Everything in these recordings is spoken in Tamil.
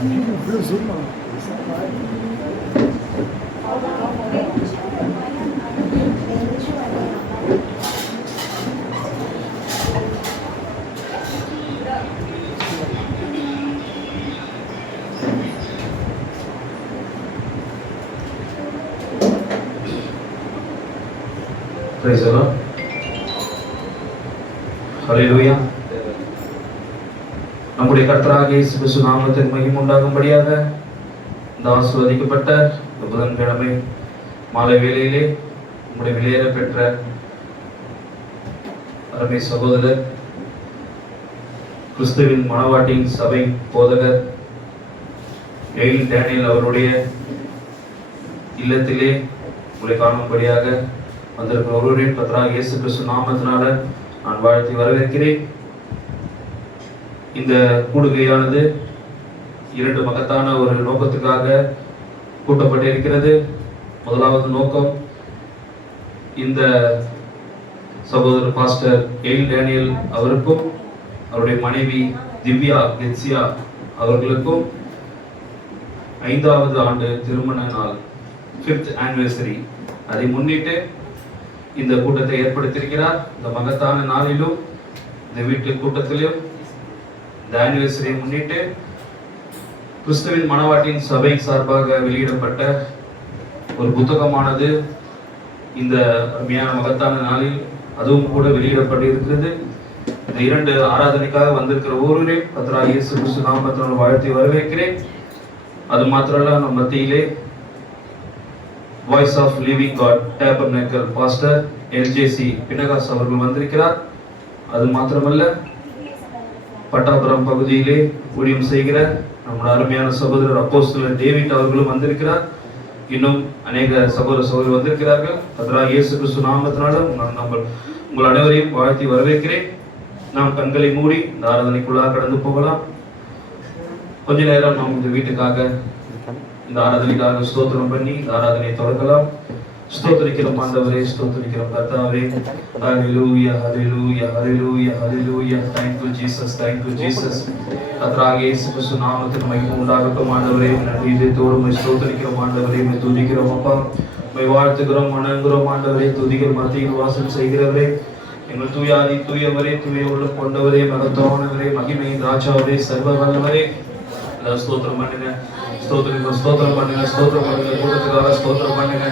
Praise the Lord. Hallelujah. நம்முடைய கர்த்தராகிய இயேசு கிறிஸ்து நாமத்திற்கு மகிமை உண்டாகும்படியாக இந்த ஆசீர்வதிக்கப்பட்ட புதன்கிழமை மாலை வேளையிலே நம்முடைய வெளியேற பெற்ற அருமை சகோதரர் கிறிஸ்துவின் மணவாட்டியின் சபை போதகர் எயில் டேனியல் அவருடைய இல்லத்திலே உங்களை காணும்படியாக வந்திருக்கிற ஒருவரின் கர்த்தராகிய இயேசு கிறிஸ்து நாமத்தினால நான் வாழ்த்தி வரவேற்கிறேன். இந்த கூடுகையானது இரண்டு மகத்தான ஒரு நோக்கத்துக்காக கூட்டப்பட்டிருக்கிறது. முதலாவது நோக்கம், இந்த சகோதரர் பாஸ்டர் எயில் டேனியல் அவருக்கும் அவருடைய மனைவி திவ்யா கெட்சியா அவர்களுக்கும் 5வது ஆண்டு திருமண நாள், 5th anniversary, அதை முன்னிட்டு இந்த கூட்டத்தை ஏற்படுத்தியிருக்கிறார். இந்த மகத்தான நாளிலும் இந்த வீட்டு கூட்டத்திலும் இந்த ஆனிவர்சரியை முன்னிட்டு கிறிஸ்துவின் மணவாட்டின் சபை சார்பாக வெளியிடப்பட்ட ஒரு புத்தகமானது இந்த அருமையான மகத்தான நாளில் அதுவும் கூட வெளியிடப்பட்டிருக்கிறது. இந்த 2 ஆராதனைக்காக வந்திருக்கிற ஒருவரே கர்த்தராகிய இயேசு கிறிஸ்து நாமத்தினால் வாழ்த்தி வரவேற்கிறேன். அது மாத்திரமல்ல, நம் மத்தியிலே voice of living God tabernacle pastor LJC Phinehas அவர்கள் வந்திருக்கிறார். அது மாத்திரமல்ல, பட்டாபுரம் பகுதியிலே ஊழியம் செய்கிற நம்முடைய அருமையான சகோதரர் அப்போஸ்தலர் டேவிட் அவர்களும் வந்திருக்கிறார். இன்னும் அநேக சகோதர சகோதரி வந்திருக்கிறார்கள். கர்த்தராகிய இயேசு கிறிஸ்து நாமத்தினாலும் நான் உங்கள் அனைவரையும் வாழ்த்தி வரவேற்கிறேன். நாம் கண்களை மூடி இந்த ஆராதனைக்குள்ளாக கடந்து போகலாம். கொஞ்ச நேரம் நாம் இந்த வீட்டுக்காக, இந்த ஆராதனைக்காக ஸ்தோத்திரம் பண்ணி இந்த ஆராதனையை தொடங்கலாம். ஸ்தோத்திரிக்கிறோம் ஆண்டவரே, ஸ்தோத்திரிக்கிறோம் கர்த்தாவே. ஹல்லேலூயா, ஹல்லேலூயா, ஹல்லேலூயா, ஹல்லேலூயா. Thank you Jesus, thank you Jesus. கர்த்தராகிய இயேசு கிறிஸ்து நாமத்துக்கு மகிமை உண்டாகட்டும் ஆண்டவரே. நன்றி இதயத்தோடு ஸ்தோத்திரிக்கிறோம் ஆண்டவரே, துதிக்கிறோம் அப்பா, வாழ்த்துகிறோம், வணங்குகிறோம் ஆண்டவரே. துதிகள் மத்தியில் வாசம் செய்கிறவரே, எங்கள் தூயாதி தூயவரே, தூய உள்ள கொண்டவரே, மகத்தானவரே, மகிமையின் ராஜாவரே, சர்வ வல்லவரே, ஸ்தோத்திரம் பண்ணுங்க, ஸ்தோத்திரம் பண்ணுங்க, ஸ்தோத்திரம் பண்ணுங்க. கூட்டத்துக்காக ஸ்தோத்திரம் பண்ணுங்க.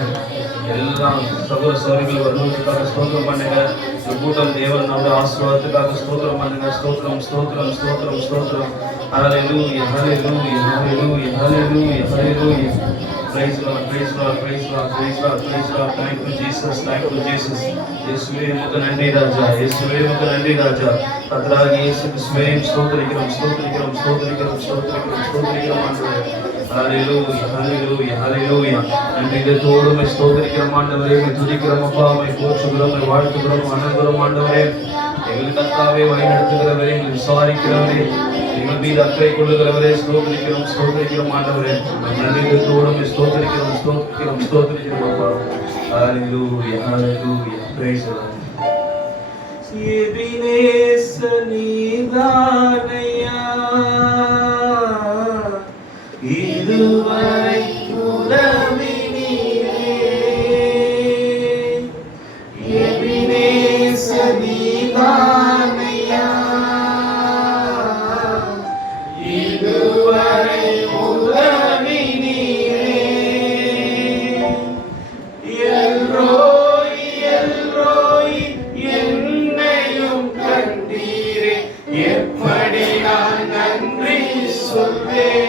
எல்லா சகோதர சகோதரிகள் வருவதற்காக ஸ்தோத்திரம் பண்ணுங்க. இந்த கூட்டம் தேவன் நம்முடைய ஆசீர்வாதத்துக்காக ஸ்தோத்திரம் பண்ணுங்க. ஸ்தோத்திரம் ஸ்தோத்திரம் ஸ்தோத்திரம் ஸ்தோத்திரம். ஹல்லேலூயா, ஹல்லேலூயா, ஹல்லேலூயா, ஹல்லேலூயா, ஹல்லேலூயா. Praise Lord, praise Lord, praise Lord, praise Lord, praise Lord. Thank you Jesus, thank you Jesus. இயேசுவே உமக்கு நன்றி ராஜா, இயேசுவே உமக்கு நன்றி ராஜா. கர்த்தராகிய இயேசு கிறிஸ்துவே ஸ்தோத்திரிக்கிறோம், ஸ்தோத்திரிக்கிறோம், ஸ்தோத்திரிக்கிறோம், ஸ்தோத்திரிக்கிறோம், ஸ்தோத்திரிக்கிறோம் ஆண்டவரே. ஹல்லேலூயா, ஹல்லேலூயா, ஹல்லேலூயா. நன்றி இதயத்தோடு ஸ்தோத்திரிக்கிறோம் ஆண்டவரே, துதிக்கிறோம் அப்பா, போற்றுகிறோம், வாழ்த்துகிறோம், வணங்குகிறோம் ஆண்டவரே. எங்கள் கர்த்தாவே, வழி நடத்துகிறவரே, எங்களை விசாரிக்கிறவரே, எங்கள் மீது அக்கறை கொள்ளுகிறவரே, ஸ்தோத்திரிக்கிறோம், ஸ்தோத்திரிக்கிறோம் ஆண்டவரே. நன்றி இதயத்தோடு ஸ்தோத்திரிக்கிறோம், ஸ்தோத்திரிக்கிறோம், ஸ்தோத்திரிக்கிறோம் அப்பா. ஹல்லேலூயா, ஹல்லேலூயா. Praise the Lord. எபினேசர் நீதானையா, இதுவரை உதவி நீரே. எபினேசர் நீதானையா, இதுவரை உதவி நீரே. எல்ரோய், எல்ரோய், என்னையும் கண்டீரே, எப்படி நான் நன்றி சொல்வேன்.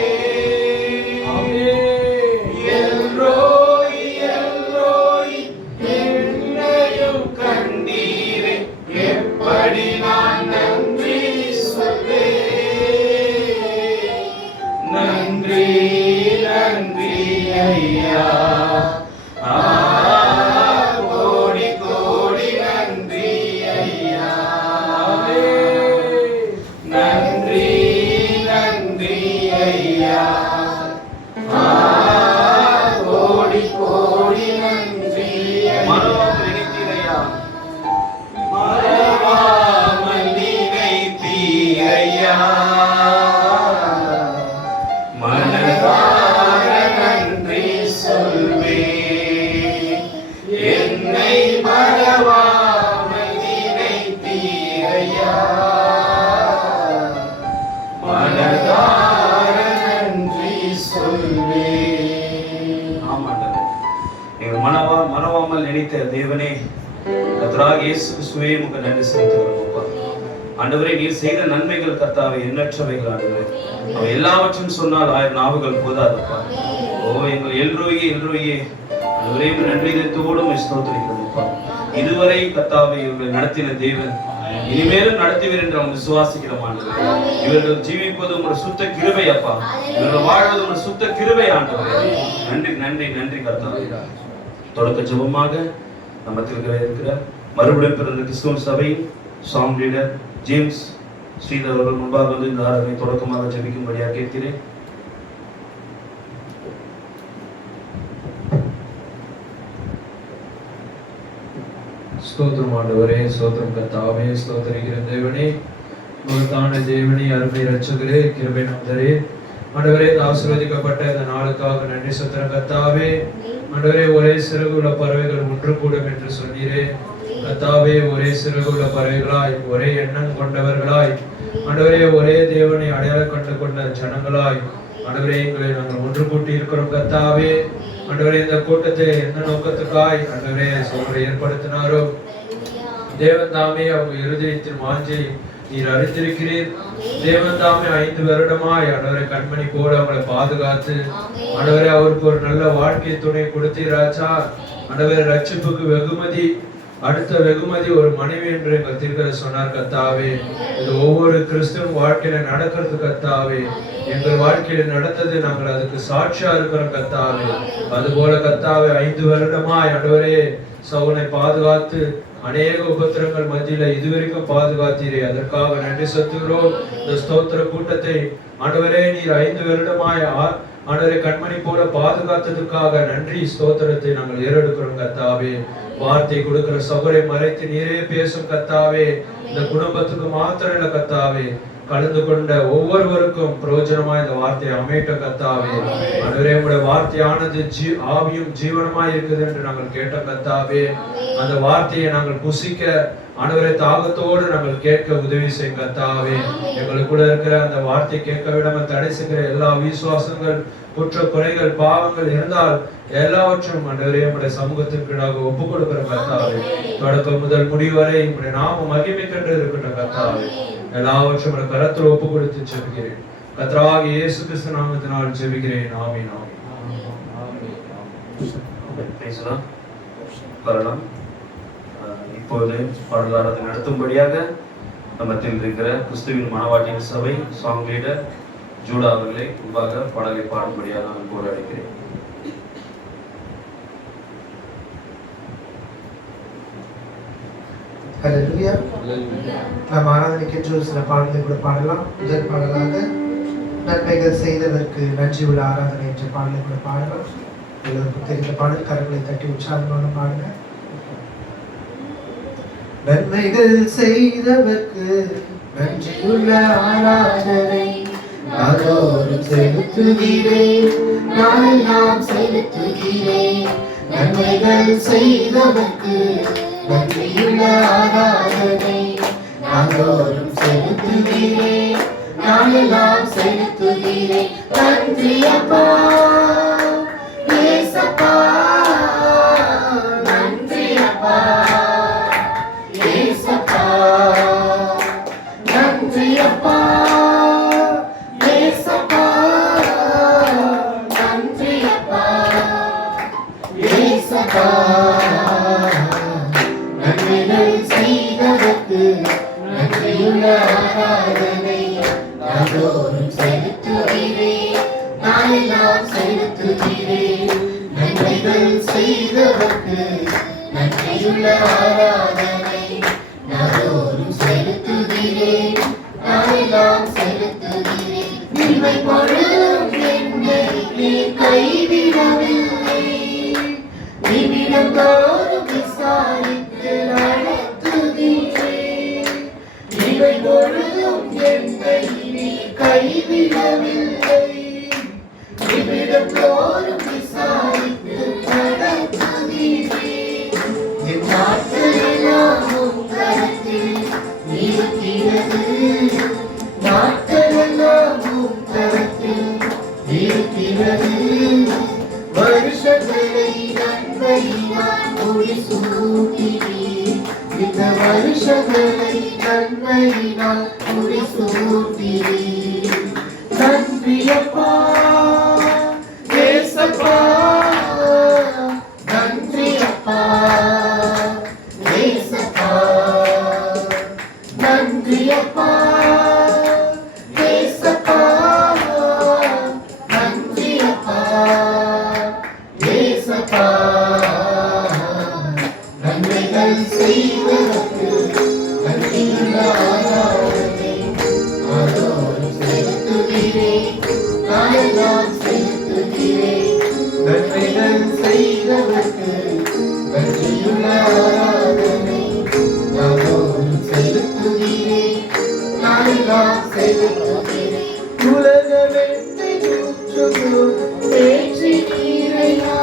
நீங்கள் மறவாமல் நினைத்த தேவனே, கர்த்தராகிய இயேசு கிறிஸ்துவே உமக்கு நன்றி செலுத்துகிறோம் அப்பா. ஆண்டவரே, நீர் செய்த நன்மைகள் கர்த்தாவே எண்ணற்றவைகள் ஆண்டவரே. அவை எல்லாவற்றும் சொன்னால் 1000 நாவுகள் போதாதப்பா. ஓ எங்கள் எல்ரோயே ஆண்டவரே, நன்றி இதத்தோடு ஸ்தோத்திரிக்கிறோம் அப்பா. இதுவரை கர்த்தாவே இவர்களை நடத்தின தேவன் இனிமேலும் நடத்துவீர் என்று அவங்க விசுவாசிக்கிறோம் ஆண்டவரே. இவர்கள் ஜீவிப்பது உங்களுடைய சுத்த கிருபை அப்பா. இவர்கள் வாழ்வது உங்களுடைய சுத்த கிருபை ஆண்டவரே. நன்றி நன்றி நன்றி கர்த்தாவே. தொடக்க ஜெபமாக நம்ம இருக்கிற மறுபடியும் பிறந்த கிறிஸ்துவ சபையின் சாங் லீடர் ஜேம்ஸ் ஸ்ரீதர் அவர்கள் முன்பாக வந்து இந்த ஆராதனை தொடக்கமாக ஜெபிக்கும்படியாக கேட்கிறேன். ஸ்தோத்திரம் ஆண்டவரே, ஸ்தோத்திரம் கர்த்தாவே, ஸ்தோத்திரிக்கிற தேவனே, மகத்தான தேவனே, அருமை இரட்சகரே, கிருபை நாதரே, ஆண்டவரே, ஆசீர்வதிக்கப்பட்ட இந்த நாளுக்காக நன்றி ஸ்தோத்திரம் கர்த்தாவே. ஆண்டவரே, ஒரே சிறகுள்ள பறவைகள் ஒன்று கூடும் என்று சொன்னீரே கர்த்தாவே. ஒரே சிறகுள்ள பறவைகளாய், ஒரே எண்ணம் கொண்டவர்களாய், ஆண்டவரே, ஒரே தேவனை அடையாளம் கண்டு கொண்ட ஜனங்களாய் ஆண்டவரே எங்களை நாங்கள் ஒன்று கூட்டி இருக்கிறோம் கர்த்தாவே. ஆண்டவரே, இந்த கூட்டத்தை எந்த நோக்கத்துக்காய் ஆண்டவரே சோதனை ஏற்படுத்தினாரோ தேவன் தாமே அவங்க இருதயத்தின் வாஞ்சை நீர் அறிந்திருக்கிறீர். தேவன் தாமே 5 வருடமாய் ஆண்டவரை கண்மணி போல அவங்களை பாதுகாத்து ஆண்டவரே அவருக்கு ஒரு நல்ல வாழ்க்கை துணை கொடுத்தீராச்சா. ஆண்டவரே, ரட்சிப்புக்கு வெகுமதி, அடுத்த வெகுமதி ஒரு மனைவி என்று எங்கள் தீர்க்கதரிசி சொன்னார் கர்த்தாவே. இது ஒவ்வொரு கிறிஸ்துவ வாழ்க்கையில நடக்கிறது கர்த்தாவே. எங்கள் வாழ்க்கையில நடந்தது நாங்கள் அதுக்கு சாட்சியா இருக்கிறோம் கர்த்தாவே. அதுபோல கர்த்தாவே 5 வருடமாய் ஆண்டவரே சவுனை பாதுகாத்து அநேக உபத்திரங்கள் மத்தியில இதுவரைக்கும் பாதுகாத்தீரே, அதற்காக நன்றி செலுத்துகிறோம். இந்த ஸ்தோத்திர கூட்டத்தை ஆண்டவரே நீர் 5 வருடமாய் ஆண்டவரை கண்மணி போல பாதுகாத்ததுக்காக நன்றி ஸ்தோத்திரத்தை நாங்கள் ஏறெடுக்கிறோம் கர்த்தாவே. வார்த்தை கொடுக்கிற சபரை மறைத்து நீரே பேசும் கர்த்தாவே. இந்த குடும்பத்துக்கு மாத்திரம் இல்ல கர்த்தாவே, கலந்து கொண்ட ஒவ்வொருவருக்கும் பிரயோஜனமாய் இந்த வார்த்தையை அமைட்ட கர்த்தாவே. ஆண்டவரே, உங்களுடைய வார்த்தையானது ஆவியும் ஜீவனமாய் இருக்குது என்று நாங்கள் கேட்ட கர்த்தாவே. அந்த வார்த்தையை நாங்கள் புசிக்க ஆண்டவரே தாகத்தோடு நாங்கள் கேட்க உதவி செய்யும் கர்த்தாவே. எங்களுக்குள்ள இருக்கிற அந்த வார்த்தை கேட்க விடாமல் தடை செய்கிற எல்லா விசுவாசங்கள், குற்ற குறைகள், பாவங்கள் இருந்தால் எல்லாவற்றும் ஆண்டவரே உங்களுடைய சமூகத்திற்காக ஒப்புக் கொடுக்கிற கர்த்தாவே. தொடக்கம் முதல் முடிவரை உங்களுடைய நாம மகிமைக்கென்று இருக்கின்ற கர்த்தாவே. எல்லாவற்றும் உங்களுடைய கரத்தில் ஒப்புக் கொடுத்து ஜெபிக்கிறேன் கர்த்தராகிய இயேசு கிறிஸ்து நாமத்தினால் ஜெபிக்கிறேன். ஆமென். பேசலாம், வரலாம். இப்போது பாடலாரத்தை நடத்தும்படியாக நம்மத்தில் இருக்கிற கிறிஸ்துவின் மனவாட்டியின் சபை சாங் லீடர் ஜூடா அவர்களை முன்பாக பாடலை பாடும்படியாக நான் போராடுகிறேன். அழைக்கிறேன். ஹல்லேலூயா. நாம் ஆராதனைக்கென்று சில பாடல்களை கூட பாடலாம். முதல் பாடலாக நன்மைகள் செய்ததற்கு நன்றி உள்ள ஆராதனை என்ற பாடலை கூட பாடலாம். எல்லோருக்கும் தெரிந்த பாடல், கரங்களை தட்டி உற்சாகமாக பாடுங்க. நன்மைகள் செய்தவர்க்கு நன்றியுள்ள ஆராதனை நாளோறும் செலுத்துகிறேன், நாளெல்லாம் செலுத்துகிறேன். நன்மைகள் செய்தவர்க்கு நன்றியுள்ள ஆராதனை நாளோறும் செலுத்துகிறேன், நாளெல்லாம் செலுத்துகிறேன். நன்றி அப்பா ஏசப்பா, நன்றி அப்பா ஏசப்பா, நன்றி அப்பா ஏசப்பா, நன்றி அப்பா ஏசப்பா. நன்மைகள் செய்ததற்கு நன்றியுள்ள ஆராதனை நாளோறும் செலுத்துகிறேன், நாளெல்லாம் செலுத்துகிறேன். நன்மைகள் செய்ததற்கு நன்றியுள்ள ஆராதனை நாளோறும் செலுத்துகிறேன், நாளெல்லாம் செலுத்துகிறேன். இவை பொழுதும் என்னை நீ கைவிடவில்லை, நிமிடந்தோறும் விசாரித்து நடத்துகிறேன். இவை பொழுதும் என்னை நீ கைவிடவில்லை, நிமிடந்தோறும் விசாரித்து நடத்துகிறேன். என் நாட்களெல்லாம் உம் கரத்தில் இருக்கிறது, நாட்களெல்லாம் உம் கரத்தில் இருக்கிறது. வருஷங்களை நன்மையினால் முடிசூட்டினீர். இந்த வருஷங்களை நன்மையினால் முடிசூட்டினீர். நன்றியப்பா ஏசப்பா, நன்றியப்பா ஏசப்பா, நன்றியப்பா ஏசப்பா, நன்றியப்பா ஏசப்பா. நன்மைகள் செய்வதற்கு நன்றியுள்ள ஆராதனை அதோடு செலுத்துகிறேன், நாயெல்லாம் செலுத்துகிறேன். நன்மைகள் செய்தவர்க்கு நன்றியுள்ள ஆராதனை அதோடு செலுத்துகிறேன், நாயெல்லாம் செலுத்துகிறேன். உலகமெத்தை ஊற்றுவோம் பேச்சு நீரையா,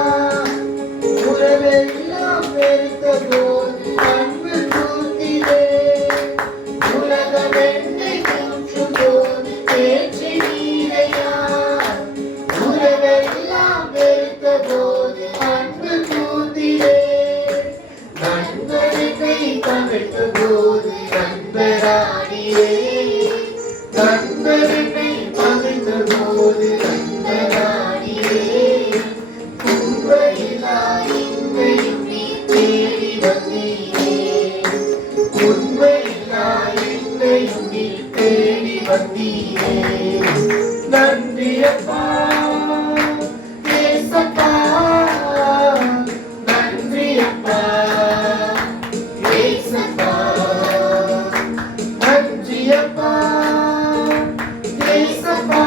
உறவெல்லாம் வெறுத்த போது அன்பு கூட்டிலே. உலகமெத்தை ஊற்றுவோம் பேச்சு நீரையா, உறவெல்லாம் வெறுத்த போது அன்பு கூட்டிலே. நண்பரை தவிர்த்த போது நண்பராடியே, நண்பரை பகிர்ந்த போது நண்பராடியே. உண்மையிலா என்னையும் நீ தேடி வந்தீரே, உண்மையிலா என்னையும் நீ தேடி வந்தீரே. நன்றியப்பா ஏசப்பா, நன்றியப்பா ஏசப்பா, நன்றியப்பா ஏசப்பா,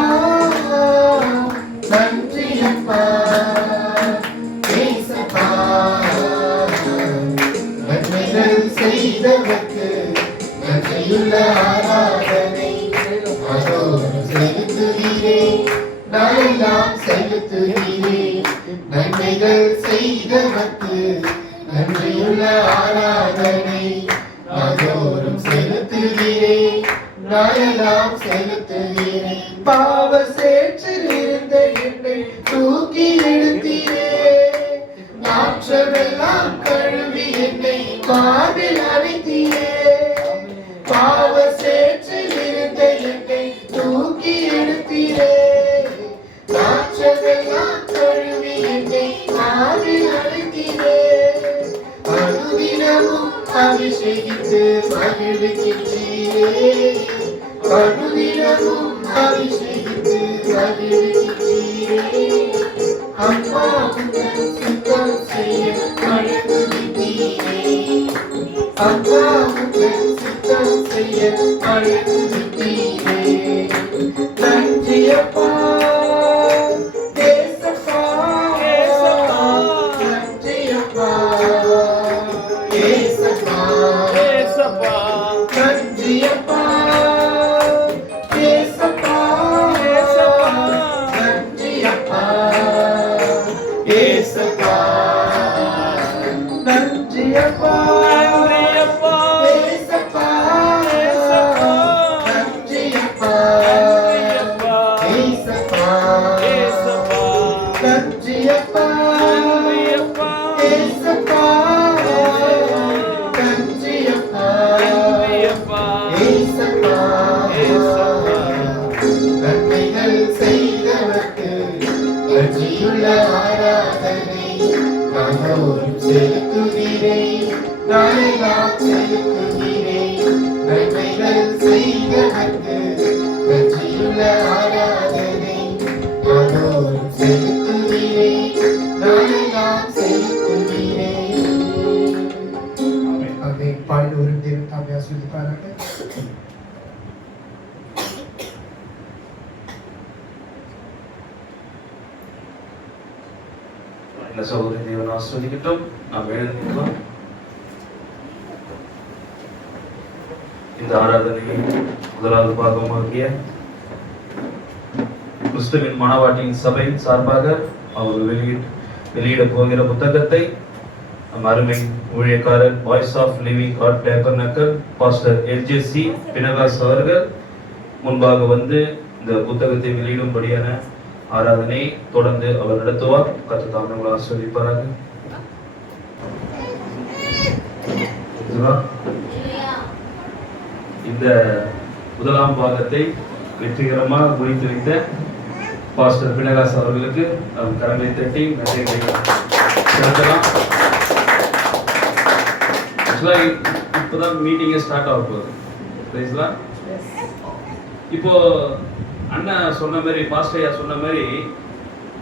நன்றியப்பா ஏசப்பா. நன்மைகள் செய்தவர்க்கு நன்றியுள்ள ஆராதனை அதோடு செலுத்துகிறேன், நாயெல்லாம் செலுத்துகிறேன். நன்மைகள் செய்தவர்க்கு நன்றியுள்ள ஆராதனை அதோறும் செலுத்துகிறேன், நாயெல்லாம் செலுத்துகிறேன். பாவ சேற்றில் இருந்த என்னை தூக்கி எடுத்தீரே, நாற்றமெல்லாம் கழுவி என்னை மார்பில் அணைத்தீரே. பாவ சேற்றில் இருந்த என்னை தூக்கி எடுத்தீரே, நாற்றமெல்லாம் கழுவி என்னை மார்பில் அணைத்தீரே. அனுதினமும் அபிஷேகித்து மகிழ்விக்கின்றீரே, அனுதினமும் அபிஷேகித்து மகிழ்விக்கின்றீரே. அம்மா உங்கள் சித்தம் செய்ய அழைத்துவிட்டீரே, அம்மா உங்கள் சித்தம் செய்ய அழைத்துவிட்டீரே. நன்றியப்பா ஏசப்பா, நன்றியப்பா ஏசப்பா, நன்றியப்பா ஏசப்பா, நன்றியப்பா ஏசப்பா, நன்றியப்பா ஏசப்பா, நன்றியப்பா ஏசப்பா, நன்றியப்பா ஏசப்பா, நன்றியப்பா ஏசப்பா. நன்மைகள் செய்தவர்க்கு நன்றியுள்ள ஆராதனை அதோடு செலுத்துகிறேன், நாயெல்லாம் செலுத்துகிறேன். நன்மைகள் செய்தவர்க்கு நன்றியுள்ள ஆராதனை அதோடு செலுத்துகிறேன், நாயெல்லாம் செலுத்துகிறேன். ஆமென். பாடின ஒரு தேவன் தாமே ஆசீர்வதிப்பாராக. இந்த சகோதரி தேவன் ஆஸ்வதிக்கட்டும். நாம் எழுந்திருக்கலாம். இந்த ஆராதனையில் முதலாவது பாகமாகிய கிறிஸ்துவின் மணவாட்டியின் சபையின் சார்பாக அவர் வெளியிட போகிற புத்தகத்தை நம் அருமை ஊழியக்காரர் voice of living God tabernacle pastor LJC Phinehas அவர்கள் முன்பாக வந்து இந்த புத்தகத்தை வெளியிடும்படியான ஆராதனை தொடர்ந்து அவர் நடத்துவார். கர்த்தர் தாமே உங்களை ஆசீர்வதிப்பாராக. பிரைஸ்லாம். இந்த முதலாம் பாகத்தை வெற்றிகரமாக முடித்து வைத்த பாஸ்டர் பினகாஸ் அவர்களுக்கு நம் கரங்களை தட்டி நன்றிகளை செலுத்தலாம். ஆக்சுவலாக இப்போதான் மீட்டிங்கே ஸ்டார்ட் ஆக போகுது. பிரைஸ்லாம். இப்போ அண்ணா சொன்ன மாதிரி, பாஸ்டர் ஐயா சொன்ன மாதிரி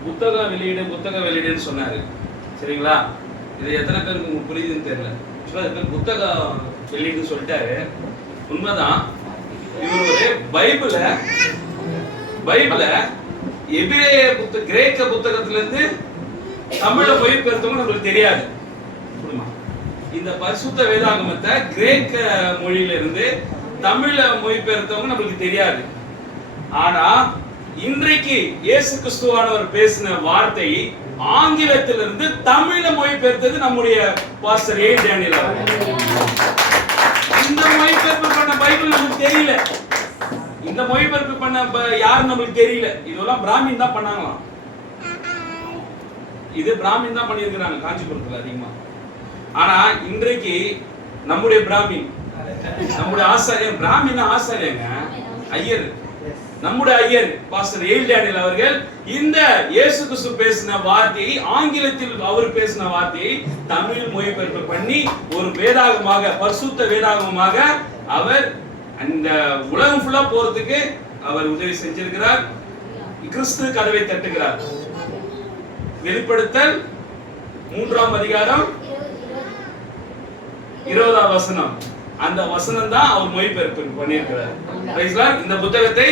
புத்தக வெளியீடுன்னு சொன்னாரு. சரிங்களா? இது எத்தனை பேருக்கு உங்களுக்கு புரியுதுன்னு தெரியல. ஆக்சுவலாக புத்தகம் வெளியீடுன்னு சொல்லிட்டாரு. உண்மைதான். இவர் ஒரு பைபிள எபிரேய கிரேக்க புத்தகத்திலிருந்து தமிழ மொழிபெயர்த்தவங்க நம்மளுக்கு தெரியாது. இந்த பரிசுத்த வேதாகமத்தை கிரேக்க மொழியிலிருந்து தமிழ மொழிபெயர்த்தவங்க நம்மளுக்கு தெரியாது. ஆனா இன்றைக்கு இயேசு கிறிஸ்துவானவர் பேசின வார்த்தை ஆங்கிலத்திலிருந்து தமிழ மொழிபெயர்த்தது நம்முடைய பாஸ்டர் ஏ டேனியல் அவர்கள். இந்த மொழிபெயர்ப்பு பண்ண பைபிள் நமக்கு தெரியல. இந்த மொழிபெயர்ப்பு பண்ண யாரும் நம்மளுக்கு தெரியல. இதெல்லாம் பிராமின் தான் பண்ணாங்களாம். இது பிராமின் தான் பண்ணியிருக்கிறாங்க காஞ்சிபுரத்துல அதிகமா. ஆனா இன்றைக்கு நம்முடைய பிராமின், நம்முடைய ஆசாரியர், பிராமின் ஆசாரியங்க ஐயர், நம்முடைய ஐயர் பாஸ்டர் ஏல் டேனியல் அவர்கள் இந்த இயேசு கிறிஸ்து பேசின வார்த்தையை ஆங்கிலத்தில் அவர் பேசின வார்த்தையை தமிழ் மொழிபெயர்ப்பு பண்ணி ஒரு வேதாகமாக, பரிசுத்த வேதாகமாக அவர் அந்த உலகம் ஃபுல்லா போறதுக்கு அவர் உதவி செஞ்சிருக்கிறார். கிறிஸ்து கதவை தட்டுகிறார். வெளிப்படுத்தல் 3ஆம் அதிகாரம் 20ஆம் வசனம். அந்த வசனம் தான் அவர் மொழிபெயர்ப்பு பண்ணியிருக்கிறார். Praise Lord. இந்த புத்தகத்தை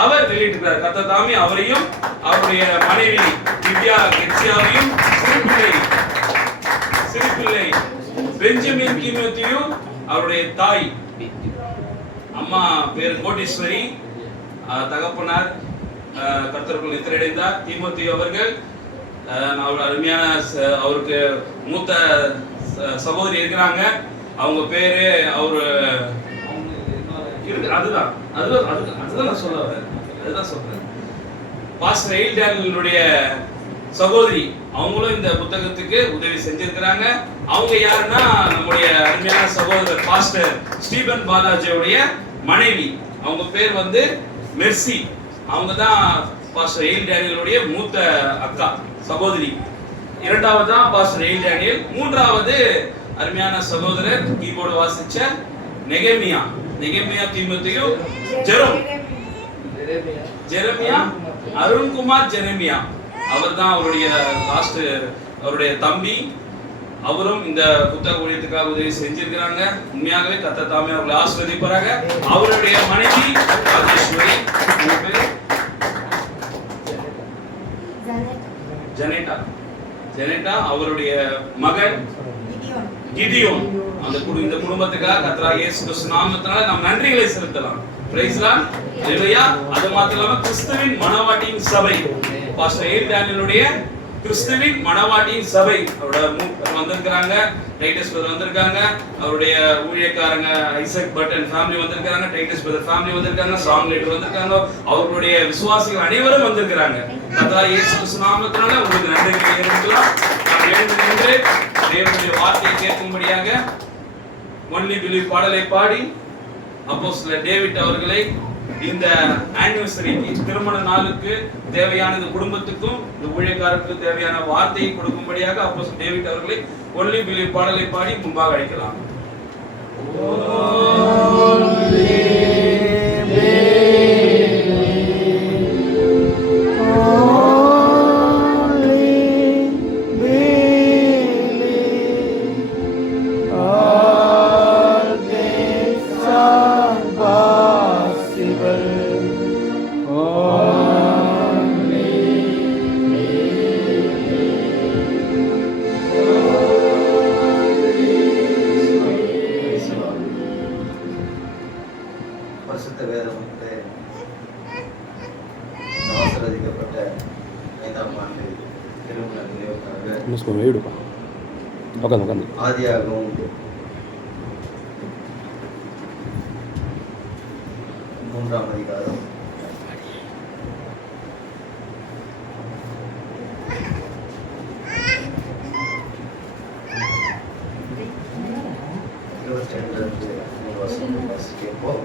அவர் வெளியிட்டிருக்கிறார். கர்த்தர் தாமே அவரையும் அவருடைய மனைவி திவ்யா கெட்சியாவையும் சிறுபிள்ளை பெஞ்சமின் தீமோத்தேயும் அவருடைய தாய் அம்மா பேர் கோட்டீஸ்வரி, தகப்பனார் கர்த்தருக்குள் நித்திரையடைந்தார் தீமோத்தேயு அவர்கள். அவர் அருமையான அவருக்கு மூத்த சகோதரி இருக்கிறாங்க. அவங்க பேரு அவரு அதுதான் நான் சொல்ல வரேன். அதுதான் சொல்றேன். பாஸ்டர் ஏல் டேனியலுடைய சகோதரி அவங்களும் இந்த புத்தகத்துக்கு உதவி செஞ்சிருக்கிறாங்க. அவங்க யாருன்னா நம்முடைய அருமையான சகோதரர் பாஸ்டர் ஸ்டீபன் பாலாஜியோடைய மனைவி. அவங்க பேர் வந்து மெர்சி. அவங்க தான் பாஸ்டர் ஏல் டேனியலுடைய மூத்த அக்கா சகோதரி. இரண்டாவது தான் பாஸ்டர் ஏல் டேனியல். மூன்றாவது அருமையான சகோதரர் கீபோர்டு வாசிச்ச நெகேமியா தீமோத்தேயு ஜெரமியா அருண்குமார் ஜெரமியா. அவர் தான் அவருடைய தம்பி. அவரும் இந்த புத்தக ஊழியத்துக்காக உதவி செஞ்சிருக்கிறாங்க. உண்மையாகவே கர்த்தர் தாமே அவர்களை ஆசீர்வதிப்பாராக. அவருடைய மனைவி ராஜேஸ்வரி, ஜெனேட்டா, அவருடைய மகன் கிதியோன். இந்த குடும்பத்துக்காக கர்த்தராகிய இயேசு கிறிஸ்து நாமத்தினால நாம் நன்றிகளை செலுத்தலாம். Praise Lord. ஹalleluya. அது மாத்திரம் இல்லாம கிறிஸ்துவின் மணவாட்டியின் சபை, பாஸ்டர் ஏல் டேனியலுடைய கிறிஸ்துவின் மணவாட்டியின் சபை வந்திருக்காங்க. டைட்டஸ் பிரதர் வந்திருக்காங்க. அவருடைய ஊழியக்காரங்க ஐசக் பட்டன் ஃபேமிலி வந்திருக்காங்க. டைட்டஸ் பிரதர் ஃபேமிலி வந்திருக்காங்க. சாங் ரைட்டர் வந்திருக்காங்க. அவர்களுடைய விசுவாசிகள் அனைவரும் வந்திருக்காங்க. கர்த்தராகிய இயேசு கிறிஸ்து நாமத்தினால உங்களுக்கு நன்றிகளை தெரிவிக்கலாம். நாம் எழுந்து நின்று தேவனுடைய வார்த்தையை கேட்கும்படியாக ஒன்லி பிலீவ் பாடலை பாடி அப்போஸ்தலர் டேவிட் அவர்களை இந்த ஆனிவர்சரிக்கு, திருமண நாளுக்கு தேவையான இந்த குடும்பத்துக்கும் இந்த ஊழியக்காரருக்கும் தேவையான வார்த்தையை கொடுக்கும்படியாக அப்போஸ்தலர் டேவிட் அவர்களை ஒன்லி பிலீவ் பாடலை பாடி முன்பாக அழைக்கலாம். பரிசுத்த வேதத்தை ஆசீர்வதிக்கப்பட்ட 5ஆம் ஆண்டு திருமண நினைவுக்காக ஆதியாகமம் 3ஆம் அதிகாரம் 22 2 வசனம் வாசிப்போம்.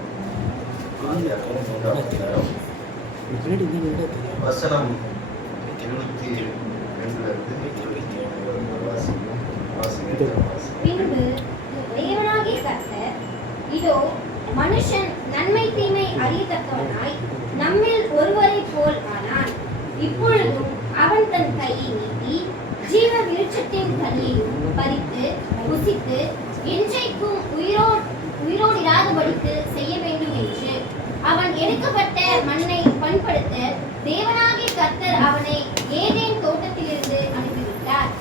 ஆதியாகமம் 3ஆம் அதிகாரம் வசனம் 22 வாசிப்போம். பின்பு தேவனாகிய கர்த்தர், இதோ மனுஷன் நன்மை தீமை அறியத்தக்கவனாய் நம்மில் ஒருவரைப் போல் ஆனான். இப்பொழுதும் அவன் தன் கையை நீட்டி ஜீவ விருட்சத்தின் கனியையும் பறித்து புசித்து என்றைக்கும் உயிரோடிராதபடிக்கு செய்ய வேண்டும் என்று அவன் எடுக்கப்பட்ட மண்ணை பண்படுத்த தேவனாகிய கர்த்தர் அவனை ஏதேன் தோட்டத்திலிருந்து அனுப்பிவிட்டார்.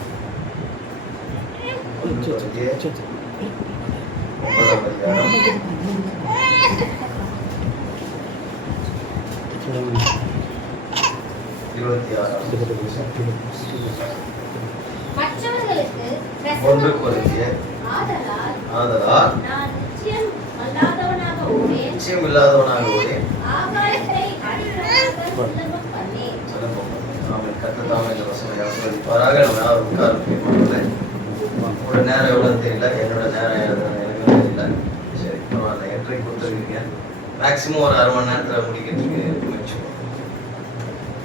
9ஆம் அதிகாரம் மற்றவர்களுக்கு 1 கொரிந்தியர் ஆதலால் நான் நிச்சயம் அல்லாதவனாக நிச்சயமில்லாதவனாக ஆகாயத்தை அடிக்கலாக சுலபம் பண்ணேன். கர்த்தர் தாமே இந்த வசனத்தை ஆசீர்வதிப்பாராக. நம்ம யாரும் உட்கார்ந்து உங்களோட நேரம் எவ்வளவு தெரியல, என்னோட நேரம் எனக்கு தெரியல. சரி, பரவாயில்ல. என்ட்ரி கொடுத்துருக்கீங்க. மேக்சிமம் ஒரு 1/2 மணி நேரத்தில் முடிக்கிறதுக்கு முயற்சி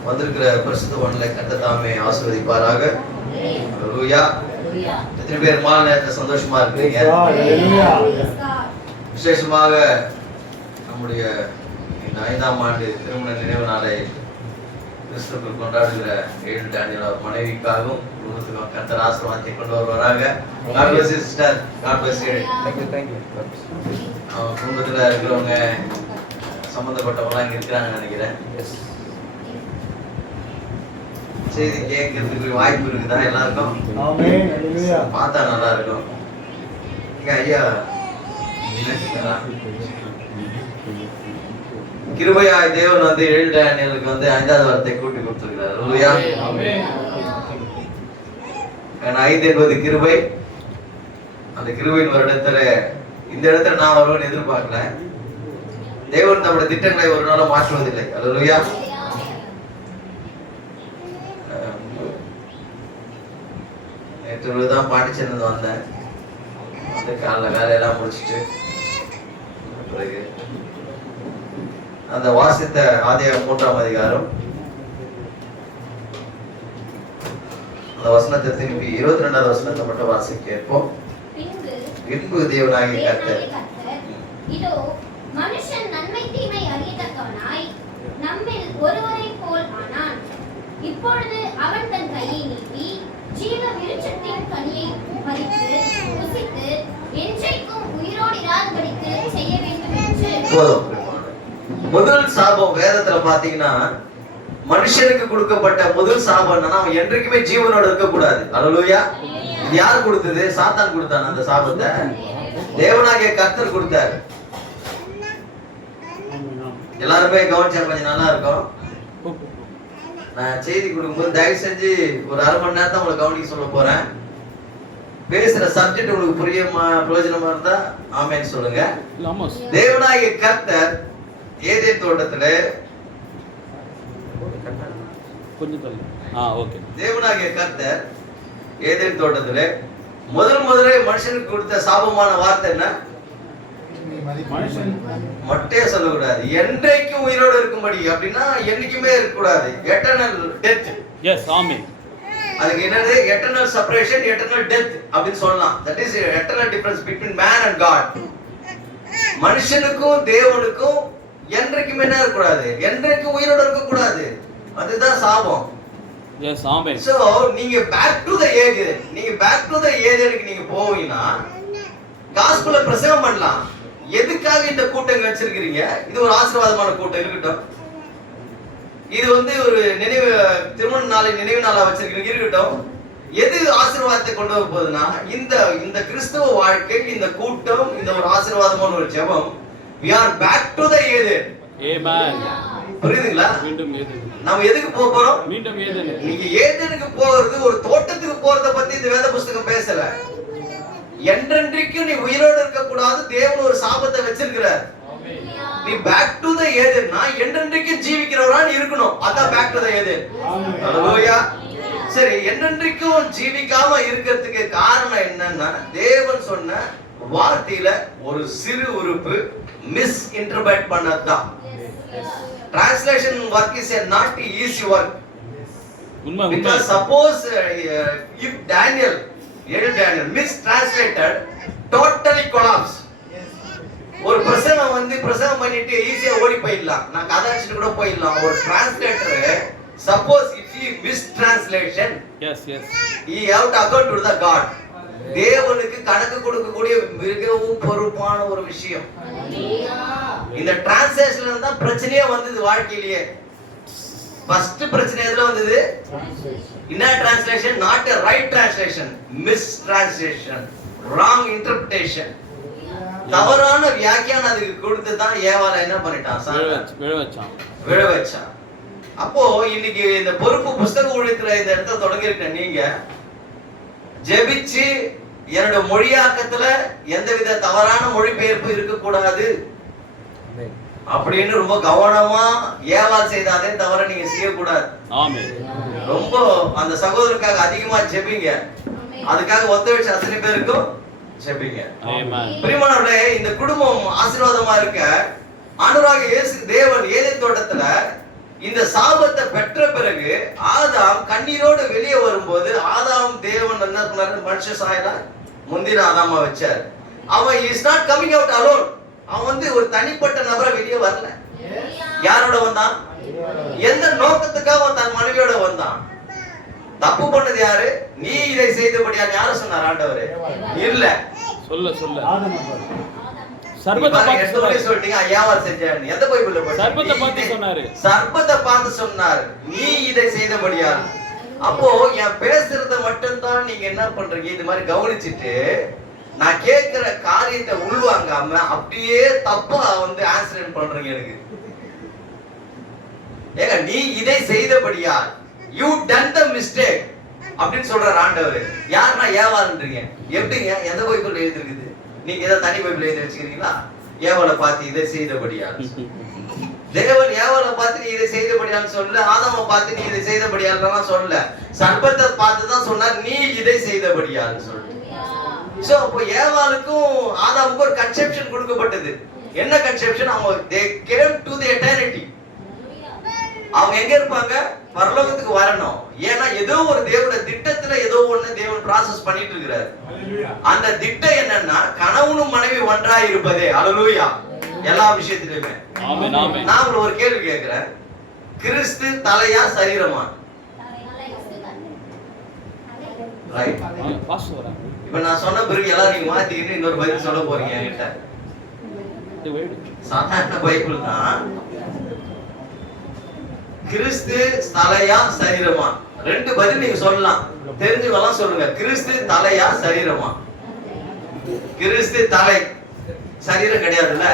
வந்திருக்கிற பரிசுத்தவான்களை கர்த்தர் தாமே ஆசீர்வதிப்பாராக. ஹல்லேலூயா. எத்தனை பேர் மாலை நேரத்தில் சந்தோஷமா இருக்கிறீங்க? விசேஷமாக நம்முடைய இந்த 5ஆம் ஆண்டு திருமண நினைவு நாளை கிறிஸ்துக்குள் கொண்டாடுகிற 7 டேனியல் அவர் மனைவிக்காகவும் குடும்பத்துக்கும் கர்த்தர் ஆசீர்வாதத்தை கொண்டு வருவாராக. God bless you sister. God bless you. Thank you. குடும்பத்தில் இருக்கிறவங்க சம்பந்தப்பட்டவங்களாம் இங்கே இருக்கிறாங்கன்னு நினைக்கிறேன். செய்தி கேட்கறதுக்கு வாய்ப்பு இருக்குதா எல்லாருக்கும்? பார்த்தா நல்லா இருக்கும். ஐயா கிருபையாய் தேவன் வந்து 7 டேனியலுக்கு வந்து 5வது வாரத்தை கூட்டி கொடுத்திருக்கிறார். ஹல்லேலூயா. ஆமென். 5 என்பது கிருபை. அந்த கிருபையின் வருடத்துல இந்த இடத்துல நான் வருவேன்னு எதிர்பார்க்கல. தேவன் நம்முடைய திட்டங்களை ஒரு நாளும் மாற்றுவதில்லை. ஹல்லேலூயா. நேற்று தான் பாண்டிச்சேரியிலிருந்து வந்தேன். வந்து காலைல வேலையெல்லாம் முடிச்சுட்டு பிறகு அந்த வாசித்த ஆதியாகமம் 3ஆம் அதிகாரம் அந்த வசனத்தை திருப்பி 22வது வசனத்தை மட்டும் வாசிக்க கேட்போம். பின்பு தேவனாகிய கர்த்தர், இதோ மனுஷன் நன்மை தீமை அறியத்தக்கவனாய் நம்மில் ஒருவரைப் போல் ஆனான். இப்பொழுது அவன் தன் கையை நீட்டி ஜீவ விருட்சத்தின் கனியை பறித்து புசித்து என்றைக்கும் உயிரோடிராதபடிக்கு செய்ய வேண்டும் என்று. முதல் சாபம் வேதத்துல பாத்தீங்கன்னா மனுஷனுக்கு கொடுக்கப்பட்ட முதல் சாபம் என்னன்னா அவன் என்றைக்குமே ஜீவனோட இருக்க கூடாது. ஹல்லேலூயா. இது யார் கொடுத்தது? சாத்தான் கொடுத்தான் அந்த சாபத்தை. தேவனாகிய கர்த்தர் கொடுத்தார். எல்லாருமே கவனிச்சா கொஞ்சம் நல்லா இருக்கும். நான் செய்தி கொடுக்கும்போது தயவு செஞ்சு ஒரு 1/2 மணி நேரத்தை உங்களை கவனிக்க சொல்ல போறேன். பேசுற சப்ஜெக்ட் உங்களுக்கு பிரயோஜனமா இருந்தா ஆமென் சொல்லுங்க. தேவனாகிய கர்த்தர் ஏதேன் தோட்டத்திலே தேவனாகிய கர்த்தர் ஏதேன் தோட்டத்திலே முதலே மனுஷனுக்கு கொடுத்த சாபமான வார்த்தை என்ன? மட்டே சொல்லக்கூடாது. என்றைக்கும் உயிரோடு இருக்கும்படி. அப்படின்னா என்னைக்குமே இருக்கக்கூடாது. Eternal death. Yes amen. அதுக்கு என்னது? எட்டர்னல் செப்பரேஷன், எட்டர்னல் டெத் அப்படின்னு சொல்லலாம். That is eternal difference between man and God. மனுஷனுக்கும் தேவனுக்கும் என்றைக்கும் என்ன இருக்கக்கூடாது? என்றைக்கும் உயிரோடு இருக்கக்கூடாது. அதுதான் சாபம். எஸ் ஆமென். சோ நீங்க பேக் டு தி ஏதேன். நீங்க பேக் டு தி ஏதேனுக்கு நீங்க போவீங்கன்னா காஸ்பலை பிரசங்கம் பண்ணலாம். எதுக்காக இந்த கூட்டம் வச்சிருக்கீங்க? இது ஒரு ஆசீர்வாதமான கூட்டம் இருக்கட்டும். இது வந்து ஒரு நினைவு திருமண நாளை நினைவு நாளா வச்சிருக்கீங்க இருக்கட்டும். எது ஆசீர்வாதத்தை கொண்டு வர போகுதுன்னா இந்த கிறிஸ்தவ வாழ்க்கை, இந்த கூட்டம், இந்த ஒரு ஆசீர்வாதமான ஒரு ஜெபம். we are back to the Eden. Amen. புரியுதுங்களா? மீண்டும் ஏதேன். நாம எதுக்கு போறோம்? மீண்டும் ஏதேன். நீங்க ஏதேனுக்கு போறது ஒரு தோட்டத்துக்கு போறத பத்தி இந்த வேத புத்தகம் பேசல. என்றென்றைக்கும் நீ உயிரோடு இருக்க கூடாது. தேவன் ஒரு சாபத்தை வச்சிருக்கிறார். நீ பேக் டு தி ஏதேன்னா என்றென்றைக்கும் ஜீவிக்கிறவரா நீ இருக்கணும். அதான் பேக் டு தி ஏதேன். ஹல்லேலூயா. சரி, என்றென்றைக்கும் ஜீவிக்காம இருக்கிறதுக்கு காரணம் என்னன்னா தேவன் சொன்ன வார்த்தையில ஒரு சிறு உறுப்பு மிஸ் இன்டர்பிரட் பண்ணதுதான். Translation work is a not easy work. Because suppose if Daniel mistranslated, totally collapse. ஒரு பிரசங்கம் பிரசங்கம் பண்ணிட்டு ஈஸியா ஓடி போயிடலாம், நான் கதை அடிச்சுட்டு கூட போயிடலாம். ஒரு translator suppose if he mistranslation, he have to account to the God. தேவனுக்கு கணக்கு கொடுக்கக்கூடிய மிகவும் பொறுப்பான ஒரு விஷயம். இந்த டிரான்ஸ்லேஷன்ல தான் பிரச்சனையே வந்தது வாழ்க்கையிலேயே. ஃபர்ஸ்ட் பிரச்சனை எதுல வந்தது? என்ன translation? Not a right translation, mistranslation, wrong interpretation. தவறான வியாக்கியானம் அதுக்கு கொடுத்து தான் ஏவாளை என்ன பண்ணிட்டான்? விழ வச்சான். அப்போ இன்னைக்கு இந்த பொறுப்பு புஸ்தக ஊழியத்துல இந்த இடத்துல தொடங்கி இருக்க நீங்க ஜெபிச்சு என்னோட மொழியாக்கத்துல எந்தவித தவறான மொழிபெயர்ப்பு இருக்கக்கூடாது அப்படின்னு ரொம்ப கவனமா ஏவாள் செய்த அதே தவிர நீங்க செய்யக்கூடாது. ரொம்ப அந்த சகோதரருக்காக அதிகமா ஜெபிங்க. அதுக்காக ஒத்துழைச்ச அத்தனை பேருக்கும் ஜெபிங்க. பிரியமானவர்களே, இந்த குடும்பம் ஆசீர்வாதமா இருக்க ஆண்டவராகிய இயேசு தேவன் ஏதேன் தோட்டத்துல இந்த சாபத்தை பெற்ற பிறகு ஆதாம் கண்ணீரோடு வெளியே வரும்போது ஆதாம் தேவன் என்ன பண்ணாரு? மனுஷ சாயலா முந்தின ஆதாமா வச்சார். அவன் is not coming out alone. அவன் ஒரு தனிப்பட்ட நபரை வெளியே வரல. யாரோட வந்தான்? எந்த நோக்கத்துக்காக அவன் தன் மனைவியோட வந்தான்? தப்பு பண்ணது யாரு? நீ இதை செய்தபடியா யாரு சொன்னார்? ஆண்டவர் இல்ல. சர்பத்தை பார்த்து சொன்னார், நீ இதை செய்தபடியால். அப்போ என் பேசுறத மட்டும் தான் நீங்க என்ன பண்றீங்க? இது மாதிரி கவனிச்சுட்டு நான் கேட்கிற காரியத்தை உள்வாங்காம அப்படியே தப்பா ஆன்சர் பண்றீங்க எனக்கு. ஏங்க, நீ இதை செய்தபடியால், you done the mistake அப்படின்னு சொல்றார் ஆண்டவர். யாருன்னா ஏவாள்ன்றீங்க. எப்படிங்க? எந்த பைபிள்ல எழுதி இருக்குது? நீங்க ஏதாவது தனி பைபிள் எழுதி வச்சுக்கிறீங்களா? ஏவாளை பார்த்து இதை செய்தபடியால். தேவன் ஏவாளை பார்த்து நீ இதை செய்தபடியால் சொல்ல, ஆதாமை பார்த்து நீ இதை செய்தபடியால் சொல்ல, சர்பத்தை பார்த்து தான் சொன்னார் நீ இதை செய்தபடியால் சொல்ல. சோ அப்போ ஏவாளுக்கும் ஆதாமுக்கும் ஒரு கன்செப்ஷன் கொடுக்கப்பட்டது. என்ன கன்செப்ஷன்? அவங்க they came to the eternity. அவங்க எங்க இருப்பாங்க? பரலோகத்துக்கு வரணும். ஏன்னா ஏதோ ஒரு தேவனுடைய திட்டத்துல ஏதோ ஒண்ணு தேவன் ப்ராசஸ் பண்ணிட்டு இருக்கிறார். அந்த திட்டம் என்னன்னா கணவனும் மனைவி ஒன்றாய் இருப்பதே. அல்லேலூயா. எல்லா விஷயத்திலுமே. ஆமென் ஆமென். நான் ஒரு கேள்வி கேக்குறேன். கிறிஸ்து தலையா சரீரமா? ரைட். இப்ப நான் சொன்ன பிறகு எல்லாரும் நீங்க மாத்திக்கிட்டு இன்னொரு பதில் சொல்ல போறீங்க என்கிட்ட. சாதாரண பைபிள் தான். கிறிஸ்து தலையா சரீரமா? ரெண்டு பதில் நீங்க சொல்லலாம். தெரிஞ்சுக்கலாம், சொல்லுங்க. கிறிஸ்து தலையா சரீரமா? கிறிஸ்து தலை, சரீரம் கிடையாதுல்ல?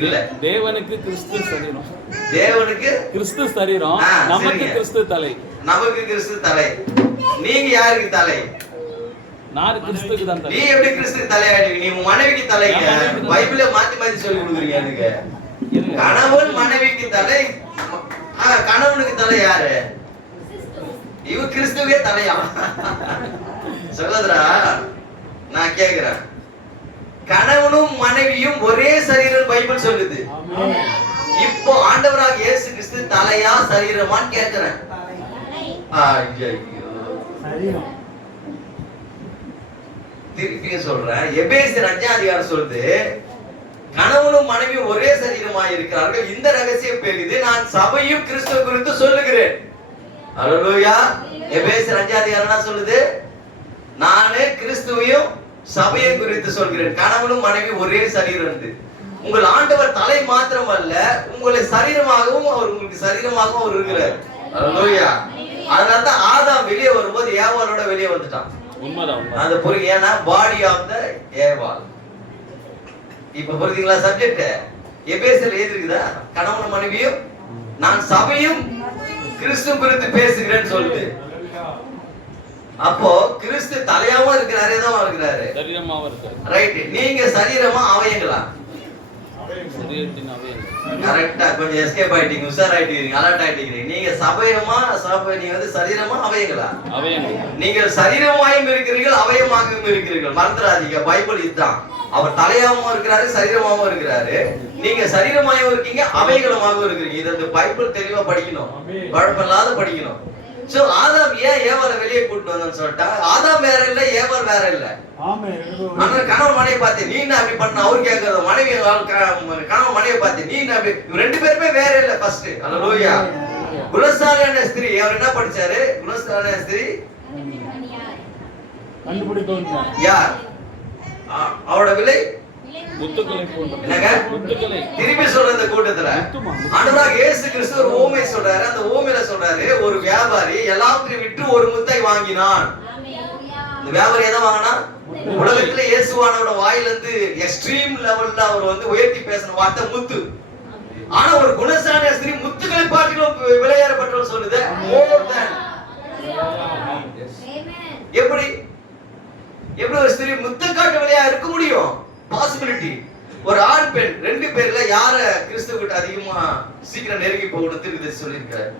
இல்ல. தேவனுக்கு கிறிஸ்து சரீரம், தேவனுக்கு கிறிஸ்து சரீரம், நமக்கு கிறிஸ்து தலை. நமக்கு கிறிஸ்து தலை. நீங்க யாருக்கு தலை? நான் கிறிஸ்துக்கு தான் தலை. நீ எப்படி கிறிஸ்துக்கு தலையாடுவீங்க? நீ உன் மனைவிக்கு தலைங்க. பைபிளை மாத்தி மாத்தி சொல்லி கொடுக்குறீங்க எனக்கு. கணவன் மனைவிக்கு தலை, கணவனுக்கு தலை யாரு? இவ கிறிஸ்துவே தலையா? சகோதரா, நான் கேக்குறேன், கணவனும் மனைவியும் ஒரே சரீரம் பைபிள் சொல்லுது. இப்போ ஆண்டவராக இயேசு கிறிஸ்து தலையா சரீரமான்னு கேக்குறேன். திருப்பியும் சொல்றேன். எபேசியர் 5ஆம் அதிகாரம் சொல்லுது, கணவனும் மனைவியும் ஒரே சரீரமாய் இருக்கிறார்கள். இந்த ரகசியம் பெரிது, நான் சபையும் கிறிஸ்துவ குறித்து சொல்லுகிறேன். அல்லேலூயா. எபேசியர் 5ஆம் அதிகாரம் என்ன சொல்லுது? நானே கிறிஸ்துவையும் சபையை குறித்து சொல்கிறேன். கணவனும் மனைவி ஒரே சரீரம். உங்கள் ஆண்டவர் தலை மாத்திரம் அல்ல, உங்களை சரீரமாகவும் அவர் உங்களுக்கு சரீரமாகவும் அவர் இருக்கிறார். அல்லேலூயா. அதனாலதான் ஆதாம் வெளியே வரும்போது ஏவாளோட வெளியே வந்துட்டான். உண்மைதான். அந்த புரியுது. ஏன்னா பாடி ஆஃப் த ஏவாள். இப்ப புரியுதுங்களா சப்ஜெக்ட்? எபேசியர்ல எழுதிருக்குதா? கணவனும் மனைவியும் நான் சபையும் கிறிஸ்து குறித்து பேசுகிறேன்னு சொல்லுது. அப்போ கிறிஸ்து தலையாவும் இருக்கிறாரு, தான் இருக்கிறாரு, சரீரமாவும் இருக்காரு. ரைட். நீங்க சரீரமா அவயங்களா? சரீரத்தின் அவயங்கள். கரெக்டா கொஞ்சம் எஸ்கேப் ஆயிட்டீங்க, உஷார் ஆயிட்டீங்க, அலர்ட் ஆயிட்டீங்க. நீங்க நீங்க வந்து சரீரமா அவயங்களா? அவயங்கள். நீங்கள் சரீரமாயும் இருக்கிறீர்கள், அவயமாகவும் இருக்கிறீர்கள். மறந்துடாதீங்க, பைபிள் இதுதான். அவர் தலையாவும் இருக்கிறாரு, சரீரமாவும் இருக்கிறாரு. நீங்க சரீரமாயும் இருக்கீங்க, அவயங்களுமாகவும் இருக்கிறீங்க. இது அந்த பைபிள் தெளிவா படிக்கணும், குழப்பமில்லாத படிக்கணும். சோ ஆதாம் ஏன் ஏவாளை வெளியே கூட்டு வந்தான்னு சொல்லிட்டா, ஆதாம் வேற இல்ல, ஏவாள் வேற இல்ல. ஆனா கணவன் மனைவி பார்த்து நீ என்ன அப்படி பண்ண அவர் கேட்கறது, மனைவி கணவன் மனைவி பார்த்து நீ என்ன அப்படி, ரெண்டு பேருமே வேற இல்ல. ஃபர்ஸ்ட் அல்லேலூயா. குணசாலியான ஸ்திரீ, அவர் என்ன படிச்சாரு? குணசாலியான ஸ்திரீ யார்? அவரோட விலை முத்துக்களை போன்ற. என்னங்க? முத்துக்களை. திருப்பி சொல்ற இந்த கூட்டத்துல ஆண்டவராகிய இயேசு கிறிஸ்து ஒரு ஓமை சொல்றாரு. அந்த ஓமையில சொல்றாரு, ஒரு வியாபாரி எல்லாத்தையும் விட்டு ஒரு முத்தை வாங்கினான். இந்த வியாபாரி எதை வாங்கினா? உலகத்துல இயேசுவானோட வாயிலிருந்து எக்ஸ்ட்ரீம் லெவல்ல அவர் வந்து உயர்த்தி பேசின வார்த்தை முத்து. ஆனா ஒரு குணசாலியான ஸ்திரீ முத்துக்களை பார்க்கிலும் விலையேறப்பட்டவள் சொல்லுது more than. எப்படி எப்படி ஒரு ஸ்திரீ முத்துக்காட்டு விலையா இருக்க முடியும்? பாசிபிலிட்டி. ஒரு ஆண் பெண் ரெண்டு பேர்ல யார கிறிஸ்துவ கிட்ட அதிகமா சீக்கிரம் நெருங்கி போகணும் திருப்பதி சொல்லியிருக்காரு?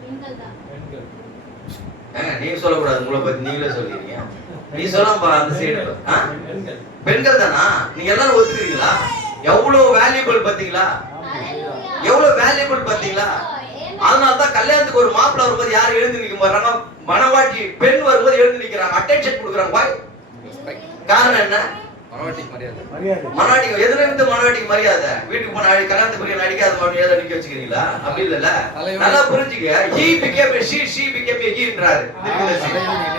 நீங்க சொல்லக்கூடாது, உங்களை பத்தி நீங்களே சொல்லிருக்கீங்க. நீ சொல்லாம அந்த சைடு பெண்கள் தானா? நீங்க எல்லாரும் ஒத்துக்கிறீங்களா? எவ்வளவு வேல்யூபிள் பாத்தீங்களா? எவ்வளவு வேல்யூபிள் பாத்தீங்களா? அதனாலதான் கல்யாணத்துக்கு ஒரு மாப்பிள்ள வரும்போது யாரும் எழுந்து நிக்க மாட்டாங்க, மணவாட்டி பெண் வரும்போது எழுந்து நிக்கிறாங்க, அட்டென்ஷன் கொடுக்குறாங்க. காரணம் என்ன? மனவாட்டிக்கு எதுல இருந்து மனவாட்டிக்கு மரியாதை? வீட்டுக்கு போன கல்யாணத்துக்கு போய் நடிக்காத மாதிரி ஏதோ நிக்க வச்சுக்கிறீங்களா? அப்படி இல்ல. நல்லா புரிஞ்சுக்க, he became a she became a he ன்றாரு.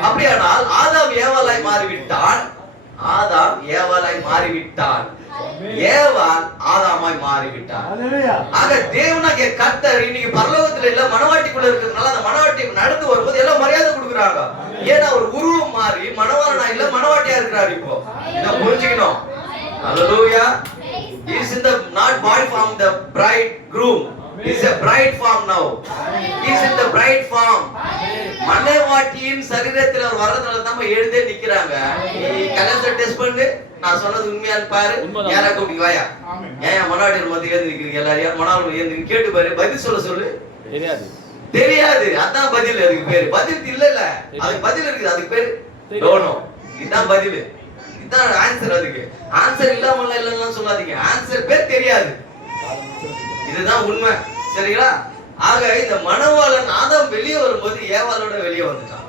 அப்படியானால் ஆதாம் ஏவாளாய் மாறிவிட்டான், ஆதாம் ஏவாளாய் மாறிவிட்டான், ஏவாள் ஆதாமாய் மாறிவிட்டான். ஆக தேவனாகிய கர்த்தர் இன்னைக்கு பரலோகத்துல இல்ல, மனவாட்டிக்குள்ள இருக்கிறதுனால அந்த மனவாட்டி நடந்து வரும்போது எல்லாம் மரியாதை கொடுக்குறாங்க. ஏன்னா ஒரு உருவம் மாறி மனவாளனா இல்ல, மனவாட்டியா இருக்கிறார். இப்போ இத புரிஞ்சுக்கணும். Hallelujah. He is in the not body form, the bridegroom. He is a bride form now. He is in the bride form. மனவாட்டியின் சரீரத்தில் அவர் வர்றதுனால தான் எழுதே நிக்கிறாங்க. நீ கல்யாணத்தை டெஸ்ட் பண்ணு, நான் சொன்னது உண்மையான்னு பாரு. யாரா கூப்பிட்டு வாயா, ஏன் மனவாட்டியின் மத்திய எழுந்து நிக்கிறீங்க எல்லாரையும்? மனவாளி எழுந்து கேட்டு பாரு, பதில் சொல்லு. தெரியாது, தெரியாது. அதான் பதில். அதுக்கு பேரு பதில் இல்ல. அதுக்கு பதில் இருக்குது, அதுக்கு பேரு டோனோ. இதுதான் பதில், இதுதான் ஆன்சர். அதுக்கு ஆன்சர் இல்லாம இல்லன்னு சொல்லாதீங்க. ஆன்சர் பேர் தெரியாது, இதுதான் உண்மை. சரிங்களா? ஆக இந்த மணவாளன் ஆதாம் வெளியே வரும்போது ஏவாளோட வெளியே வந்துட்டான்.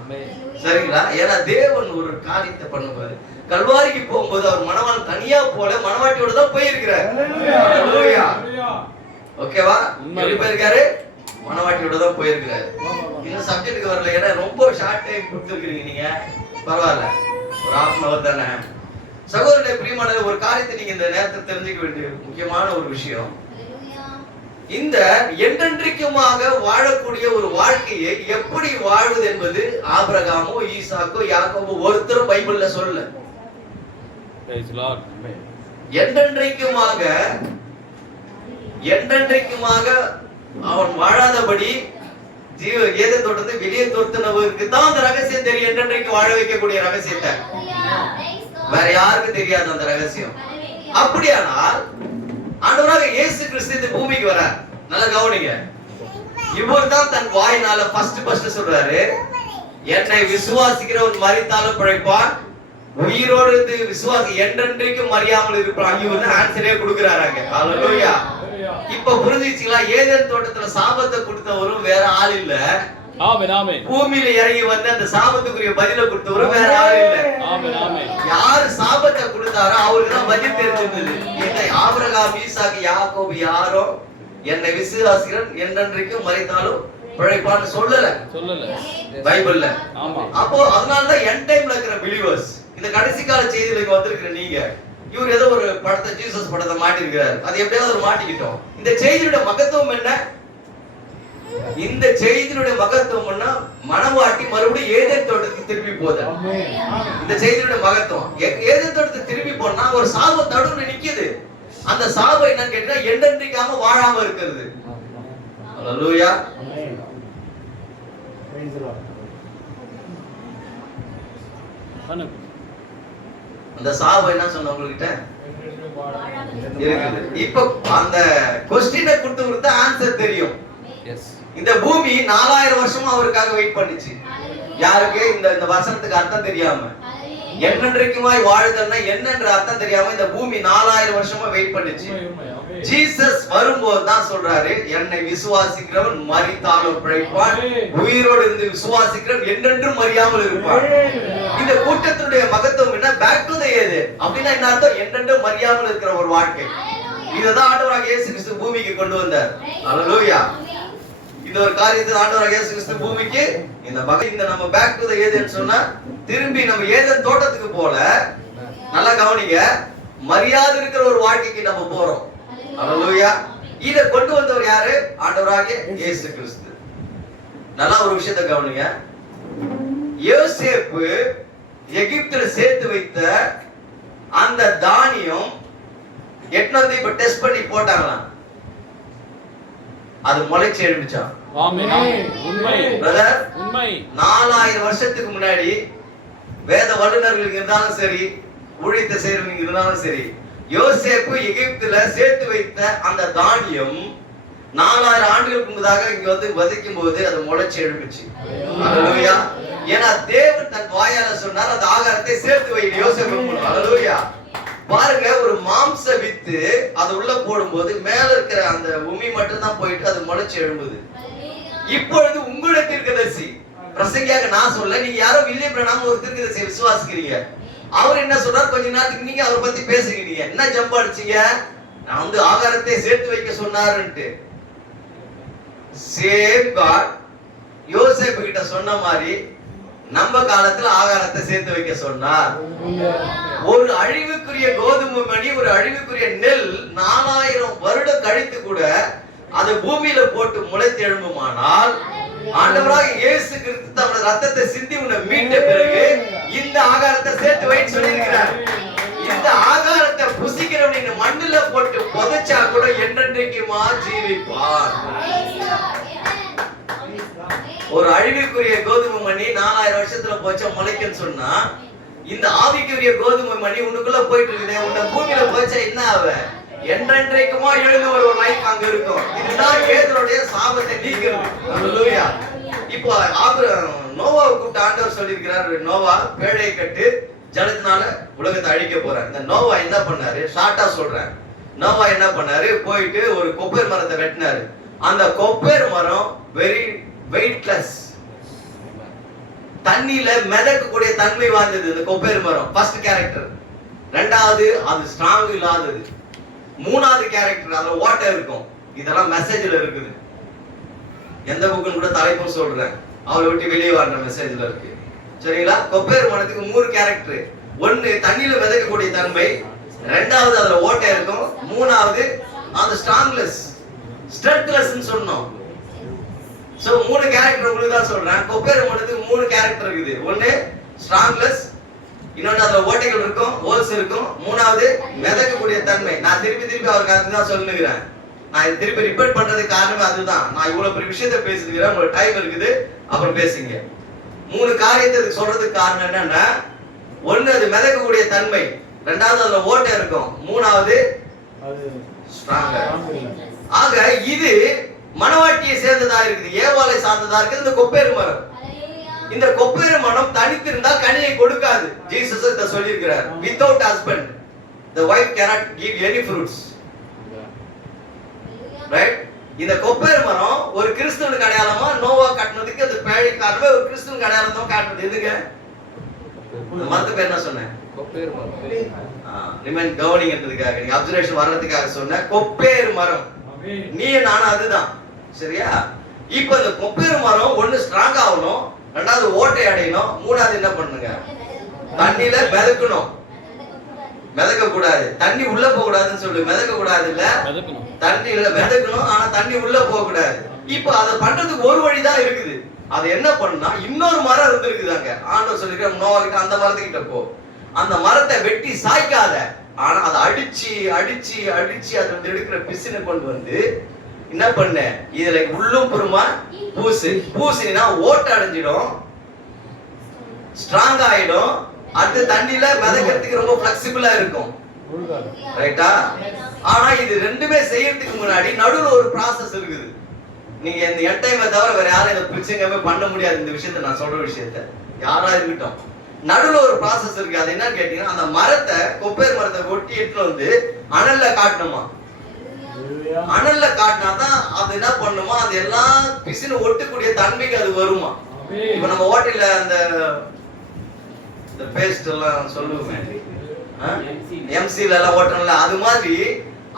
சரிங்களா? ஏன்னா தேவன் ஒரு காரியத்தை பண்ணும்போது, கல்வாரிக்கு போகும்போது அவர் மணவாளன் தனியா போல மணவாட்டியோட தான் போயிருக்கிறார். ஓகேவா? எப்படி போயிருக்காரு? மனவாட்டியோட தான் போயிருக்கிறாரு. இன்னும் சப்ஜெக்ட்டுக்கு வரல, ஏன்னா ரொம்ப ஷார்ட் டைம் கொடுத்துருக்கீங்க நீங்க. பரவாயில்ல, ஒரு ½ hour தானே. சகோதரனே பிரியமான ஒரு காரியத்தை நீங்க இந்த நேரத்தில் தெரிஞ்சுக்க வேண்டிய முக்கியமான ஒரு விஷயம், இந்த என்றென்றைக்குமாக வாழக்கூடிய ஒரு வாழ்க்கையை எப்படி வாழ்வது என்பது ஆபிரகாமோ ஈசாக்கோ யாக்கோபோ ஒருத்தரும் பைபிள்ல சொல்லல. என்றென்றைக்குமாக அவன் வாழாதபடி ஏதேன் தோட்டத்தை வெளியே துரத்துனவருக்கு தான் அந்த ரகசியம் தெரியும். என்றென்றைக்கு வாழ வைக்கக்கூடிய ரகசியத்தை வேற யாருக்கும் தெரியாது அந்த ரகசியம். அப்படியானால் ஆண்டவராக இயேசு கிறிஸ்து இந்த பூமிக்கு வரார். நல்லா கவனிங்க. இவர் தான் தன் வாயினால ஃபர்ஸ்ட் சொல்றாரு, என்னை விசுவாசிக்கிறவன் மரித்தாலும் பிழைப்பான், உயிரோடு இருந்து விசுவாசி என்றென்றைக்கும் மறியாமல் இருப்பான். இவர் ஆன்சரே கொடுக்கிறாங்க. ஹalleluya. இப்ப புரிஞ்சுச்சீங்களா? ஏதேன் தோட்டத்துல சாபத்தை கொடுத்தவரும் வேற ஆள் இல்ல. ஆமென் ஆமென். பூமியில இறங்கி வந்து அந்த சாபத்துக்குரிய பதிலை கொடுத்தவரும் வேற ஆள் இல்ல. ஆமென் ஆமென். யார் சாபத்தை கொடுத்தாரோ அவருக்கு தான் பதில் தெரிஞ்சிருந்தது. என்ன ஆபிரகாம் ஈசாக்கு யாக்கோபு யாரோ என்னை விசுவாசிக்கிறன் என்றென்றைக்கும் மரித்தாலும் பிழைப்பான்னு சொல்லல பைபிள்ல. அப்போ அதனாலதான் எண்ட் டைம்ல இருக்கிற பிலீவர்ஸ், இந்த கடைசி கால செய்திகளுக்கு வந்திருக்கிற நீங்க, இவர் ஏதோ ஒரு படத்தை ஜீசஸ் படத்தை மாட்டிருக்கிறார், அது எப்படியாவது மாட்டிக்கிட்டோம். இந்த செய்தியோட மகத்துவம் என்ன? இந்த செய்தியுடைய மகத்துவம் என்ன? மனவாட்டி மறுபடியும் ஏதேன் தோட்டத்துக்கு திரும்பி போகுது. இந்த செய்தியுடைய மகத்துவம் ஏதேன் தோட்டத்துக்கு திரும்பி போனா ஒரு சாபம் தடுன்னு நிக்குது. அந்த சாபம் என்னன்னு கேட்டா என்றென்றைக்காக வாழாம இருக்கிறது. ஹalleluya. அந்த சாபம் என்ன சொன்ன உங்ககிட்ட? இருக்குது. இப்போ அந்த கொஸ்டினை கொடுத்து ஆன்சர் தெரியும். இந்த பூமி 4000 வருஷமா அவருக்காக வெயிட் பண்ணிச்சு. யாருக்கு? இந்த வசனத்துக்கு அர்த்தம் தெரியாம, என்னென்றைக்குமாய் வாழுதல்னா என்னன்ற அர்த்தம் தெரியாம இந்த பூமி 4000 வருஷமா வெயிட் பண்ணிச்சு. ஜீசஸ் வரும்போது தான் சொல்றாரு, என்னை விசுவாசிக்கிறவன் மரித்தாலும் பிழைப்பான், உயிரோடு இருந்து விசுவாசிக்கிறவன் என்றென்றும் மரியாமல் இருப்பான். இந்த கூட்டத்தினுடைய மகத்துவம் என்ன? பேக் டு தி ஏது அப்படின்னா என்ன அர்த்தம்? என்றென்றும் மரியாமல் இருக்கிற ஒரு வாழ்க்கை. இததான் ஆண்டவராக இயேசு கிறிஸ்து பூமிக்கு கொண்டு வந்தார். அல்லேலூயா. இந்த ஒரு காரியத்தை ஆண்டவராக இயேசு கிறிஸ்து பூமிக்கு இந்த நம்ம பேக் டு தி ஏதேன்னு சொன்னா திரும்பி நம்ம ஏதேன் தோட்டத்துக்கு போல, நல்லா கவனிங்க, மரியாதை இருக்கிற ஒரு வாழ்க்கைக்கு நம்ம போறோம். அல்லேலூயா. இத கொண்டு வந்தவர் யாரு? ஆண்டவராக இயேசு கிறிஸ்து. நல்லா ஒரு விஷயத்தை கவனிங்க. யோசேப்பு எகிப்துல சேர்த்து வைத்த அந்த தானியம் எட்நூத்தி இப்ப டெஸ்ட் பண்ணி போட்டாங்களாம், அது முளைச்சு எழுந்துச்சான். ஆமென். உண்மை பிரதர், உண்மை. 4000 வருஷத்துக்கு முன்னாடி வேத வல்லுநர்களுக்கு இருந்தாலும் சரி, ஊழியத்தை செய்யறவங்க இருந்தாலும் சரி, யோசேப்பு எகிப்துல சேர்த்து வைத்த அந்த தானியம் 4000 ஆண்டுகளுக்கு முன்னதாக இங்க வந்து வதிக்கும் போது அது முளைச்சு எழுந்துச்சு. அல்லேலூயா. ஏன்னா தேவன் தன் வாயால சொன்னார், அந்த ஆகாரத்தை சேர்த்து வை யோசேப்பு. அல்லேலூயா. பாருங்க, ஒரு மாம்ச வித்து அது உள்ள போடும்போது மேல இருக்கிற அந்த உமி மட்டும் தான் போயிட்டு அது முளைச்சு எழும்புது. இப்பொழுது உங்களுடைய தீர்க்கதரிசி பிரசங்கியாக நான் சொல்ல, நீங்க யாரோ வில்லியம் பிரணாம் ஒரு தீர்க்கதரிசியை விசுவாசிக்கிறீங்க. அவர் என்ன சொல்றாரு? கொஞ்ச நேரத்துக்கு நீங்க அவரை பத்தி பேசுகிறீங்க. என்ன ஜம்ப் அடிச்சீங்க? நான் வந்து ஆகாரத்தை சேர்த்து வைக்க சொன்னாருன்ட்டு. சேம் காட் யோசேப்பு கிட்ட சொன்ன மாதிரி நம்ம காலத்துல ஆகாரத்தை சேர்த்து வைக்க சொன்னார். ஒரு அழிவுக்குரிய கோதுமை மணி, ஒரு அழிவுக்குரிய நெல் 4000 வருடம் கழித்து கூட அது பூமியில போட்டு முளைத்து எழும்புமானால், ஆண்டவராக இயேசு கிறிஸ்து தம்முடைய ரத்தத்தை சிந்தி உன்னை மீட்ட பிறகு இந்த ஆகாரத்தை சேர்த்து வைன்னு சொல்லியிருக்கிறார். இந்த ஆகாரத்தை புசிக்கிறவன் இந்த மண்ணுல போட்டு புதைச்சா கூட என்றென்றைக்குமா ஜீவிப்பான். ஒரு அழிவுக்குரிய கோதுமை மணி 4000 வருஷத்துல போச்சா முளைக்குன்னு சொன்னா, இந்த ஆவிக்குரிய கோதுமை மணி உனக்குள்ள போயிட்டு இருக்குது, உன்னை பூமியில போச்சா என்ன ஆவ? என்றென்றைக்குமா எழுந்து ஒரு லைஃப் அங்க இருக்கும். இதுதான் ஏதனுடைய சாபத்தை நீக்கிறது. அல்லேலூயா. இப்போ நோவாவை கூப்பிட்டு ஆண்டவர் சொல்லியிருக்கிறார், நோவா பேழையை கட்டு, ஜலத்தினால உலகத்தை அழிக்க போறார். இந்த நோவா என்ன பண்ணாரு? ஷார்ட்டா சொல்றேன். நோவா என்ன பண்ணாரு? போயிட்டு ஒரு கொப்பேர் மரத்தை வெட்டினாரு. அந்த கொப்பேர் மரம் வெரி வெயிட்லெஸ், தண்ணியில மிதக்கக்கூடிய தன்மை வாய்ந்தது இந்த கொப்பேர் மரம். First character. ரெண்டாவது, அது ஸ்ட்ராங் இல்லாதது. மூணாவது கேரக்டர், அதுல வாட்டர் இருக்கும். இதெல்லாம் மெசேஜ்ல இருக்குது. எந்த புக்குன்னு கூட தலைப்பும் சொல்றேன், அவளை விட்டு வெளியே வர்ற மெசேஜ்ல இருக்கு. சரிங்களா? கொப்பேர் மரத்துக்கு 3 கேரக்டர். ஒன்னு, தண்ணியில மிதக்கக்கூடிய தன்மை. ரெண்டாவது, அதுல வாட்டர் இருக்கும். மூணாவது, அந்த ஸ்ட்ராங்லெஸ், ஸ்ட்ரென்த்லெஸ் சொன்னோம். சோ 3 கேரக்டர் உங்களுக்கு தான் சொல்றேன். கொப்பேர் மரத்துக்கு 3 கேரக்டர் இருக்குது. ஒன்னு ஸ்ட்ராங்லெஸ், இன்னொன்று அதுல ஓட்டைகள் இருக்கும், ஹோல்ஸ் இருக்கும். மூணாவது மிதக்கக்கூடிய தன்மை. நான் திருப்பி அவருக்கு அதுதான் சொல்லுகிறேன். நான் திருப்பி ரிப்பீட் பண்றதுக்கு காரணமே அதுதான். நான் இவ்வளவு பெரிய விஷயத்தை பேசுகிறேன், உங்களுக்கு டைம் இருக்குது, அப்புறம் பேசுங்க. 3 காரியத்தை சொல்றதுக்கு காரணம் என்னன்னா, ஒன்னு அது மிதக்கக்கூடிய தன்மை, ரெண்டாவது அதுல ஓட்டை இருக்கும், மூணாவது ஸ்ட்ராங்கா. ஆக இது மனவாட்டியை சேர்ந்ததா இருக்குது, ஏவாளை சார்ந்ததா இருக்குது இந்த கொப்பேறு மரம். இந்த கொப்பேறு மரம் தனித்திருந்தால் கனியை கொடுக்காது. ஜீசஸ் இத சொல்லியிருக்கிறார். Without husband the wife cannot give any fruits. Right? இந்த கொப்பேறு மரம் ஒரு கிறிஸ்துவுக்கு அடையாளமா நோவா காட்டுனதுக்கு அது பேழை காரணமே ஒரு கிறிஸ்துவுக்கு அடையாளம் தான் காட்டுது. எதுங்க? இந்த மரத்துக்கு பேர் என்ன சொன்னேன்? கொப்பேறு மரம். ரிமைண்ட் கவனிங்கிறதுக்காக, நீங்க அப்சர்வேஷன் வர்றதுக்காக சொன்ன கொப்பேறு மரம். நீ நானும் அதுதான். சரியா? இப்போ இந்த கொப்பேறு மரம் ஒன்னு ஸ்ட்ராங் ஆகணும், ரெண்டாவது ஓட்டை அடையணும், மூணாவது என்ன பண்ணுங்க? தண்ணியில மிதக்கணும். மிதக்க கூடாது, தண்ணி உள்ள போக கூடாதுன்னு சொல்லு. மிதக்க கூடாது இல்ல, தண்ணியில மிதக்கணும், ஆனா தண்ணி உள்ள போக கூடாது. இப்போ அதை பண்றதுக்கு ஒரு வழிதான் இருக்குது. அது என்ன பண்ணா, இன்னொரு மரம் இருந்திருக்குதாங்க. ஆண்டவர் சொல்லிருக்க நோவா கிட்ட, அந்த மரத்துக்கிட்ட போ, அந்த மரத்தை வெட்டி சாய்க்காத, ஆனா அதை அடிச்சு அடிச்சு அடிச்சு அது எடுக்கிற பிசினை கொண்டு வந்து என்ன பண்ண, இதுல உள்ளும் புறமா பூசு. பூசினா ஓட்டை அடைஞ்சிடும், ஸ்ட்ராங் ஆயிடும், அடுத்து தண்ணியில மிதக்கிறதுக்கு ரொம்ப பிளெக்சிபிளா இருக்கும். ரைட்டா? ஆனா இது ரெண்டுமே செய்யறதுக்கு முன்னாடி நடுவுல ஒரு process இருக்குது. நீங்க இந்த என்டைமை தவிர வேற யாரும் இதை பிரிச்சுங்கமே பண்ண முடியாது. இந்த விஷயத்தை நான் சொல்ற விஷயத்த யாரா இருக்கட்டும், நடுவுல ஒரு process இருக்கு. அது என்னன்னு கேட்டீங்கன்னா, அந்த மரத்தை, கொப்பேர் மரத்தை ஒட்டி எடுத்துட்டு வந்து அனல்ல காட்டணுமா. அனல்ல காட்டினாதான் அது என்ன பண்ணுமா, அது எல்லாம் பிசினு ஒட்டக்கூடிய தன்மைக்கு அது வருமா. இப்ப நம்ம ஹோட்டல்ல அந்த பேஸ்ட் எல்லாம் சொல்லுவோமே, எம்சில எல்லாம் ஓட்டணும்ல, அது மாதிரி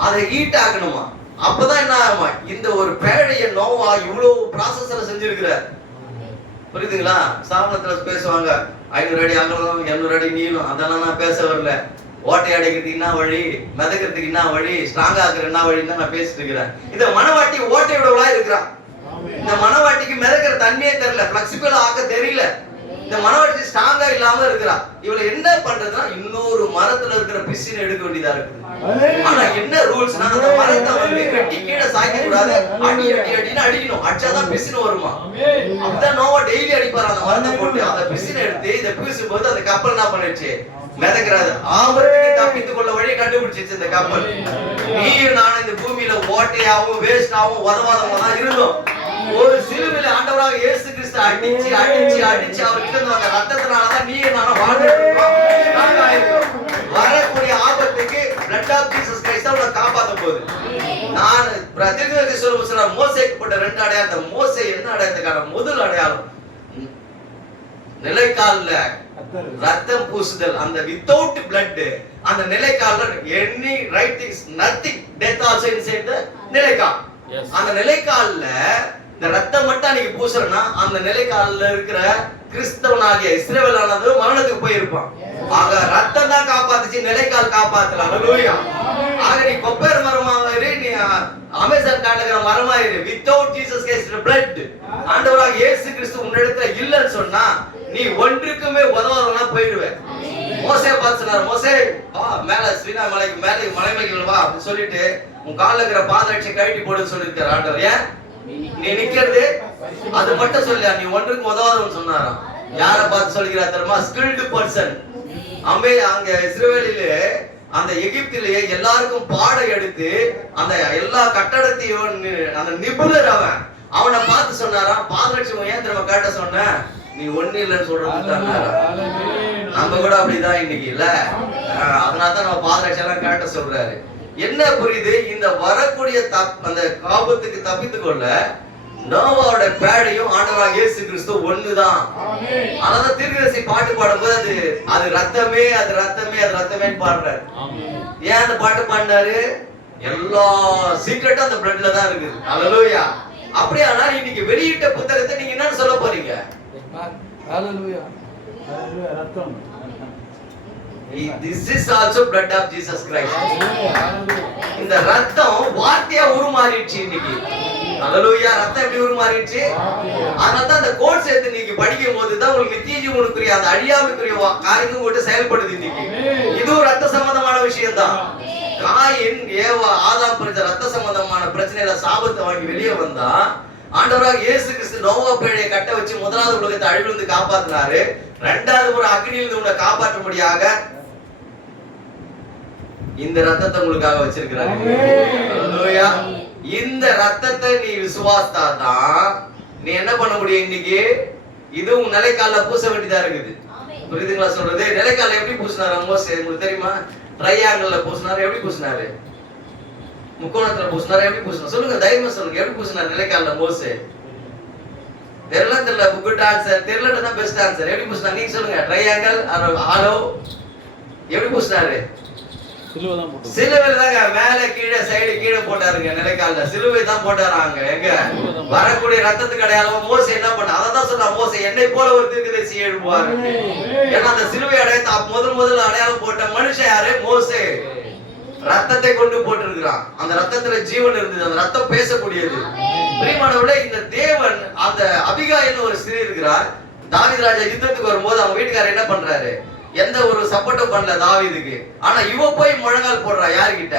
அதை ஹீட் ஆகணுமா. அப்பதான் என்ன ஆகுமா, இந்த ஒரு பேழைய நோவா இவ்வளவு ப்ராசஸ்ல செஞ்சிருக்கிறார். புரியுதுங்களா? ஸ்தாபனத்துல பேசுவாங்க 500 அடி அகலம் 200 அடி நீளம், அதெல்லாம் நான் பேச வரல. ஓட்டை அடைக்கிறதுக்கு என்ன வழி, மிதக்கிறதுக்கு என்ன வழி, ஸ்ட்ராங் ஆக்குற என்ன வழின்னு தான் நான் பேசிட்டு இருக்கிறேன். இந்த மனவாட்டி ஓட்டையோடவளா இருக்கிறான். இந்த மனவாட்டிக்கு மிதக்கிற தன்மையே தெரியல, பிளெக்சிபிள் ஆக்க தெரியல. இந்த மனவாட்டி ஸ்ட்ராங்கா இல்லாம இருக்கிறா. இவளை என்ன பண்றதுன்னா, இன்னொரு மரத்துல இருக்கிற பிசினை எடுக்க வேண்டியதா இருக்குது. ஆனா என்ன ரூல்ஸ்னா, அந்த மரத்தை வந்து வெட்டி கீழே சாய்க்க கூடாது, அடி அடி அடின்னு அடிக்கணும். அடிச்சாதான் பிசின் வருமா. அப்படிதான் நோவா டெய்லி அடிப்பாரு அந்த மரத்தை போட்டு. அந்த பிசினை எடுத்து இதை பூசும் போது அந்த கப்பல் என்ன பண்ணிடுச்சு, மிதக்கிறது. ஆபத்துக்கு தப்பித்துக் கொள்ள வழியை கண்டுபிடிச்சிச்சு இந்த கப்பல். நீயும் நானும் இந்த பூமியில ஓட்டையாவும் வேஸ்டாவும் உதவாதவங்க தான் இருந்தோம். ஒரு சிலுவையில ஆண்டவராக இயேசு கிறிஸ்து அடிச்சு அடிச்சு அடிச்சு அவர்கிட்ட இருந்து வந்த ரத்தத்தினாலதான் நீயும் நானும் வாழ்ந்துட்டு வரக்கூடிய ஆபத்துக்கு blood of Jesus Christ தான் உன்னை காப்பாத்த போகுது. நான் தீர்க்கதரிசி சொல்லுவார், மோசேக்கு போட்ட 2 அடையாளம். மோசே என்ன அடையாளத்துக்கான முதல் அடையாளம், நிலைக்கால்ல ரத்தம் பூசுதல். அந்த வித்தவுட் பிளட், அந்த நிலைக்கால்ல any right things nothing death also inside the நிலைக்கால். அந்த நிலைக்கால்ல இந்த ரத்தம் மட்டும் நீங்க பூசறனா, அந்த நிலைக்கால்ல இருக்கிற கிறிஸ்தவனாகிய இஸ்ரவேலானது மரணத்துக்கு போயிருப்பான். ஆக ரத்தம் தான் காப்பாத்துச்சு, நிலைக்கால் காப்பாத்தல. ஹல்லேலூயா. ஆக நீ கொப்பேர் மரமாக இரு, நீ அமேசான் காட்டுகிற மரமா இரு. வித்தவுட் ஜீசஸ் கிரைஸ்ட் பிளட், ஆண்டவராக இயேசு கிறிஸ்து உன்னிடத்துல இல்லன்னு சொன்னா நீ ஒன்றுக்குமே உதவாதவனா போயிடுவே. மோசே பார்த்து சொன்னார், மோசே வா மேல ஸ்ரீனா மலைக்கு மேல மலை மேல் வா அப்படி சொல்லிட்டு உன் கால்ல இருக்கிற பாதரட்சை கழட்டி போடுன்னு சொல்லியிருக்காரு ஆண்டவர். ஏன் நீ நிக்கிறது அது மட்டும் சொல்லியா, நீ ஒன்றுக்கு உதவாதவன் சொன்னாராம். யாரை பார்த்து சொல்லிக்கிறார் தெரியுமா? Skilled person. அங்க இஸ்ரவேலிலே அந்த எகிப்திலேயே எல்லாருக்கும் பாடம் எடுத்து அந்த எல்லா கட்டடத்தையும் அந்த நிபுணர் அவனை பார்த்து சொன்னாராம், பாதரட்சம் ஏன் திரும்ப கேட்ட சொன்ன, நீ ஒண்ணு இல்லைன்னு சொல்றது. நம்ம கூட அப்படிதான் இன்னைக்கு இல்ல, அதனாலதான் நம்ம பாதரட்சம் எல்லாம் கேட்ட சொல்றாரு. என்ன புரியுது, இந்த வரக்கூடிய அந்த காபத்துக்கு தப்பித்துக் கொள்ள நோவாவோட பேழையும் ஆண்டவராக இயேசு கிறிஸ்து ஒண்ணுதான். அதனால தீர்க்கதரிசி பாட்டு பாடும்போது அது ரத்தமே அது ரத்தமே அது ரத்தமே பாடுறாரு. ஏன் அந்த பாட்டு பாடினாரு? எல்லா சீக்ரெட்டும் அந்த பிளட்ல தான் இருக்குது. ஹல்லேலூயா. அப்படியானா இன்னைக்கு வெளியிட்ட புத்தகத்தை நீங்க என்ன சொல்ல போறீங்க? ஹல்லேலூயா. ஹல்லேலூயா. ரத்தம். This is also blood of Jesus Christ. இந்த ரத்தம் வார்த்தையா உருமாறிடுச்சு இன்னைக்கு. ஹல்லேலூயா. ரத்தம் எப்படி உருமாறிடுச்சு? அதனால தான் அந்த கோட்ஸ் எடுத்து நீங்க படிக்கும் போது தான் உங்களுக்கு நித்திய ஜீவனுக்குரிய அந்த அழியாமைக்குரிய காரியங்கள் கூட செயல்படுது இன்னைக்கு. இதுவும் ரத்த சம்பந்தமான விஷயம் தான். காயின் ஏவா ஆதாம் பிறந்த ரத்த சம்பந்தமான பிரச்சனையில சாபத்தை வாங்கி வெளியே வந்தா, ஆண்டவராக இயேசு கிறிஸ்து நோவா பேழையை கட்ட வச்சு முதலாவது உலகத்தை அழிவிலிருந்து காப்பாத்தினாரு. 2வது ஒரு அக்னியிலிருந்து உன்னை காப்பாற்றும்படியாக இந்த ரத்தத்தை உங்களுக்காக வச்சிருக்கிறாரு. ஹல்லேலூயா. இந்த ரத்தத்தை நீ விசுவாசித்தாதான் நீ என்ன பண்ண முடியும் இன்னைக்கு. இது உன் நிலைக்கால்ல பூச வேண்டியதா இருக்குது. புரியுதுங்களா சொல்றது? நிலைக்கால்ல எப்படி பூசினாரு மோசே உங்களுக்கு தெரியுமா? ட்ரையாங்கிள்ல பூசினாரு. எப்படி பூசினாரு? முக்கோணத்துல பூசினாரு. எப்படி பூசினாரு சொல்லுங்க, தைரியமா சொல்லுங்க. எப்படி பூசினாரு நிலைக்கால்ல மோசே? தெரியல குட் ஆன்சர். தெரியல தான் பெஸ்ட் ஆன்சர். எப்படி பூசினாரு நீங்க சொல்லுங்க. ட்ரையாங்கிள் ஆலோ எப்படி பூசினாரு? சிலுவை தாங்க மேல கீழே சைடு கீழே போட்டாருங்க. நிலைக்கால்ல சிலுவை தான் போட்டாராங்க. எங்க வரக்கூடிய ரத்தத்துக்கு அடையாளமா மோசே என்ன பண்ண, அததான் சொன்னா மோசே என்னை போல ஒரு தீர்க்கதரிசி எழுப்புவாரு. ஏன்னா அந்த சிலுவை அடையாளத்தை முதல் அடையாளம் போட்ட மனுஷன் யாரு? மோசே. ரத்தத்தை கொண்டு போட்டிருக்கிறான். அந்த ரத்தத்துல ஜீவன் இருந்தது. அந்த ரத்தம் பேசக்கூடியது. பிரியமானவர்களே, இந்த தேவன் அந்த அபிகாயில் ஒரு ஸ்திரீ இருக்கிறார். தாவீது ராஜா யுத்தத்துக்கு வரும்போது அவங்க வீட்டுக்காரர் என்ன பண்றாரு? எந்த ஒரு சப்போர்ட்டும் பண்ணல தாவீதுக்கு. ஆனா இவ போய் முழங்கால் போடுறா. யாருகிட்ட?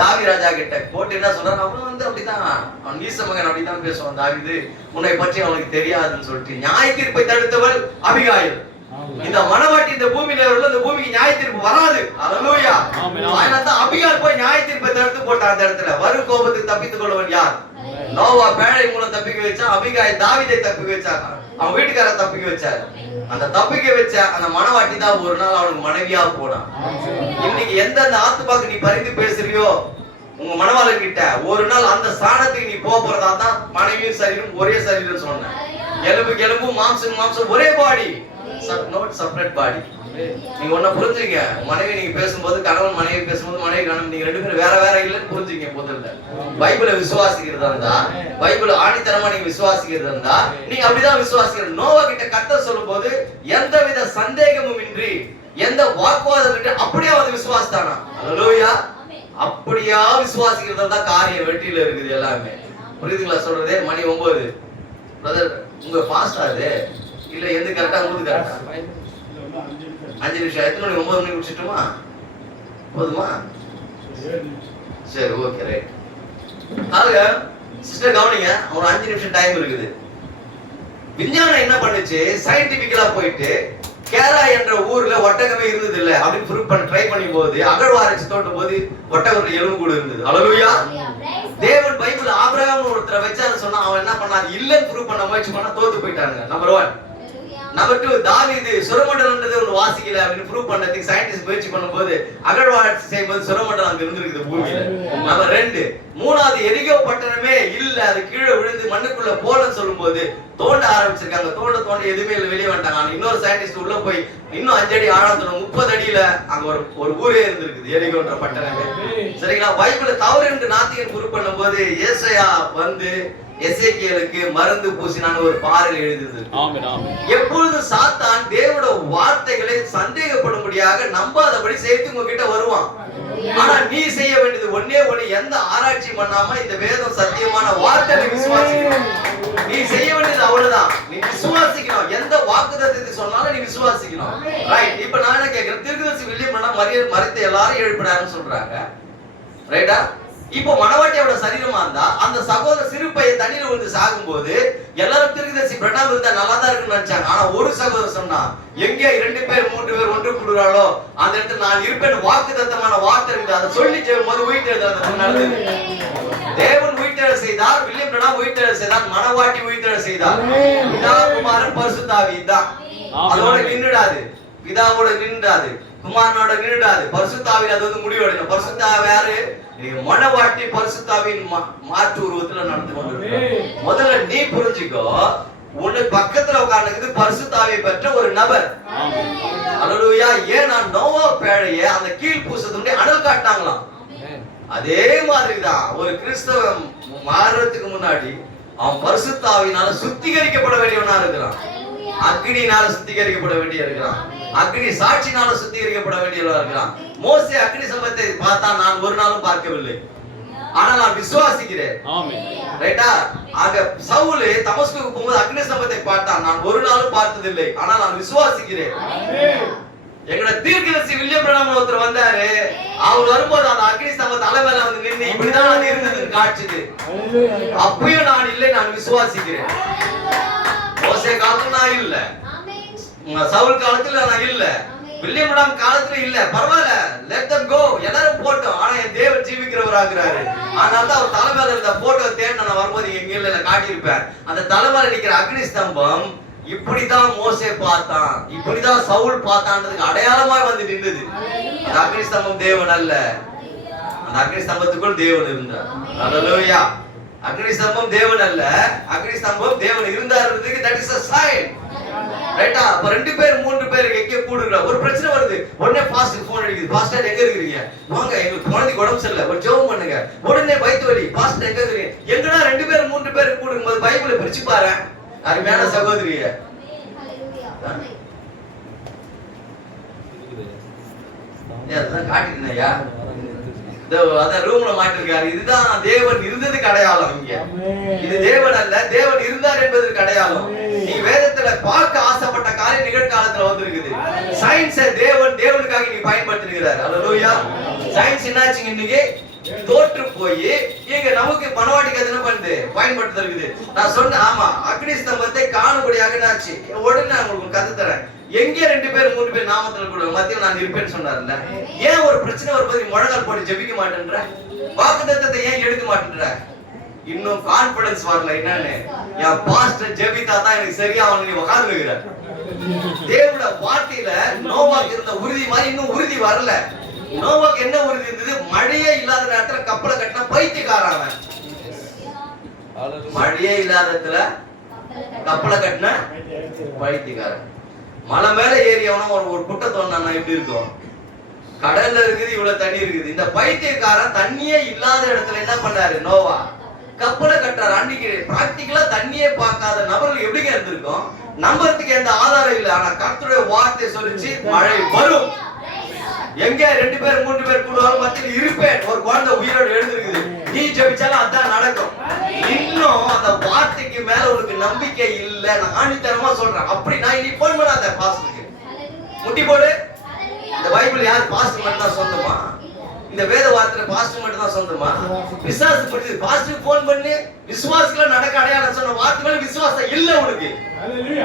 தாவீது ராஜா கிட்ட போட்டு என்ன சொல்றாரு? அவன் வந்து அப்படிதான், அவன் நீச மகன் அப்படிதான் பேசுவான். தாவீது உன்னை பற்றி அவனுக்கு தெரியாதுன்னு சொல்லிட்டு நியாய தீர்ப்பை தடுத்தவள் அபிகாயில். இந்த மனவாட்டி இந்த பூமியில உள்ள இந்த பூமிக்கு நியாய தீர்ப்பு வராது. ஹல்லேலூயா. போட்டான் அந்த இடத்துல. வரும் கோபத்துக்கு தப்பித்துக் கொள்ளவன் யார்? நோவா பேழை மூலம் தப்பிக்க வச்சான். அபிகாய் தாவீதை தப்பிக்க வச்சாங்க. அவன் வீட்டுக்காரர் தப்பிக்க வச்சாரு. அந்த தப்பிக்க வச்ச அந்த மனவாட்டி தான் ஒரு நாள் அவனுக்கு மனைவியா போனான். இன்னைக்கு எந்தெந்த ஆத்துமாக்கு நீ பரிந்து பேசுறியோ உங்க மனவாளன் கிட்ட, ஒரு நாள் அந்த ஸ்தானத்துக்கு நீ போறதா தான் மனைவியும் சரீரம் ஒரே சரீரம் சொன்னேன். எலும்புக்கு எலும்பு, மாம்சம் மாம்சம், ஒரே பாடி, நாட் செப்பரேட் பாடி. நீங்க ஒண்ணு புரிஞ்சுங்க, மனைவி நீங்க பேசும்போது, கணவன் மனைவி பேசும்போது, மனைவி கணவன் நீங்க ரெண்டு பேரும் வேற வேற இல்லைன்னு புரிஞ்சுங்க. முதல்ல பைபிளை விசுவாசிக்கிறதா இருந்தா, பைபிளை ஆணித்தரமா நீங்க விசுவாசிக்கிறதா இருந்தா நீங்க அப்படிதான் விசுவாசிக்கிறது. நோவா கிட்ட கர்த்தர் சொல்லும் போது எந்தவித சந்தேகமும் இன்றி, எந்த வாக்குவாதம் இன்றி அப்படியே வந்து விசுவாசித்தானா. அல்லேலூயா. அப்படியா விசுவாசிக்கிறதா தான் காரியம் வெற்றியில இருக்குது எல்லாமே. புரியுதுங்களா சொல்றதே? மணி 9. பிரதர் உங்க ஃபாஸ்டா அது இல்ல? எந்த கரெக்டா உங்களுக்கு கரெக்டா? 5 நிமிஷம். எத்தனை மணி? 9 மணிக்கு முடிச்சிட்டுமா? போதுமா? சரி, ஓகே, ரைட். ஆக சிஸ்டர் கவனிங்க, ஒரு 5 நிமிஷம் டைம் இருக்குது. விஞ்ஞானம் என்ன பண்ணுச்சு? சயின்டிபிக்கலா போயிட்டு கேரளா என்ற ஊர்ல ஒட்டகமே இருந்தது இல்ல அப்படின்னு ப்ரூவ் பண்ண ட்ரை பண்ணி போது, அகழ்வாராய்ச்சி தோட்டும் போது ஒட்டகத்துல எலும்பு கூட இருந்தது. அல்லேலூயா. தேவன் பைபிள் ஆபிரகாம் ஒருத்தரை வச்சான்னு சொன்னா அவன் என்ன பண்ணான்? இல்லன்னு ப்ரூவ் பண்ண முயற்சி பண்ணா தோத்து போயிட்டாங்க. நம்பர் 1. நம்பர் 2, தாவீது சுரமண்டலம்ன்றது ஒரு வாசிக்கல அப்படின்னு ப்ரூவ் பண்ணதுக்கு சயின்டிஸ்ட் முயற்சி பண்ணும்போது, அகழ்வாராய்ச்சி செய்யும்போது சுரமண்டலம் அங்க இருந்திருக்குது பூமியில. நம்பர் 2. 3வது, எரிகோ பட்டணமே இல்ல, அது கீழே விழுந்து மண்ணுக்குள்ள போலன்னு சொல்லும்போது தோண்ட ஆரம்பிச்சிருக்காங்க. தோண்ட எதுவுமே இல்லை, வெளியே வந்துட்டாங்க. இன்னொரு சயின்டிஸ்ட் உள்ள போய் இன்னும் 5 அடி ஆழத்துல 30 அடியில அங்க ஒரு ஊரே இருந்திருக்குது, எரிகோன்ற பட்டணமே. சரிங்களா? பைபிளை தவறு என்று நாத்திகன் ப்ரூவ் பண்ணும்போது ஏசாயா வந்து எசேக்கியேலுக்கு மருந்து பூசினான்னு ஒரு பாறையில் எழுதுது. எப்பொழுது சாத்தான் தேவனோட வார்த்தைகளை சந்தேகப்படும்படியாக நம்பாதபடி செய்து உங்ககிட்ட வருவான். ஆனா நீ செய்ய வேண்டியது ஒண்ணே ஒண்ணு, எந்த ஆராய்ச்சி பண்ணாம இந்த வேதம் சத்தியமான வார்த்தையை விசுவாசிக்கணும். நீ செய்ய வேண்டியது அவ்வளவுதான். நீ விசுவாசிக்கணும். எந்த வாக்குத்தத்தத்தை சொன்னாலும் நீ விசுவாசிக்கணும். ரைட். இப்ப நான் என்ன கேக்குறேன், தீர்க்கதரிசி வில்லியம் மரித்த எல்லாரும் எழுப்பினாருன்னு சொல்றாங்க. ரைட்டா? இப்போ மனவாட்டியோட சரீரமா இருந்தா அந்த சகோதர சிறு பையன் தண்ணியில விழுந்து சாகும் போது எல்லாரும் தீர்க்கதரிசி பிரணாம் இருந்தா நல்லா தான் இருக்குன்னு நினைச்சாங்க. ஆனா ஒரு சகோதரர் சொன்னா, எங்கே 2 பேர் 3 பேர் ஒன்று கூடுறாளோ அந்த இடத்துல நான் இருப்பேன். வாக்குத்தத்தமான வார்த்தை இருக்குது. அதை சொல்லி செய்யும் போது உயிர்த்தெழுதல் நடந்தது. தேவன் உயிர்த்தெழ செய்தார், வில்லியம் பிரணாம் உயிர்த்தெழ செய்தார், மனவாட்டி உயிர்த்தெழ செய்தார். பிதா குமாரன் பரிசுத்த ஆவி தான். அதோட நின்னுடாது, பிதாவோட நின்றாது, குமாரனோட நின்றாது, பரிசுத்த ஆவியில அது வந்து முடிவடையும். பரிசுத்த ஆவி யாரு? மனவாட்டி பரிசுத்த ஆவியின் மாற்று உருவத்துல நடந்து கொண்டிருக்கு. முதல்ல நீ புரிஞ்சுக்கோ, உனக்கு பக்கத்துல உட்கார்ந்து பரிசுத்த ஆவியை பெற்ற ஒரு நபர். அல்லேலூயா. ஏன்னா நோவா பேழைய அந்த கீழ் பூசத்துடைய அனல் காட்டினாங்களாம். அதே மாதிரிதான் ஒரு கிறிஸ்தவன் மாறுறதுக்கு முன்னாடி அவன் பரிசுத்த ஆவியினால சுத்திகரிக்கப்பட வேண்டியவனா இருக்கிறான். அக்னியினால சுத்திகரிக்கப்பட வேண்டிய இருக்கிறான். அக்னி சாட்சினால சுத்திகரிக்கப்பட வேண்டியவனா இருக்கிறான். மோசே அக்னி சம்பத்தை பார்த்தா நான் ஒரு நாளும் பார்க்கவில்லை, ஆனால் நான் விசுவாசிக்கிறேன். ரைட்டா? ஆக சவுல் தமஸ்குக்கு போகும்போது அக்னி சம்பத்தை பார்த்தான், நான் ஒரு நாளும் பார்த்ததில்லை, ஆனால் நான் விசுவாசிக்கிறேன். எங்கட தீர்க்கதரிசி வில்லியம் பிரணாம் ஒருத்தர் வந்தாரு. அவர் வரும்போது அந்த அக்னி ஸ்தம்பத்து தலைமையில வந்து நின்று இப்படிதான் அது இருந்ததுன்னு காட்சிது. அப்பயும் நான் இல்லை, நான் விசுவாசிக்கிறேன். மோசே காலத்துல நான் இல்ல, சவுல் காலத்துல நான் இல்ல, வில்லியம் பிரணாம் காலத்துல இல்ல. பரவாயில்ல, let them go, எல்லாரும் போட்டோம். ஆனா என் தேவன் ஜீவிக்கிறவராகிறாரு. அதனால தான் அவர் தலைமையில இருந்த போட்டோ தேடி நான் வரும்போது எங்க இல்ல காட்டியிருப்பேன். அந்த தலைமையில நிக்கிற அக்னி ஸ்தம்பம் இப்படிதான் மோசே பார்த்தான், இப்படிதான் சவுல் பார்த்தான்றதுக்கு அடையாளமா வந்து நின்றது. அந்த அக்னி ஸ்தம்பம் தேவன் அல்ல, அந்த அக்னி ஸ்தம்பத்துக்குள் தேவன் இருந்தார். அல்லேலூயா. அக்னி ஸ்தம்பம் தேவன் அல்ல, அக்னி ஸ்தம்பம் தேவன் இருந்தாருன்றதுக்கு that is a sign. ரைட்டா? அப்ப 2 பேர் 3 பேர் எங்க கூடுற ஒரு பிரச்சனை வருது, உடனே பாஸ்டர் போன் அடிக்குது. பாஸ்டர் எங்க இருக்கீங்க? வாங்க, எங்களுக்கு குழந்தைக்கு உடம்பு சரியில்லை, ஒரு ஜெபம் பண்ணுங்க. உடனே வயித்து வலி. பாஸ்டர் எங்க இருக்கீங்க? எங்கடா 2 பேர் 3 பேர் கூடும்போது பைபிளை பிரிச்சு பாரு. அருமையான சகோதரியே, அதான் காட்டினேயா, அதான் ரூம்ல மாட்டிருக்காரு. இதுதான் தேவன் இருந்ததுக்கு அடையாளம். இங்க இது தேவன் அல்ல, தேவன் இருந்தார் என்பதற்கு அடையாளம். நீ வேதத்துல பார்க்க ஆசைப்பட்ட காரியம் நிகழ்காலத்துல வந்திருக்குது. சயின்ஸ் தேவனுக்காக நீ பயன்படுத்திருக்கிறார். அல்லேலூயா. சயின்ஸ் என்னாச்சுங்க இன்னைக்கு தோற்று போய் இங்க நமக்கு மனவாட்டிக்கு என்ன பண்ணுது, பயன்படுத்த இருக்குது. நான் சொன்னேன், ஆமா, அக்னி ஸ்தம்பத்தை காணும்படியாக என்னாச்சு. உடனே நான் உங்களுக்கு கத்து தரேன். எங்கே 2 பேர் 3 பேர் நாமத்துல கூட மத்தியில் நான் இருப்பேன்னு சொன்னார்ல. ஏன் ஒரு பிரச்சனை வரும்போது முழங்கால் போட்டு ஜெபிக்க மாட்டேன்ற? வாக்குத்தத்தத்தை ஏன் எடுக்க மாட்டேன்ற? இன்னும் கான்பிடன்ஸ் வரல. என்னன்னு என் பாஸ்டர் ஜெபித்தா தான் எனக்கு சரியா அவனுக்கு உட்கார்ந்துருக்கிறார். தேவனுடைய வார்த்தையில நோவாக்கு இருந்த உறுதி மாதிரி இன்னும் உறுதி வரல. நோவாக்கு என்ன உறுதி இருந்தது? மழையே இல்லாத நேரத்துல கப்பலை கட்டின பைத்தியக்காரன் அவன். மழையே இல்லாத இடத்துல கப்பலை கட்டின பைத்தியக்காரன். மலை மேல ஏறியவன ஒரு குட்டை தோணுனா எப்படி இருக்கும்? கடல்ல இருக்குது, இவ்வளவு தண்ணி இருக்குது. இந்த பைத்தியக்காரன் தண்ணியே இல்லாத இடத்துல என்ன பண்ணாரு? நோவா கப்பலை கட்டுறாரு. அன்னைக்கு பிராக்டிகலா தண்ணியே பார்க்காத நபர்கள் எப்படிங்க இருந்திருக்கும்? நம்புறதுக்கு எந்த ஆதாரம் இல்லை. ஆனா கர்த்தருடைய வார்த்தை சொல்லிச்சு மழை வரும். எங்க 2 பேர் 3 பேர் கூடுவாங்க மத்தியில் இருப்பேன். ஒரு குழந்தை உயிரோடு எழுந்திருக்குது. நீ ஜெபிச்சாலும் அதான் நடக்கும். இன்னும் அந்த வார்த்தைக்கு மேல உனக்கு நம்பிக்கை இல்ல. நான் ஆணித்தரமா சொல்றேன். அப்படி நான் இனி போன் பண்ணாத பாஸ்டருக்கு முட்டி போடு. இந்த பைபிள் யார் பாஸ்டர் மட்டும் தான் சொந்தமா? இந்த வேத வார்த்தை பாஸ்டர் மட்டும் தான் சொந்தமா? விசுவாசம் பற்றி பாஸ்டருக்கு போன் பண்ணி விசுவாசிகளா நடக்க அடையாளம் சொன்ன வார்த்தை மேல விசுவாசம் இல்ல உனக்கு.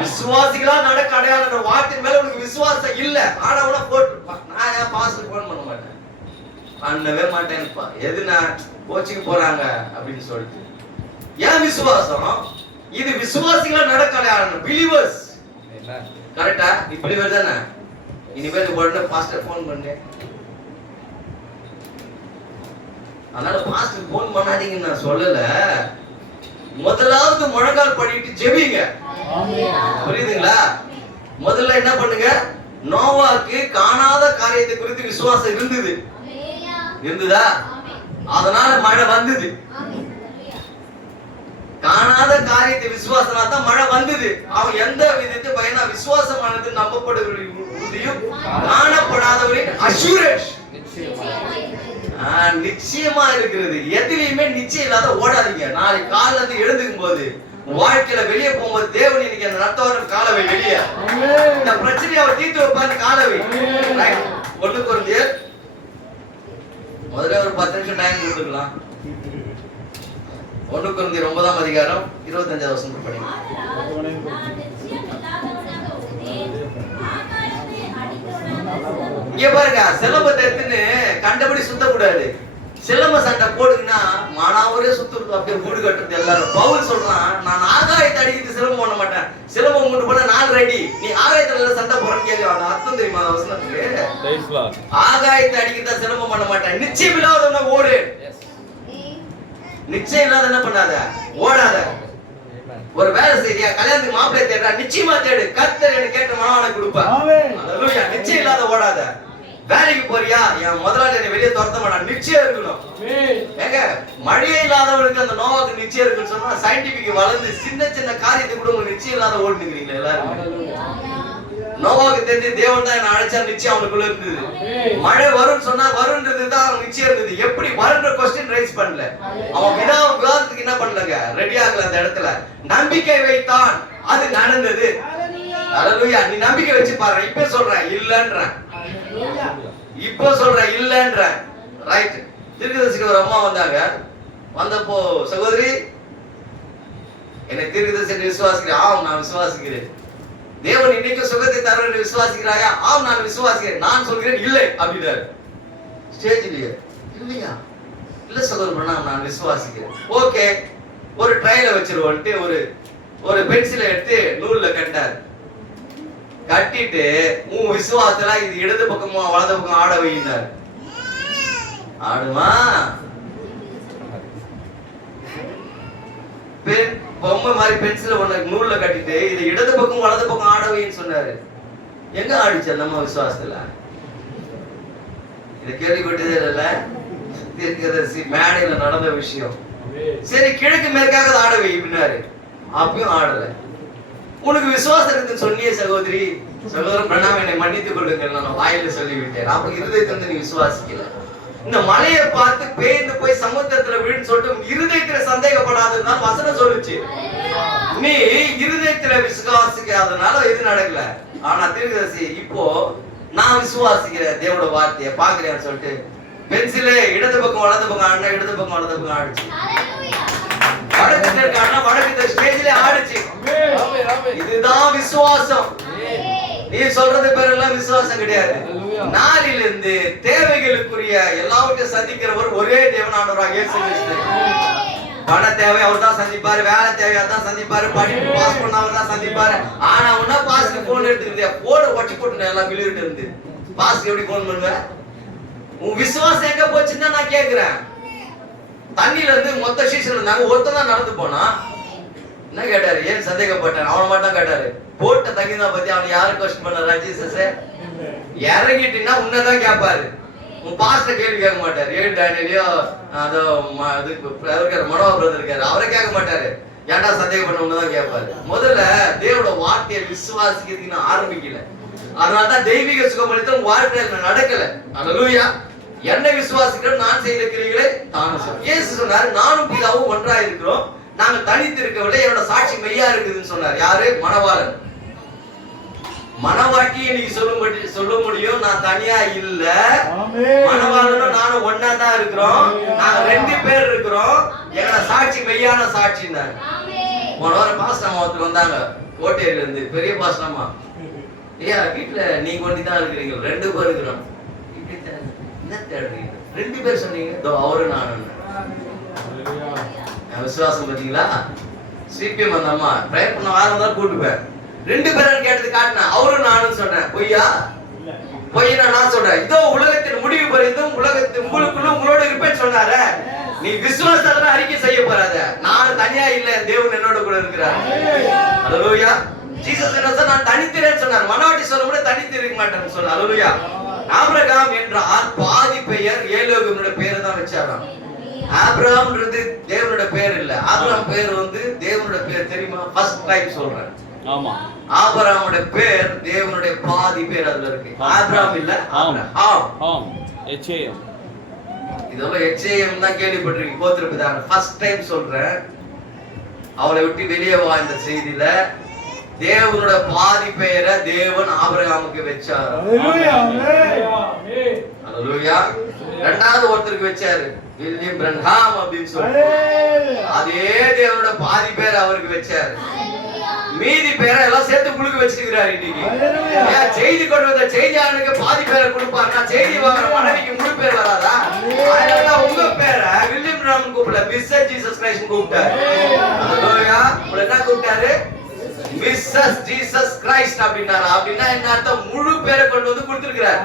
விசுவாசிகளா நடக்க அடையாளம் வார்த்தை மேல உனக்கு விசுவாசம் இல்ல. ஆனா உன போட்டு நான் ஏன் பாஸ்டருக்கு போன் பண்ண மாட்டேன்? பண்ணவே மாட்டேன்ப்பா. எதுனா கோச்சிங் போறாங்க அப்படின்னு சொல்லிட்டு. ஏன் விசுவாசம்? இது விசுவாசிகளா நடக்க அடையாளம். பிலீவர்ஸ். கரெக்டா? நீ பிலீவர் தானே? இனிமேல் உடனே பாஸ்டர் போன் பண்ணு. அதனால பாஸ்டர் போன் பண்ணாதீங்கன்னு நான் சொல்லல. முதலாவது முழங்கால் படிட்டு ஜெபிங்க. புரியுதுங்களா? முதல்ல என்ன பண்ணுங்க? நோவாக்கு காணாத காரியத்தை குறித்து விசுவாசம் இருந்தது. இருந்ததா? அதனால மழை வந்தது. காணாத காரியத்தை விசுவாசனா தான் மழை வந்தது. அவன் எந்த விதத்தை பயனா விசுவாசமானது நம்பப்படுவதையும் காணப்படாதவரின் அஷூரன்ஸ் நிச்சயமா இருக்கிறது. எதிலையுமே நிச்சயம் இல்லாத ஓடாதீங்க. நாளைக்கு காலையில இருந்து எழுந்துக்கும் போது வாழ்க்கையில வெளியே போகும்போது தேவன் இன்னைக்கு அந்த நடத்தவரும் காலவை வெளியே இந்த பிரச்சனையை அவர் தீர்த்து வைப்பாரு. காலவை 1 கொரிந்தியர் முதல்ல ஒரு 10 நிமிஷம் டைம் கொடுத்துக்கலாம். 1 கொரிந்தியர் 9ஆம் அதிகாரம் 25ஆவது வசனம் படிங்க. இங்க பாருங்க, சிலம்பத்தை எடுத்துன்னு கண்டபடி சுத்தக்கூடாது. சிலம்ப சண்டை போடுங்கன்னா மானாவரே சுத்துறது, அப்படியே வீடு கட்டுறது எல்லாரும். பவுல் சொல்றான், நான் ஆகாயத்தை அடிக்கிறது சிலம்பம் பண்ண மாட்டேன். சிலம்பம் கொண்டு போனா நான் ரெடி. நீ ஆகாயத்துல சண்டை போறன்னு கேள்வி. அர்த்தம் தெரியுமா வசனத்துக்கு? ஆகாயத்தை அடிக்கிறதா சிலம்பம் பண்ண மாட்டேன். நிச்சயம் இல்லாதவன ஓடு. நிச்சயம் இல்லாத என்ன பண்ணாத, ஓடாத. ஒரு வேலை செய்யா, கல்யாணத்துக்கு மாப்பிள்ளை தேடுறா, நிச்சயமா தேடு. கர்த்தர் எனக்கு கேட்ட மனவாளை கொடுப்பார். அல்லேலூயா. நிச்சயம் இல்லாத ஓடாத. வேலைக்கு போறியா, என் முதலாளி என்னை வெளியே துரத்த மாட்டான். நிச்சயம் இருக்கணும். ஏங்க, மழையே இல்லாதவனுக்கு அந்த நோவாக்கு நிச்சயம் இருக்குன்னு சொன்னா சயின்டிபிக் வளர்ந்து சின்ன சின்ன காரியத்தை கூட உங்களுக்கு நிச்சயம் இல்லாத ஓடுனுங்கிறீங்களா எல்லாரும்? நோவாக்கு தெரிஞ்சு தேவன் தான் என்ன அழைச்சா நிச்சயம் அவனுக்குள்ள இருந்தது. மழை வரும்னு சொன்னா வரும்ன்றதுதான் அவன் நிச்சயம் இருந்தது. எப்படி வரும்ன்ற கொஸ்டின் ரைஸ் பண்ணல. அவன் விவாதத்துக்கு என்ன பண்ணலங்க, ரெடி ஆகல. அந்த இடத்துல நம்பிக்கை வைத்தான், அது நடந்தது. அல்லேலூயா. நீ நம்பிக்கை வச்சு பாரு. இப்ப சொல்றேன் இல்லன்ற, இப்ப சொல்றேன் இல்லன்ற. ரைட். தீர்க்கதரிசிக்கு ஒரு அம்மா வந்தாங்க. வந்தப்போ, சகோதரி என்னை தீர்க்கதரிசி விசுவாசிக்கிறேன். ஆம், நான் விசுவாசிக்கிறேன். தேவன் இன்னைக்கு சுகத்தை தர என்று விசுவாசிக்கிறாயா? ஆம், நான் விசுவாசிக்கிறேன். நான் சொல்கிறேன் இல்லை அப்படின்னாரு. ஸ்டேஜ்லயே இல்லையா? இல்ல சகோதரன், நான் விசுவாசிக்கிறேன். ஓகே, ஒரு ட்ரைல வச்சிருவோன்ட்டு ஒரு பென்சிலை எடுத்து நூல்ல கட்டாரு. கட்டிட்டு உன் விசுவாசத்துல இது இடது பக்கமா வலது பக்கம் ஆட வையினார். ஆடுமா? பொம்மை மாதிரி பென்சில ஒண்ணு நூல்ல கட்டிட்டு இது இடது பக்கம் வலது பக்கம் ஆட வைன்னு சொன்னாரு. எங்க ஆடிச்சு நம்ம விசுவாசத்துல? இத கேள்விப்பட்டதே இல்ல. தீர்க்கதரிசி மேடையில நடந்த விஷயம். சரி, கிழக்கு மேற்காக ஆட வை அப்படின்னாரு. அப்பயும் ஆடல. உனக்கு விசுவாசம் இருக்குன்னு சொன்னியே சகோதரி, சகோதரன் பிரணாம என்னை மன்னித்துக் கொள்ளுங்கள், நான் வாயில சொல்லிவிட்டேன். அப்ப இருதயத்துல நீ விசுவாசிக்கல. இந்த மலையை பார்த்து பேய்ந்து போய் சமுத்திரத்துல விழுன்னு சொல்லிட்டு இருதயத்துல சந்தேகப்படாததுனால வசனம் சொல்லுச்சு. நீ இருதயத்துல விசுவாசிக்காதனால இது நடக்கல. ஆனா தீர்க்கதரிசி இப்போ நான் விசுவாசிக்கிறேன் தேவனோட வார்த்தையை பாக்குறேன்னு சொல்லிட்டு பென்சிலே இடது பக்கம் வலது பக்கம் ஆடினா இடது பக்கம் வலது பக்கம் ஆடிச்சு. வடக்கு தெற்கு ஆடினா வடக்கு தெற்கு ஸ்டேஜ்ல ஆடிச்சு. இதுதான் விசுவாசம். நீ சொல்றது பேரெல்லாம் விசுவாசம் கிடையாது. நாளிலிருந்து தேவைகளுக்குரிய எல்லாவற்றையும் சந்திக்கிறவர் ஒரே தேவனானவராக இயேசு கிறிஸ்து. பண தேவை அவர் தான் சந்திப்பாரு, வேலை தேவையா தான் சந்திப்பாரு, படிப்பு பாஸ் பண்ண அவர் தான் சந்திப்பாரு. ஆனா உன்ன பாஸ்க்கு போன் எடுத்துக்கிட்டியா, போன ஒட்டி போட்டு எல்லாம் விழுவிட்டு இருந்து பாஸ்க்கு எப்படி போன் பண்ணுவ? உன் விசுவாசம் எங்க போச்சுன்னு நான் கேக்குறேன். தண்ணியில இருந்து மொத்த சீசன் இருந்தாங்க, ஒருத்தன் தான் நடந்து போனா. என்ன கேட்டாரு? ஏன் சந்தேகப்பட்டார்? அவனை மட்டும் கேட்டாரு. போட்ட தங்கி தான் பத்தி அவன் யாரும் கொஸ்டின் பண்ண ஜீசஸ் இறங்கிட்டீங்கன்னா உன்னதான் கேட்பாரு. உன் பாஸ்ட கேள்வி கேட்க மாட்டாரு. ஏழு டேனியலையோ அதோ மனோவா பிரதர் இருக்காரு, அவரை கேட்க மாட்டாரு. ஏன்டா சந்தேகம் பண்ண உன்னதான் கேட்பாரு. முதல்ல தேவோட வார்த்தையை விசுவாசிக்கிறதுக்கு நான் ஆரம்பிக்கல. அதனாலதான் தெய்வீக சுகமளித்தல் வாழ்க்கையில நடக்கல. அல்லேலூயா. என்னை விசுவாசிக்கிற நான் செய்த கிரியைகளை தானும் செய்வேன். இயேசு சொன்னாரு, நானும் பிதாவும் ஒன்றா இருக்கிறோம், நாங்க தனித்து இருக்கவில்லை, என்னோட சாட்சி மெய்யா இருக்குதுன்னு சொன்னார். யாரு? மணவாளன். மணவாட்டி இன்னைக்கு சொல்ல முடியும், நான் தனியா இல்ல, மணவாளனும் நானும் ஒன்னா தான் இருக்கிறோம், நாங்க 2 பேர் இருக்கிறோம், என்னோட சாட்சி மெய்யான சாட்சின்னாரு. போன வாரம் பாஸ்டம்மா ஒருத்தர் வந்தாங்க கோட்டையில இருந்து, பெரிய பாஸ்டம்மா. ஐயா வீட்டுல நீங்க ஒண்டி தான் இருக்கிறீங்க, 2 பேர் இருக்கிறோம். என்ன தேடுறீங்க? 2 பேர் சொன்னீங்க, அவரு நானும். விசுவாசம் பாத்தீங்களா? சிபிஎம் அந்த அம்மா ட்ரைவ் பண்ண வாரம் தான் கூட்டுப்பேன். 2 பேரும் கேட்டது காட்டினா அவரும் நானும் சொன்னேன். பொய்யா? பொய்யா நான் சொல்றேன். இதோ உலகத்தின் முடிவு பரிந்தும் உலகத்தின் உங்களுக்குள்ள உங்களோட இருப்பேன்னு சொன்னாரே. நீ விசுவாசத்துல அறிக்கை செய்ய போறாத. நான் தனியா இல்ல, தேவன் என்னோட கூட இருக்கிறார். அல்லேலூயா. ஜீசஸ் என்ன சொன்னார்? நான் தனித்திரேன்னு சொன்னார். மனவாட்டி சொல்லும்போது தனித்து இருக்க மாட்டேன்னு சொன்னார். அல்லேலூயா. ஆபிரகாம் என்றால் பாதி பெயர் ஏலோகம்னுடைய பேரை தான் வச்சாராம். ஆபிரகாம்ன்றது தேவனுடைய பேர் இல்ல. ஆபிரகாம் பேர் வந்து தேவனுடைய பேர் தெரியுமா? ஃபர்ஸ்ட் டைம் சொல்றேன். ஆமா. ஆபிரகாமுடைய பேர் தேவனுடைய பாதி பேர் அதுல இருக்கு. ஆபிரகாம் இல்ல, ஆபிரகாம். எச்ஏஎம். இதெல்லாம் எச்ஏஎம் தான் கேள்விப்பட்டிருக்கீங்க. கோத்திரபிதான ஃபர்ஸ்ட் டைம் சொல்றேன். அவளை விட்டு வெளியே வா. இந்த செய்தியில தேவனுடைய பாதி பெயரை தேவன் ஆபிரகாமுக்கு வச்சார். அல்லேலூயா. இரண்டாவது ஒருத்தருக்கு வச்சாரு, வில்லியம் பிரன்ஹாம் அப்படின்னு சொல்லி. அதே தேவனோட பாதி பேர் அவருக்கு வச்சாரு. மீதி பேரை எல்லாம் சேர்த்து குழுக்கு வச்சிருக்கிறாரு. இன்னைக்கு செய்தி கொண்டு வந்த செய்தியாளனுக்கு பாதி பேரை கொடுப்பாருன்னா செய்தி வாங்குற மனைவிக்கு முழு பேர் வராதா? அதனால உங்க பேரை வில்லியம் பிரன்ஹாம் கூப்பிடல, மிஸ்ஸஸ் ஜீசஸ் கிரைஸ்ட் கூப்பிட்டாரு. அல்லேலூயா. உங்களை என்ன கூப்பிட்டாரு? மிஸ்ஸஸ் ஜீசஸ் கிரைஸ்ட் அப்படின்னாரு. அப்படின்னா என்ன அர்த்தம்? முழு பேரை கொண்டு வந்து கொடுத்திருக்கிறார்.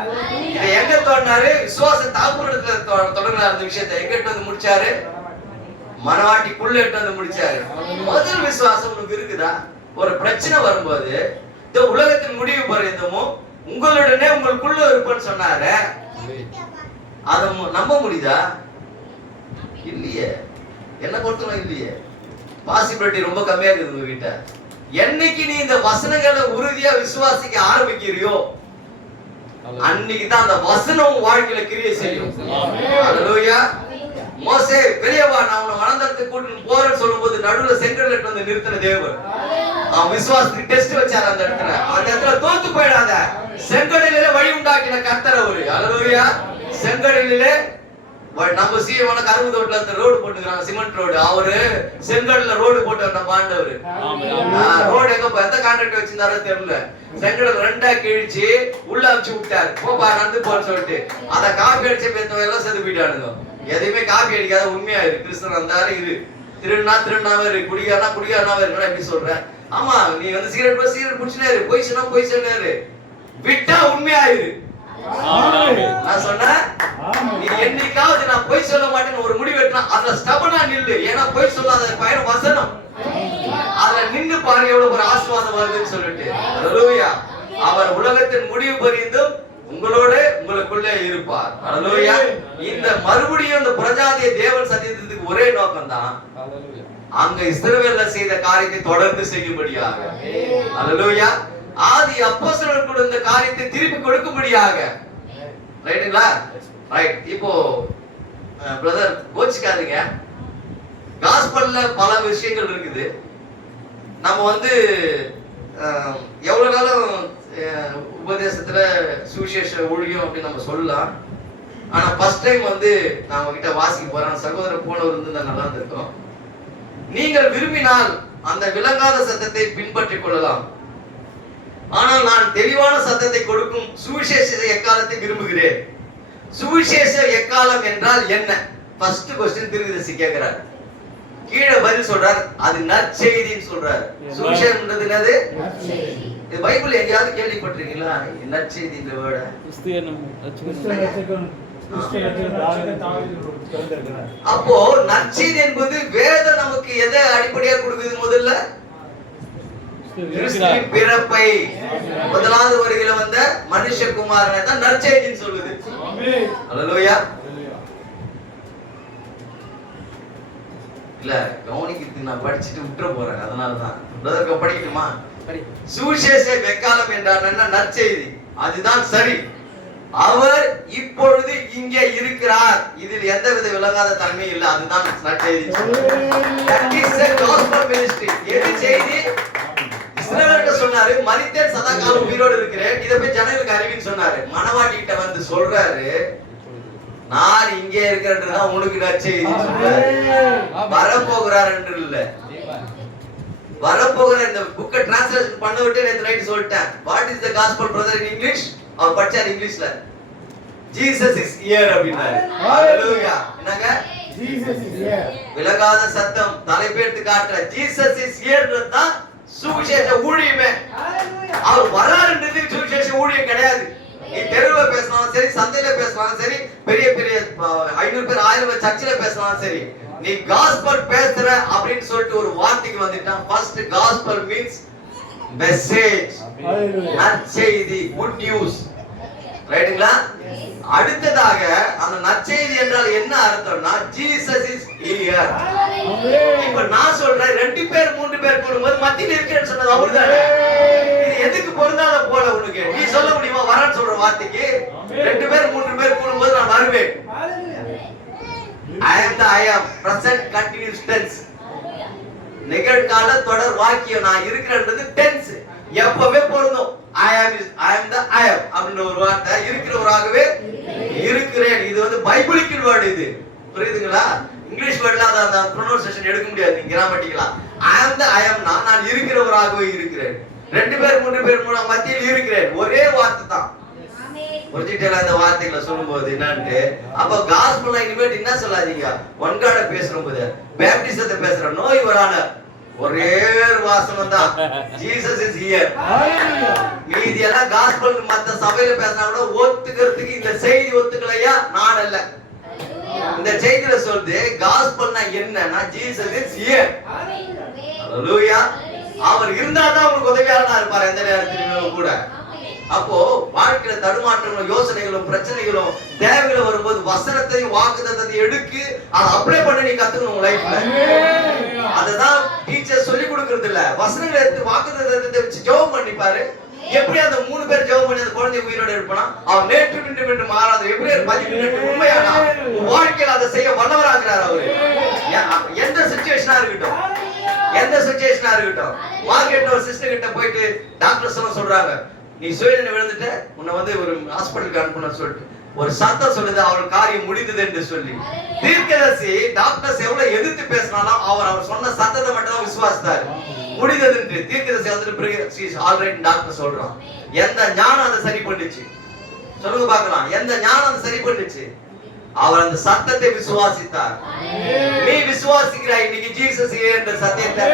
இதை எங்க தொடங்கினாரு? விசுவாச தாக்குறதுல தொடங்கினார். அந்த விஷயத்தை எங்க வந்து முடிச்சாரு? மனவாட்டிக்குள்ள வந்து முடிச்சாரு. முதல் விசுவாசம் உனக்கு இருக்குதா? ஒரு பிரச்சனை வரும்போது இந்த உலகத்தின் முடிவு பரியந்தமும் உங்களுடனே உங்களுக்குள்ள இருப்பேன்னு சொன்னாரு. அதை நம்ப முடியுதா? இல்லையே. என்ன பொறுத்தவரை இல்லையே. பாசிபிலிட்டி ரொம்ப கம்மியா இருக்குது உங்க கிட்ட. என்னைக்கு நீ இந்த வசனங்களை உறுதியா விசுவாசிக்க ஆரம்பிக்கிறியோ அன்னைக்கு தான் அந்த வசனம் வாழ்க்கையில கிரியை செய்யும். அல்லேலூயா. மோசே பெரியவா நான் உன்னை வனாந்தரத்துக்கு கூட்டிட்டு போறேன்னு சொல்லும்போது நடுவுல செங்கடலை வந்து நிறுத்தின தேவன். அவன் விசுவாசத்துக்கு டெஸ்ட் வச்சாரு அந்த இடத்துல. அந்த இடத்துல தோத்து போயிடாத. செங்கடலிலே வழி உண்டாக்கின கர்த்தர் அவரு. அல்லேலூயா. செங்கடலிலே நம்ம சீமான கரும்பு தோட்டத்துல அந்த ரோடு போட்டுக்கிறாங்க, சிமெண்ட் ரோடு. அவரு செங்கடல்ல ரோடு போட்டு வந்த பாண்டவர். ரோடு எங்க எந்த கான்ட்ராக்ட் வச்சிருந்தாரோ தெரியல. செங்கடல் 2ஆ கிழிச்சு உள்ள அடிச்சு விட்டாரு. போப்பா நடந்து போன்னு சொல்லிட்டு அத காப்பி அடிச்ச பேத்தவங்க எல்லாம் செத்து போயிட்டானுங்க. எதையுமே காப்பி அடிக்காத உண்மையா இரு. கிறிஸ்தவன் வந்தாரு இரு, திருநாவே இரு, குடிகாரனாவே இரு. எப்படி சொல்ற? ஆமா, நீ வந்து சிகரெட் குடிச்சுனே இரு, போய் சொன்னாரு, விட்டா உண்மையா இரு. நான் சொன்னேன், நீ என்னைக்காவது நான் பொய் சொல்ல மாட்டேன்னு ஒரு முடிவு எடுத்தா அதுல ஸ்டபனா நில்லு. ஏன்னா பொய் சொல்லாத பயணம் வசனம். அதுல நின்னு பாரு எவ்வளவு ஒரு ஆசீர்வாதம் வருதுன்னு சொல்லிட்டு. அல்லேலூயா. அவர் உலகத்தின் முடிவு பரியந்தம் உங்களோட உங்களுக்குள்ளே இருப்பார். அல்லேலூயா. இந்த மறுபடியும் இந்த பிரஜாதியை தேவன் சந்தித்ததுக்கு ஒரே நோக்கம் தான், அங்க இஸ்ரவேல்ல செய்த காரியத்தை தொடர்ந்து செய்யும்படியாக. அல்லேலூயா. ஆதி அப்போஸ்தலர்கள் கூட இந்த காரியத்தை திருப்பி கொடுக்கும்படியாக. ரைட்டுங்களா? ரைட். இப்போ பிரதர் கோச்சிக்காதீங்க. காஸ்பல்ல பல விஷயங்கள் இருக்குது. நம்ம வந்து எவ்வளவு நாளும் உபதேசத்துல சுவிசேஷ ஊழியம் அப்படின்னு நம்ம சொல்லலாம். ஆனா ஃபர்ஸ்ட் டைம் வந்து நான் உங்ககிட்ட வாசிக்க போறேன். சகோதரர் போனவர் வந்து நல்லா இருந்திருக்கும். நீங்கள் விரும்பினால் அந்த விளங்காத சத்தத்தை பின்பற்றிக் கொள்ளலாம். ஆனால் நான் தெளிவான சத்தத்தை கொடுக்கும் சுவிசேஷ எக்காலத்தை விரும்புகிறேன். சுவிசேஷ எக்காலம் என்றால் என்ன? ஃபர்ஸ்ட் क्वेश्चन தீர்க்கதரிசி கேக்குறார். கீழே பதில் சொல்றார், அது நற்செய்தின்னு சொல்றார். சுவிசேஷம்ன்றது என்னது? இது பைபிள் எங்கயாவது கேள்விப்பட்டிருக்கீங்களா நற்செய்தி இந்த வேர்ட? அப்போ நற்செய்தி என்பது வேதம் நமக்கு எதை அடிப்படையா கொடுக்குது? முதல்ல கிறிஸ்துவின் பிறப்பை, முதலாவது வருகையில வந்த மனுஷகுமாரனை தான் நற்செய்தின்னு சொல்லுது. அல்லேலூயா. இல்ல கவனிக்கிறதுக்கு நான் படிச்சுட்டு விட்டுற போறேன், அதனாலதான். பிரதருக்கு படிக்கணுமா? சுவிசேஷ எக்காலம் என்றால் என்ன? நற்செய்தி. அதுதான் சரி. அவர் இப்பொழுது இங்கே இருக்கிறார், இதில் எந்தவித விளங்காத தன்மை இல்லை, அதுதான் நற்செய்தி. That is the gospel ministry. எது செய்தி? இஸ்ரவேலுக்கு சொன்னாரு, மரித்தேன் சதா காலம் உயிரோடு இருக்கிறேன், இதை போய் ஜனங்களுக்கு அறிவின்னு சொன்னாரு. மணவாட்டி கிட்ட வந்து சொல்றாரு, நான் இங்கே இருக்கிறேன்றதுதான் உனக்கு நற்செய்தி சொல்றாரு. வரப்போகிறார் என்று இல்ல, வரப்போகிற. இந்த புக்கை டிரான்ஸ்லேஷன் பண்ண விட்டு நேத்து நைட் சொல்லிட்டேன். What is the gospel brother in English? அவர் படிச்சார் இங்கிலீஷ்ல. ஜீசஸ் இஸ் ஹியர் அப்படினாரு. ஹalleluya. என்னங்க? Jesus is here. விலகாத சத்தம் தலைப்பேர்த்து காட்டுற ஜீசஸ் இஸ் ஹியர்ன்றதா சுவிசேஷ ஊழியமே. ஹalleluya. அவர் வராருன்றது சுவிசேஷ ஊழியம் கிடையாது. நீ தெருவுல பேசினாலும் சரி, சந்தையில பேசினாலும் சரி, பெரிய பெரிய 500 பேர் 1000 பேர் சர்ச்சில் பேசினாலும் சரி, நீ காஸ்பல் பேசுற அப்படின்னு சொல்லிட்டு ஒரு வார்த்தைக்கு வந்துட்டான். ஃபர்ஸ்ட் காஸ்பல் மீன்ஸ் மெசேஜ், நற்செய்தி, குட் நியூஸ். ரைட்டுங்களா? அடுத்ததாக அந்த நற்செய்தி என்றால் என்ன அர்த்தம்னா ஜீசஸ் இஸ் ஹியர். இப்ப நான் சொல்றேன் 2 பேர் 3 பேர் கூடும்போது மத்தியில இருக்கிறேன்னு சொன்னது அவர்தானே. இது எதுக்கு பொருந்தாத போல உனக்கு? நீ சொல்ல முடியுமா வரன்னு சொல்ற வார்த்தைக்கு? 2 பேர் 3 பேர் கூடும்போது நான் வருவேன். I am the I am, present continuous tense. நிகழ்கால தொடர் வாக்கியம். நான் இருக்கிறேன்றது டென்ஸ், எப்பவே பொருந்தும். I am the I am அப்படின்ற ஒரு வார்த்தை இருக்கிறவராகவே இருக்கிறேன். இது வந்து பைபிளிக்கல் வேர்ட். இது புரியுதுங்களா? இங்கிலீஷ் வேர்ட்ல அந்த ப்ரொனன்சியேஷன் எடுக்க முடியாது நீங்க கிராமட்டிக்கலா. I am the I am நான் இருக்கிறவராகவே இருக்கிறேன். 2 பேர் 3 பேர் மத்தியில் இருக்கிறேன். ஒரே வார்த்தை தான். புரிஞ்சுட்டா இந்த வார்த்தைகளை சொல்லும்போது என்னன்னு? அப்ப காஸ்பல் இனிமேட் என்ன சொல்லாதீங்க, ஒன்காட பேசும்போது பேப்டிசத்தை பேசுற நோய் வரான ஒரே வாசனம் தான், ஜீசஸ் இஸ் ஹியர். மீதி எல்லாம் காஸ்பல் மத்த சபையில பேசினா கூட ஒத்துக்கிறதுக்கு இந்த செய்தி ஒத்துக்கலையா? நான் அல்ல. இந்த செய்தியில சொல்லுது காஸ்பல்னா என்னன்னா ஜீசஸ் இஸ் ஹியர். ஹalleluya. அவர் இருந்தாதான் உங்களுக்கு உதவியாளனா இருப்பார் எந்த நேரத்திலும் கூட. அப்போ வாழ்க்கையில தடுமாற்றங்களும் யோசனைகளும் பிரச்சனைகளும் தேவைகளும் வரும்போது வசனத்தையும் வாக்குத்தத்தத்தையும் எடுக்கு, அதை அப்ளை பண்ண நீ கத்துக்கணும் லைஃப்ல. அதுதான் டீச்சர் சொல்லி கொடுக்கறது இல்ல. வசனங்களை எடுத்து வாக்குத்தத்தத்தை வச்சு ஜெபம் பண்ணி பாரு. எப்படி அந்த 3 பேர் ஜெபம் பண்ணி அந்த குழந்தை உயிரோட இருப்பானா? அவன் நேற்று இன்று மாறாத எப்படி 18 உண்மையானா வாழ்க்கையில அதை செய்ய வல்லவராகிறார் அவரு. எந்த சிச்சுவேஷனா இருக்கட்டும், எந்த சிச்சுவேஷனா இருக்கட்டும். மார்க்கெட்ல ஒரு சிஸ்டர் கிட்ட போயிட்டு டாக்டர்ஸ் எல்லாம் சொல்றாங்க, நீ சுயநிலை விழுந்துட்ட, உன்னை வந்து ஒரு ஹாஸ்பிட்டலுக்கு அனுப்பணும்னு சொல்லிட்டு ஒரு சத்தம் சொல்லுது, அவள் காரியம் முடிந்தது என்று சொல்லி. தீர்க்கதரிசி டாக்டர்ஸ் எவ்வளவு எதிர்த்து பேசினாலும் அவர் சொன்ன சத்தத்தை மட்டும் தான் விசுவாசித்தார். முடிந்தது என்று தீர்க்கதரிசி வந்துட்டு பிறகு ஆல்ரைட் டாக்டர் சொல்றான். எந்த ஞானம் அதை சரி பண்ணுச்சு? சொல்லுங்க பார்க்கலாம். எந்த ஞானம் அதை சரி பண்ணுச்சு? அவர் அந்த சத்தத்தை விசுவாசித்தார். நீ விசுவாசிக்கிறாய் இன்னைக்கு ஜீசஸ் என்ற சத்தியத்தை.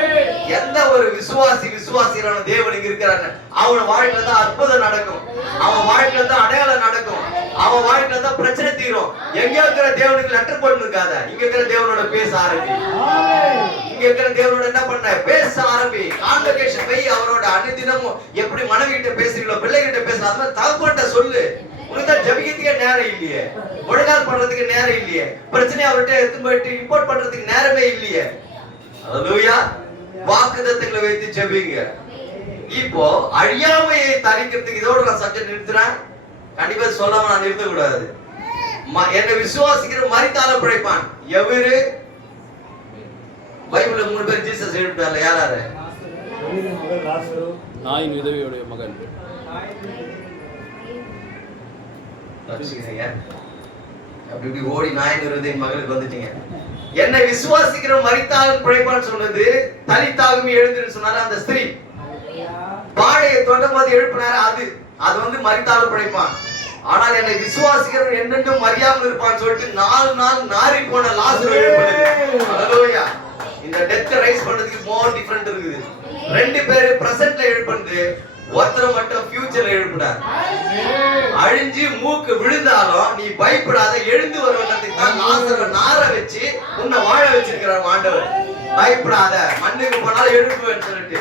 எந்த ஒரு விசுவாசிக்கிறான தேவன் இங்க இருக்கிறாங்க, அவன் வாழ்க்கையில தான் அற்புதம் நடக்கும், அவன் வாழ்க்கையில தான் அடையாளம் நடக்கும், அவன் வாழ்க்கையில தான் பிரச்சனை தீரும். எங்க இருக்கிற தேவனுக்கு லெட்டர் போட்டு இருக்காத, இங்க இருக்கிற தேவனோட பேச ஆரம்பி. இங்க இருக்கிற தேவனோட என்ன பண்ண? பேச ஆரம்பி. கான்வர்சேஷன் போய் அவரோட அன்னிதினமும் எப்படி மனைவி கிட்ட பேசுறீங்களோ, பிள்ளை கிட்ட பேசலாம், அது மாதிரி தகப்பன்ட்ட சொல்லு. உனக்கு ஜபிக்கிறதுக்கே நேரம் இல்லையே, ஒழுங்கால் பண்றதுக்கு நேரம் இல்லையே, பிரச்சனை அவர்கிட்ட எடுத்து போயிட்டு ரிப்போர்ட் பண்றதுக்கு நேரமே இல்லையே. ஹalleluya. வாக்குத்தத்தங்களை வைத்து ஜெபிங்க. இப்போ அழியாமையை தரிக்கிறதுக்கு இதோட நான் சப்ஜெக்ட் நிறுத்துறேன். கண்டிப்பா சொல்லாம நான் நிறுத்த கூடாது. என்ன விசுவாசிக்கிற மரித்தாலும் பிழைப்பான். எவரு? பைபிள்ல 3 பேர் ஜீசஸ் எழுப்பினார்ல, யாராரு? நாயின் விதவையுடைய மகன். அப்படி ஓடி நாயின் விதவை மகளுக்கு வந்துட்டீங்க. என்னை விசுவாசிக்கிற மரித்தாலும் பிழைப்பான்னு சொன்னது தலித்தாகுமே எழுந்துன்னு சொன்னாரு அந்த ஸ்திரீ. பாடையை தொடும் போது எழுப்பினாரு, அது வந்து மரித்தாலும் பிழைப்பான். ஆனால் என்னை விசுவாசிக்கிறவன் என்னென்றும் மறியாமல் இருப்பான்னு சொல்லிட்டு 4 நாள் நாரி போன லாசரு எழுப்பினது. ஹல்லேலூயா. இந்த டெத் ரைஸ் பண்றதுக்கு மோர் டிஃபரண்ட் இருக்குது. 2 பேரு பிரசன்ட்ல எழுப்பினது, ஒருத்தர் மட்டும் ஃபியூச்சர்ல எழுப்பினார். அழிஞ்சு மூக்கு விழுந்தாலும் நீ பயப்படாத, எழுந்து வருவதற்கு தான் லாசரை நார வச்சு உன்னை வாழ வச்சிருக்கிறார் ஆண்டவர். பயப்படாத, மண்ணுக்கு போனாலும் எழுப்புவேன்னு சொல்லிட்டு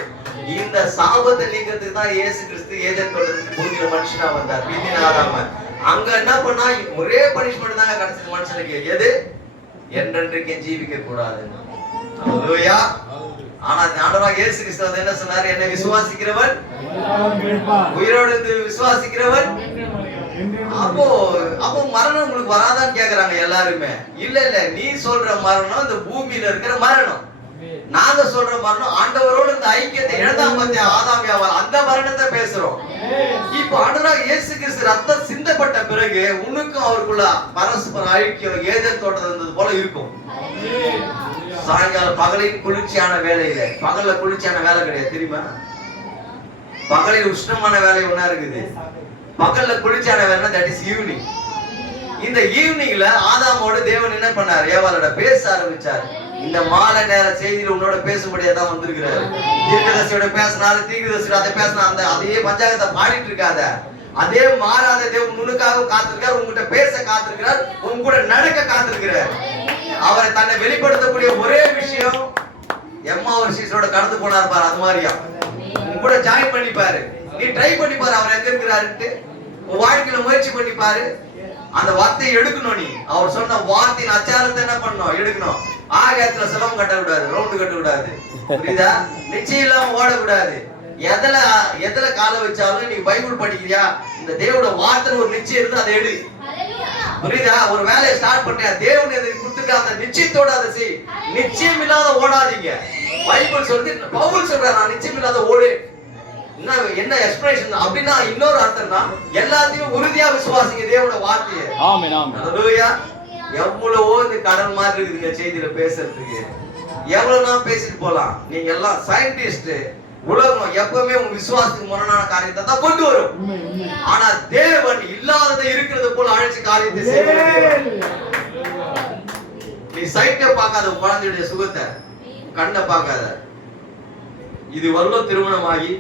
இந்த சாபத்தை நீக்கிறதுக்கு தான் இயேசு கிறிஸ்து ஏதேன் தோட்டத்துக்கு பூமியில மனுஷனா வந்தார். பிந்தினாராம அங்க என்ன பண்ணா ஒரே பனிஷ்மெண்ட் தாங்க கிடைச்சது மனுஷனுக்கு. எது? என்றென்றைக்கு ஜீவிக்க கூடாது. ஹல்லேலூயா. ஆனா ஆண்டவராகிய இயேசு கிறிஸ்து வந்து என்ன சொன்னாரு? என்னை விசுவாசிக்கிறவன் உயிரோடு இருந்து விசுவாசிக்கிறவன். அப்போ மரணம் உங்களுக்கு வராதான்னு கேக்குறாங்க எல்லாருமே. இல்ல நீ சொல்ற மரணம் இந்த பூமியில இருக்கிற மரணம். நாங்க சொல்ற மரணம் ஆண்டவரோடு இந்த ஐக்கியத்தை இழந்தாம ஆதாமியாவால் அந்த மரணத்தை பேசுறோம். இப்ப ஆண்டவராகிய இயேசு கிறிஸ்து ரத்தம் சிந்தப்பட்ட பிறகு உனக்கும் அவருக்குள்ள பரஸ்பர ஐக்கியம் ஏதேன் தோட்டத்தில் இருந்தது போல இருக்கும். சாயங்காலம் பகலின் குளிர்ச்சியான வேலையில, பகல்ல குளிர்ச்சியான வேலை கிடையாது தெரியுமா? பகலில் உஷ்ணமான வேலை ஒண்ணா இருக்குது, பகல்ல குளிர்ச்சியான வேலை தட் இஸ் ஈவினிங். இந்த ஈவினிங்ல ஆதாமோட தேவன் என்ன பண்ணார்? ஏவாளோட பேச ஆரம்பிச்சார். இந்த மாலை நேர செய்தியில உன்னோட பேசும்படியா தான் வந்திருக்கிறாரு. தீர்க்கதரிசியோட பேசினாரு, தீர்க்கதரிசியோட அதை பேசினா அந்த அதே பஞ்சாங்கத்தை பாடிட்டு இருக்காத. அதே மாறாத தேவன் உனக்காக காத்திருக்கார், உங்ககிட்ட பேச காத்திருக்கிறார், உங்க கூட நடக்க காத்திருக்கிறார். அவரை தன்னை வெளிப்படுத்தக்கூடிய ஒரே விஷயம் எம்மாவசியோட கடந்து போனார் பாரு, அது மாதிரியா உங்க கூட ஜாயின் பண்ணிப்பாரு. நீ ட்ரை பண்ணிப்பாரு அவர் எங்க இருக்கிறாருன்ட்டு. உன் வாழ்க்கையில முயற்சி பண்ணிப்பாரு. அந்த வார்த்தையை எடுக்கணும். நீ அவர் சொன்ன வார்த்தையின் அச்சாரத்தை என்ன பண்ணணும்? எடுக்கணும். ஆகாயத்துல சிலம்பம் கட்ட கூடாது, ரவுண்டு கட்ட கூடாது, புரியுதா? நிச்சயம் இல்லாம ஓடக்கூடாது. எதுல கால வச்சாலும் நீ பைபிள் படிக்கிறியா, இந்த தேவனோட வார்த்தை ஒரு நிச்சயம் இருந்து அதை எடு, புரியுதா? ஒரு வேலையை ஸ்டார்ட் பண்றியா, தேவன் எதை கொடுத்துட்டு அந்த நிச்சயத்தோட அதை செய். நிச்சயம் இல்லாத ஓடாதீங்க. பைபிள் சொல்லி பவுல் சொல்ற, நான் நிச்சயம் இல்லாத ஓடு. என்ன எக்ஸ்பிரஷன் அப்படின்னா இன்னொரு அர்த்தம் தான், எல்லாத்தையும் உறுதியா விசுவாசிங்க தேவனோட வார்த்தையை. ஆமென் ஆமென். ஹல்லேலூயா. எவ்வளவோ இந்த கடல் மாதிரி இருக்குதுங்க செய்தியில பேசுறதுக்கு. எவ்வளவு நான் பேசிட்டு போலாம். நீங்க எல்லாம் சயின்டிஸ்ட். உலகம் எப்பவுமே உங்க விசுவாசத்துக்கு முரணான காரியத்தை தான் கொண்டு வரும். ஆனா தேவன் இல்லாததை இருக்கிறது போல அழைச்சு காரியத்தை செய்வார். நீ சைட்டை பார்க்காத, குழந்தையுடைய சுகத்தை கண்ணை பார்க்காத. இது வரலும் திருமணமாகி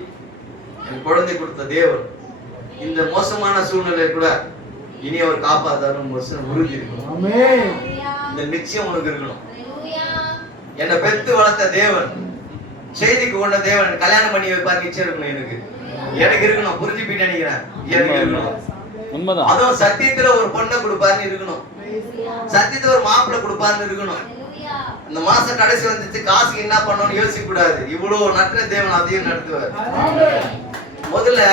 என் குழந்தை கொடுத்த தேவன் இந்த மோசமான சூழ்நிலை கூட இனி அவர் காப்பாத்தாரும் உறுதி இருக்கணும். இந்த நிச்சயம் உனக்கு இருக்கணும். என்னை பெத்து வளர்த்த தேவன், செய்திக்கு கொண்ட தேவன் கல்யாணம் பண்ணி வைப்பார், நிச்சயம் இருக்கணும். எனக்கு இருக்கணும். புரிஞ்சுப்பிட்டு நினைக்கிறேன். எனக்கு இருக்கணும். உண்மைதான். அதுவும் சத்தியத்துல ஒரு பொண்ணை கொடுப்பாருன்னு இருக்கணும். சத்தியத்துல ஒரு மாப்பிள்ளை கொடுப்பாருன்னு இருக்கணும். இந்த மாசம் கடைசி வந்துச்சு, காசுக்கு என்ன பண்ணணும்னு யோசிக்க கூடாது. இவ்வளவு நற்ற தேவன் அதையும் நடத்துவார். முதல்ல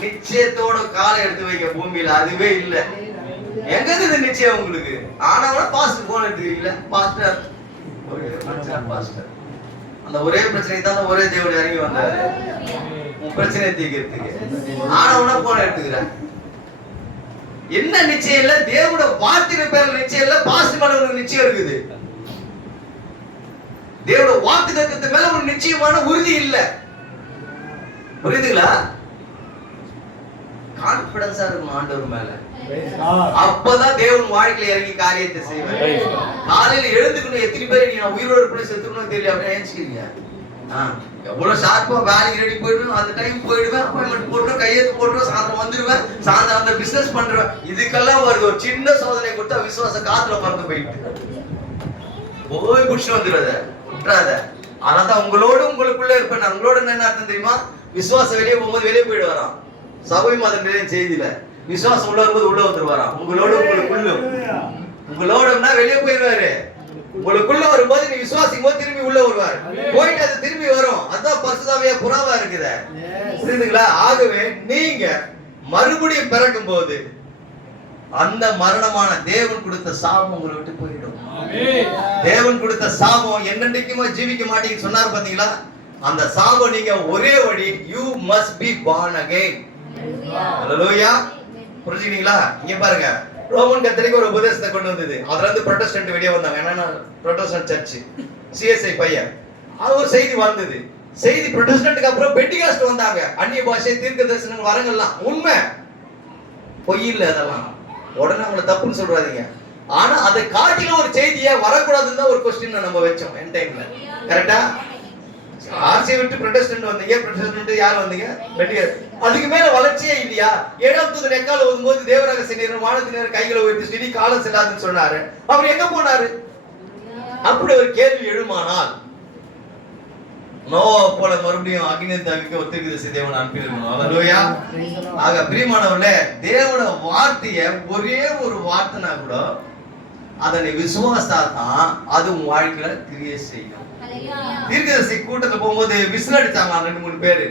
நிச்சயத்தோட காலை எடுத்து வைக்க பூமியில, அதுவே இல்ல. எங்க இது நிச்சயம் உங்களுக்கு? ஆனா பாஸ்டர் போன் எடுத்துக்கிறீங்களா? பாஸ்டர் பாஸ்டர் அந்த ஒரே பிரச்சனை தான் ஒரே தேவன் இறங்கி வந்தாரு உன் பிரச்சனையை தீர்க்கிறதுக்கு. ஆனா போன எடுத்துக்கிறேன். என்ன நிச்சயம் இல்ல? தேவனோட வார்த்தை பேர்ல நிச்சயம் இல்ல, பாஸ்டர் மேல ஒரு நிச்சயம் இருக்குது. தேவனோட வாக்குத்தத்தத்து மேல ஒரு நிச்சயமான உறுதி இல்ல. புரியுதுங்களா? கான்பிடன்ஸா இருக்கும் ஆண்டவர் மேல. அப்பதான் தேவன் வாழ்க்கையில இறங்கி காரியத்தை செய்வார். காலையில எழுந்துக்கணும். எத்தனை பேர் நீ உயிரோடு எப்படி செத்துக்கணும் தெரியல அப்படின்னு நினைச்சுக்கிறீங்க. எவ்வளவு ஷார்ப்பா வேலைக்கு ரெடி போயிடுவேன், அந்த டைம் போயிடுவேன், அப்பாயின்மெண்ட் போட்டுருவேன், கையெழுத்து போட்டுருவேன், சாயந்தரம் வந்துடுவேன், சாயந்தரம் அந்த பிசினஸ் பண்றேன். இதுக்கெல்லாம் வருது ஒரு சின்ன சோதனை கொடுத்தா விசுவாச காத்துல மறந்து போயிட்டு போய் குடிச்சு வந்துடுறத விட்டுறாத. ஆனாதான் உங்களோடு உங்களுக்குள்ள இருப்பேன். உங்களோட என்ன அர்த்தம் தெரியுமா? விசுவாசம் வெளியே போகும்போது வெளியே போயிட்டு வரான். சபை மதம் செய்தியில விசுவாசம் உள்ள வரும்போது உள்ள வந்துருவாராம். உங்களோட உங்களுக்குள்ள, உங்களோடனா வெளியே போயிடுவாரு. உங்களுக்குள்ள வரும்போது நீ விசுவாசிக்கும் போது திரும்பி உள்ள வருவார். போயிட்டு அது திரும்பி வரும். அதான் பரிசுத்தாவியா புறாவா இருக்குது. புரியுதுங்களா? ஆகவே நீங்க மறுபடியும் பிறக்கும் போது அந்த மரணமான தேவன் கொடுத்த சாபம் உங்களை விட்டு போயிடும். தேவன் கொடுத்த சாபம் என்னென்னைக்குமா ஜீவிக்க மாட்டீங்கன்னு சொன்னார் பாத்தீங்களா? அந்த சாபம் நீங்க ஒரே வழி, you must be born again. ஹல்லேலூயா. புரிஞ்சுக்கிட்டீங்களா? இங்க பாருங்க, ரோமன் கத்தோலிக்க ஒரு உபதேசத்தை கொண்டு வந்தது. அதுல இருந்து புரோட்டஸ்டன்ட் வெளியே வந்தாங்க. என்னன்னா புரோட்டஸ்டன்ட் சர்ச், சிஎஸ்ஐ பையன், அது ஒரு செய்தி வந்தது. செய்தி புரொட்டஸ்டன்ட்க்கு அப்புறம் பெண்டிகாஸ்ட் வந்தாங்க. அந்நிய பாஷை, தீர்க்க தரிசனம் வரங்கள்லாம் உண்மை, பொய் இல்ல அதெல்லாம். உடனே அவங்கள தப்புன்னு சொல்றாதீங்க. ஆனா அதை காட்டிலும் ஒரு செய்தியா வரக்கூடாதுன்னு தான் ஒரு கொஸ்டின் நம்ம வச்சோம் என் டைம்ல. கரெக்டா? ஆர்சி விட்டு புரொட்டஸ்டன்ட் வந்தீங்க, புரொட்டஸ்டன்ட் யார் வந்தீங்க? பெண்டிகாஸ்ட். அதுக்கு மேல வளர்ச்சியே இல்லையா? 7ஆம் தூதன் எக்கால ஓதும்போது தேவரகசியர் வானத்தினர் கைகளை உயர்த்தி ஸ்ரீ காலம் செல்லாதுன்னு சொன்னாரு. அவர் எங்க போனாரு? அப்படி ஒரு கேள்வி எழுமானால் நோவா போல மறுபடியும் அக்னிக்கு ஒத்துக்குது தேவன் அனுப்பியிருக்கணும். அல்லேலூயா. ஆக பிரியமானவர்களே, தேவனோட வார்த்தையை ஒரே ஒரு வார்த்தைனா கூட அதை நீ விசுவாசாதான் அது உன் வாழ்க்கையில கிரியை செய்யும். தீர்க்கதரிசி கூட்டத்துல போகும்போது விசில் அடிச்சாங்க 2-3 பேரு.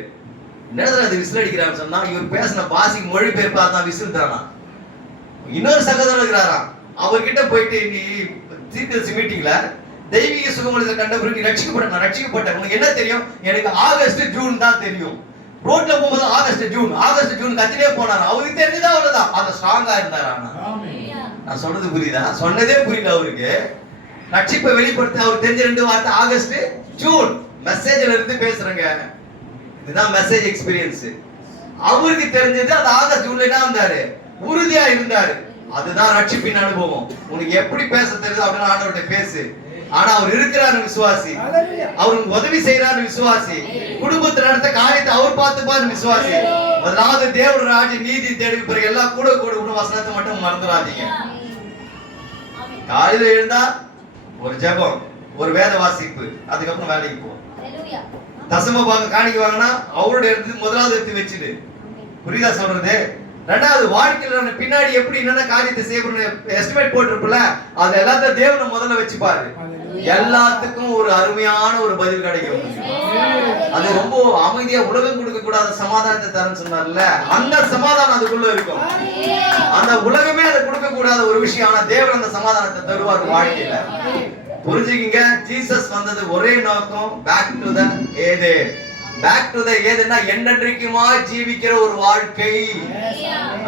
என்னது அது விசில் அடிக்கிறான்னு சொன்னா, இவர் பேசின பாசிக்கு மொழி பெயர்ப்பா தான் விசில் தானா. இன்னொரு சகோதரர் இருக்கிறாராம், அவர்கிட்ட போயிட்டு நீ தீர்க்கதரிசி மீட்டிங்ல தெய்வீக சுகமளித்த கண்ட பிறகு ரட்சிக்கப்பட்டேன். உனக்கு என்ன தெரியும்? எனக்கு ஆகஸ்ட் ஜூன் தான் தெரியும். ரோட்ல போகும்போது ஆகஸ்ட் ஜூன் கத்திலே போனாரு. அவருக்கு தெரிஞ்சதா அவ்வளவுதான். அந்த ஸ்ட்ராங்கா இருந்தாரு. நான் சொல்றது புரியுதா? சொன்னதே புரியல அவருக்கு. ரட்சிப்பை வெளிப்படுத்த அவர் தெரிஞ்ச 2 வார்த்தை ஆகஸ்ட் ஜூன். மெசேஜ்ல இருந்து பேசுறேங்க. இதுதான் மெசேஜ் எக்ஸ்பீரியன்ஸ். அவருக்கு தெரிஞ்சது அது ஆகஸ்ட் ஜூன்ல தான் வந்தாரு, உறுதியா இருந்தாரு. அதுதான் ரட்சிப்பின் அனுபவம். உனக்கு எப்படி பேச தெரியுது அப்படின்னு ஆண்டவர்கிட்ட பேசு. ஆனா அவர் இருக்கிறாரு விசுவாசி, அவருக்கு உதவி செய்யறாரு விசுவாசி, குடும்பத்தில் நடத்த காரியத்தை அவர் பார்த்துப்பாரு விசுவாசி. அதாவது தேவன் ராஜ்ய நீதி தேடி பிறகு எல்லாம் கூட வசனத்தை மட்டும் மறந்துடாதீங்க. காலையில எழுந்தா ஒரு ஜெபம், ஒரு வேத வாசிப்பு, அதுக்கப்புறம் வேலைக்கு போ. தசம பாகம் காணிக்க வாங்கினா அவருடைய எடுத்து முதலாவது எடுத்து வச்சுடு. புரியுதா சொல்றது? ரெண்டாவது, வாழ்க்கையில பின்னாடி எப்படி என்னென்ன காரியத்தை செய்யணும் எஸ்டிமேட் போட்டிருப்பல, அது எல்லாத்தையும் தேவனை முதல்ல வச்சுப்பாரு. எல்லாத்துக்கும் ஒரு அருமையான ஒரு பதில் கிடைக்கும். அது ரொம்ப அமைதியா உலகம் கொடுக்க கூடாத சமாதானத்தை தரேன்னு சொன்னார்ல, அந்த சமாதானம் அதுக்குள்ள இருக்கும். அந்த உலகமே அதை கொடுக்க கூடாத ஒரு விஷயம், ஆனா தேவன் அந்த சமாதானத்தை தருவார் வாழ்க்கையில. புரிஞ்சுக்கிங்க, ஜீசஸ் வந்தது ஒரே நோக்கம், back to the Eden. Back to the ஏதேன்னா என்னென்றைக்குமா ஜீவிக்கிற ஒரு வாழ்க்கை.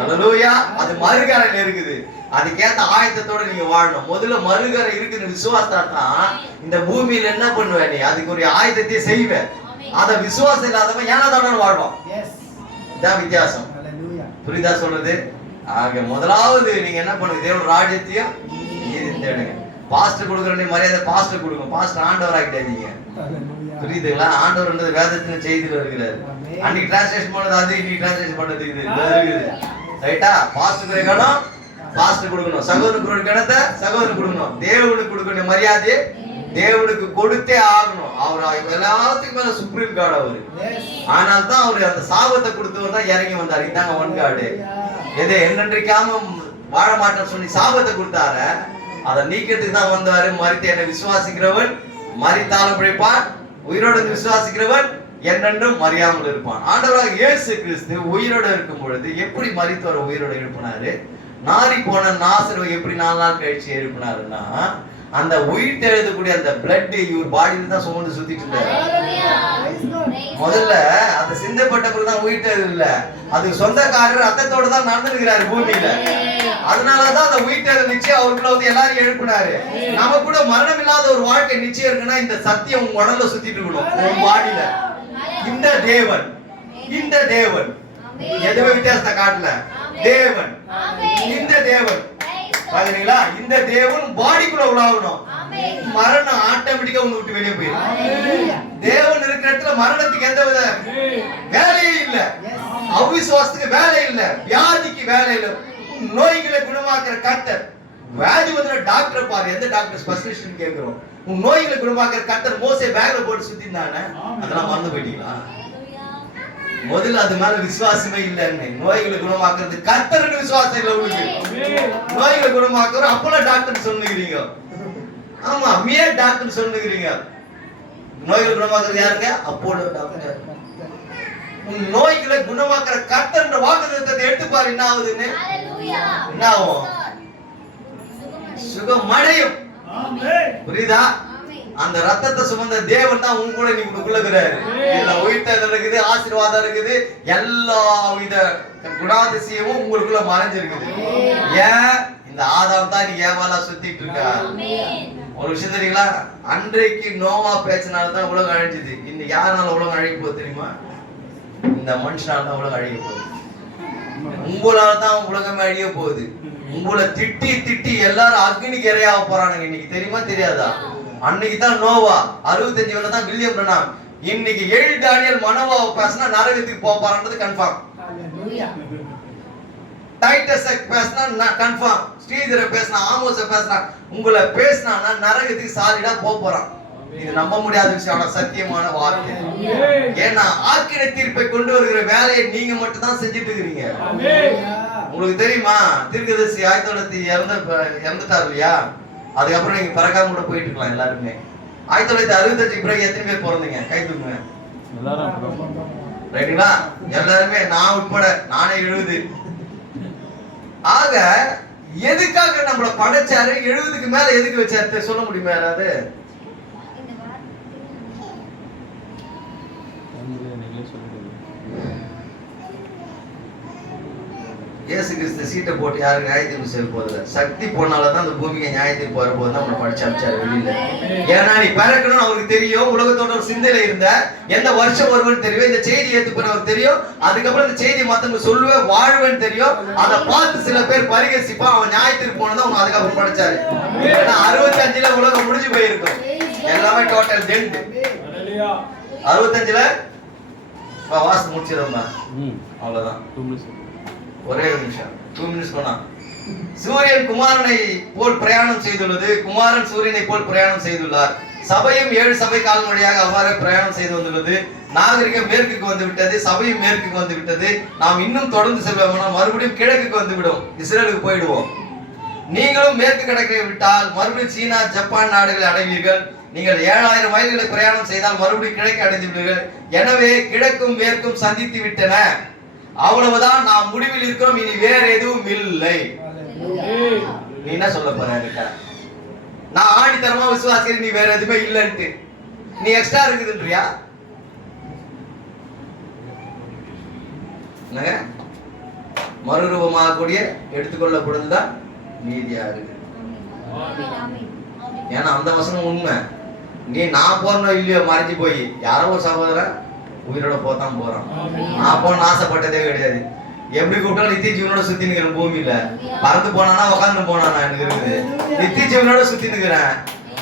அல்லேலூயா. அது மறுகரையில இருக்குது. அதுக்கேத்த ஆயத்தத்தோட நீங்க வாழணும். முதல்ல மறுகரை இருக்குன்னு விசுவாசத்தான் இந்த பூமியில என்ன பண்ணுவ நீ, அதுக்கு ஒரு ஆயத்தத்தை செய்வ. அத விசுவாசம் இல்லாதவன் ஏனாதான வாழ்வான். இதான் வித்தியாசம். புரியுதா சொல்றது? ஆக முதலாவது நீங்க என்ன பண்ணுங்க, தேவன் ராஜ்யத்தையும் தேடுங்க. பாஸ்டர் கொடுக்குற மரியாதை பாஸ்டர் கொடுங்க. பாஸ்டர் ஆண்டவர் ஆகிட்டாதீங்க. புரியுதுங்களா? ஆண்டவர் வேதத்தின் செய்தியில் இருக்கிறார். அன்னைக்கு டிரான்ஸ்லேஷன் பண்ணது அது, இன்னைக்கு டிரான்ஸ்லேஷன் பண்ணது இது இருக்குது. ரைட்டா? பாஸ்டர் கணம் பாஸ்டர் கொடுக்கணும், சகோதரனுக்கு கணத்தை சகோதரன் கொடுக்கணும், தேவனுக்கு கொடுக்கணும் மரியாதை தேவனுக்கு கொடுத்தே ஆகணும். அவர் எல்லாத்துக்கும் மேல சுப்ரீம் கார்டு அவரு. ஆனால் தான் அவரு அந்த சாபத்தை கொடுத்தவர் தான் இறங்கி வந்தாரு. இதாங்க ஒன் கார்டு. எதை என்னன்றைக்காம வாழ மாட்டேன்னு சொல்லி சாபத்தை கொடுத்தாரு, அதை நீக்கிறதுக்கு தான் வந்தாரு. மரித்து என்னை விசுவாசிக்கிறவன் மரித்தாலும் பிழைப்பான், உயிரோடு விசுவாசிக்கிறவன் என்னென்றும் மறியாமல் இருப்பான். ஆண்டவராக இயேசு கிறிஸ்து உயிரோடு இருக்கும் பொழுது எப்படி மரித்தவரை உயிரோடு எழுப்பினாரு, நாரி போன நாசரை எப்படி 4 நாள் கழிச்சு எழுப்பினாருன்னா, அந்த உயிர் தெழுதக்கூடிய அந்த பிளட் இவர் பாடியில தான் சுமந்து சுத்திட்டு இருந்தாரு. முதல்ல அந்த சிந்தப்பட்ட பிறகுதான் உயிர் தெழுது இல்ல, அதுக்கு சொந்தக்காரர் ரத்தத்தோட தான் நடந்துருக்கிறாரு பூமியில. அதனாலதான் அந்த உயிர் தெழுது நிச்சயம் அவருக்குள்ள வந்து எல்லாரும் எழுப்பினாரு. நம்ம கூட மரணம் இல்லாத ஒரு வாழ்க்கை நிச்சயம் இருக்குன்னா இந்த சத்தியம் உங்க உடம்புல சுத்திட்டு இருக்கணும், உங்க பாடியில. இந்த தேவன் எதுவுமே வித்தியாசத்தை காட்டல. தேவன், இந்த தேவன் பாத்தீங்களா, இந்த தேவன் பாடிக்குள்ள உலாகணும். மரணம் ஆட்டோமேட்டிக்கா உங்க விட்டு வெளியே போயிடும். தேவன் இருக்கிற இடத்துல மரணத்துக்கு எந்த வித வேலையே இல்ல, அவிசுவாசத்துக்கு வேலை இல்ல, வியாதிக்கு வேலை இல்ல. நோய்களை குணமாக்குற கர்த்தர். வியாதி வந்து டாக்டர் பாரு, எந்த டாக்டர் ஸ்பெஷலிஸ்ட் கேட்கிறோம். உன் நோய்களை குணமாக்குற கர்த்தர் மோசே பேக்ல போட்டு சுத்தி இருந்தானே, அதெல்லாம் மறந்து போயிட்டீங்களா? முதல்ல அது மேல விசுவாசமே இல்லைன்னு. நோய்களை குணமாக்குறது கர்த்தருக்கு விசுவாசம் இல்ல உங்களுக்கு. நோய்களை குணமாக்குற அப்போலோ டாக்டர் சொல்லுகிறீங்க. ஆமா, மியா டாக்டர் சொல்லுகிறீங்க. நோய்களை குணமாக்குறது யாருங்க? Apollo doctor. நோய்களை குணமாக்குற கர்த்தர் வாக்குத்தத்தத்தை எடுத்து பாரு, என்ன ஆகுதுன்னு. என்ன ஆகும்? சுகமடையும். புரியுதா? அந்த ரத்தத்தை சுமந்த தேவன் தான் உங்க கூட நீங்க இருக்கிறாரு. இதுல உயிர்த்தெழுதல் இருக்குது, ஆசீர்வாதம் இருக்குது, எல்லா வித குணாதிசயமும் உங்களுக்குள்ள மறைஞ்சிருக்குது. ஏன்? இந்த இந்த ஆதாம் தான் நீ ஏவாளா சுத்திட்டு இருக்கா. ஒரு விஷயம் தெரியுங்களா, அன்றைக்கு நோவா பேச்சினால்தான் உலகம் அழிஞ்சுது. இன்னைக்கு யாருனால உலகம் அழிக்க போகுது தெரியுமா? இந்த மனுஷனால தான் உலகம் அழிய போகுது. உங்களால தான் உலகமே அழிய போகுது. உங்களை திட்டி திட்டி எல்லாரும் அக்னிக்கு இரையாக போறானுங்க. இன்னைக்கு தெரியுமா தெரியாதா? அன்னைக்கு தான் நோவா, 65 வயசுல தான் வில்லியம் பிரணாம். இன்னைக்கு 7 தானியல் மனோவாவை பேசினா நரகத்துக்கு போறான்றது கன்ஃபார்ம். டைட்டஸ் பேசினா கன்ஃபார்ம். ஸ்ரீதர பேசினா, ஆமோஸ பேசினா, உங்களை பேசினா நரகத்துக்கு சாலிடா போறான். இது நம்ப முடியாத விஷயம், சத்தியமான வார்த்தை. ஏன்னா ஆக்கினை தீர்ப்பை கொண்டு வருகிற வேலையை நீங்க மட்டும் தான் செஞ்சுட்டு இருக்கிறீங்க. உங்களுக்கு தெரியுமா, தீர்க்கதரிசி 1900 இறந்துட்டார் இல்லையா? அதுக்கப்புறம் நீங்க பறக்காம கூட போயிட்டு இருக்கலாம் எல்லாருமே. 1965 பிறகு எத்தனை பேர் பிறந்தீங்க? கை தூக்குங்க. ரைட்டுங்களா? எல்லாருமே, நான் உட்பட, நானே 70. ஆக எதுக்காக நம்மள படைச்சாரு? 70க்கு மேல எதுக்கு வச்சாரு சொல்ல முடியுமா யாராவது? இயேசு கிறிஸ்து சீட்டை போட்டு யாரும் நியாயத்தீர்ப்பு செய்ய போதில்ல. சக்தி போனாலதான் அந்த பூமிக்கு நியாயத்தீர்ப்பு வரும்போது தான் நம்மளை படிச்சு அனுப்பிச்சாரு வெளியில. ஏன்னா நீ பிறக்கணும்னு அவருக்கு தெரியும். உலகத்தோட ஒரு சிந்தையில இருந்த, எந்த வருஷம் வருவன்னு தெரியும், இந்த செய்தி ஏத்துப்பவருக்கு தெரியும். அதுக்கப்புறம் இந்த செய்தி மத்தவங்க சொல்லுவேன் வாழ்வேன்னு தெரியும். அதை பார்த்து சில பேர் பரிகசிப்பா, அவன் நியாயத்தீர்ப்பு போனதான் அவன் அதுக்கப்புறம் படிச்சாரு. ஏன்னா 65ல உலகம் முடிஞ்சு போயிருக்கும். எல்லாமே டோட்டல் டென்ட். 65ல வாசு முடிச்சிருந்தா அவ்வளவுதான். ஒரே நிமிஷம், 2 மினிட்ஸ் போனா. சூரியன் குமாரனை போல் பிரயாணம் செய்துள்ளது, குமாரன் சூரியனை போல் பிரயாணம் செய்துள்ளார். சபையும் 7 சபை கால் வழியாக அவ்வாறு பிரயாணம் செய்து வந்துள்ளது. நாகரிகம் மேற்குக்கு வந்து விட்டது, சபையும் மேற்குக்கு வந்து விட்டது. நாம் இன்னும் தொடர்ந்து செல்வோம்னா மறுபடியும் கிழக்குக்கு வந்து விடும், இஸ்ரேலுக்கு போயிடுவோம். நீங்களும் மேற்கு கடற்கரை விட்டால் மறுபடியும் சீனா, ஜப்பான் நாடுகளை அடைவீர்கள். நீங்கள் 7000 மைல்களை பிரயாணம் செய்தால் மறுபடியும் கிழக்கு அடைந்து விடுவீர்கள். எனவே கிழக்கும் மேற்கும் சந்தித்து விட்டன, அவ்வளவுதான், நாம் முடிவில் இருக்கிறோம், இனி வேற எதுவும் இல்லை. நீ என்ன சொல்ல போற? நான் ஆணித்தரமா விசுவாசிக்கிறேன், நீ வேற எதுவுமே இல்லைன்ட்டு. நீ எக்ஸ்ட்ரா இருக்குதுன்றியா? மறுரூபமாக கூடிய எடுத்துக்கொள்ளப்படுதுதான் மீதியா இருக்கு. ஏன்னா அந்த வசனம் உண்மை. நீ நான் போறனோ இல்லையோ மறைஞ்சு போய் யாரோ ஒரு சகோதரன் உயிரோட போத்தான் போறான். நான் போன ஆசைப்பட்டதே கிடையாது. எப்படி கூப்பிட்டாலும் நித்திய ஜீவனோட சுத்தி நிக்கிறேன். பூமியில பறந்து போனானா உட்காந்து போனானா எனக்கு இருக்குது. நித்திய ஜீவனோட சுத்தி நிக்கிறேன்.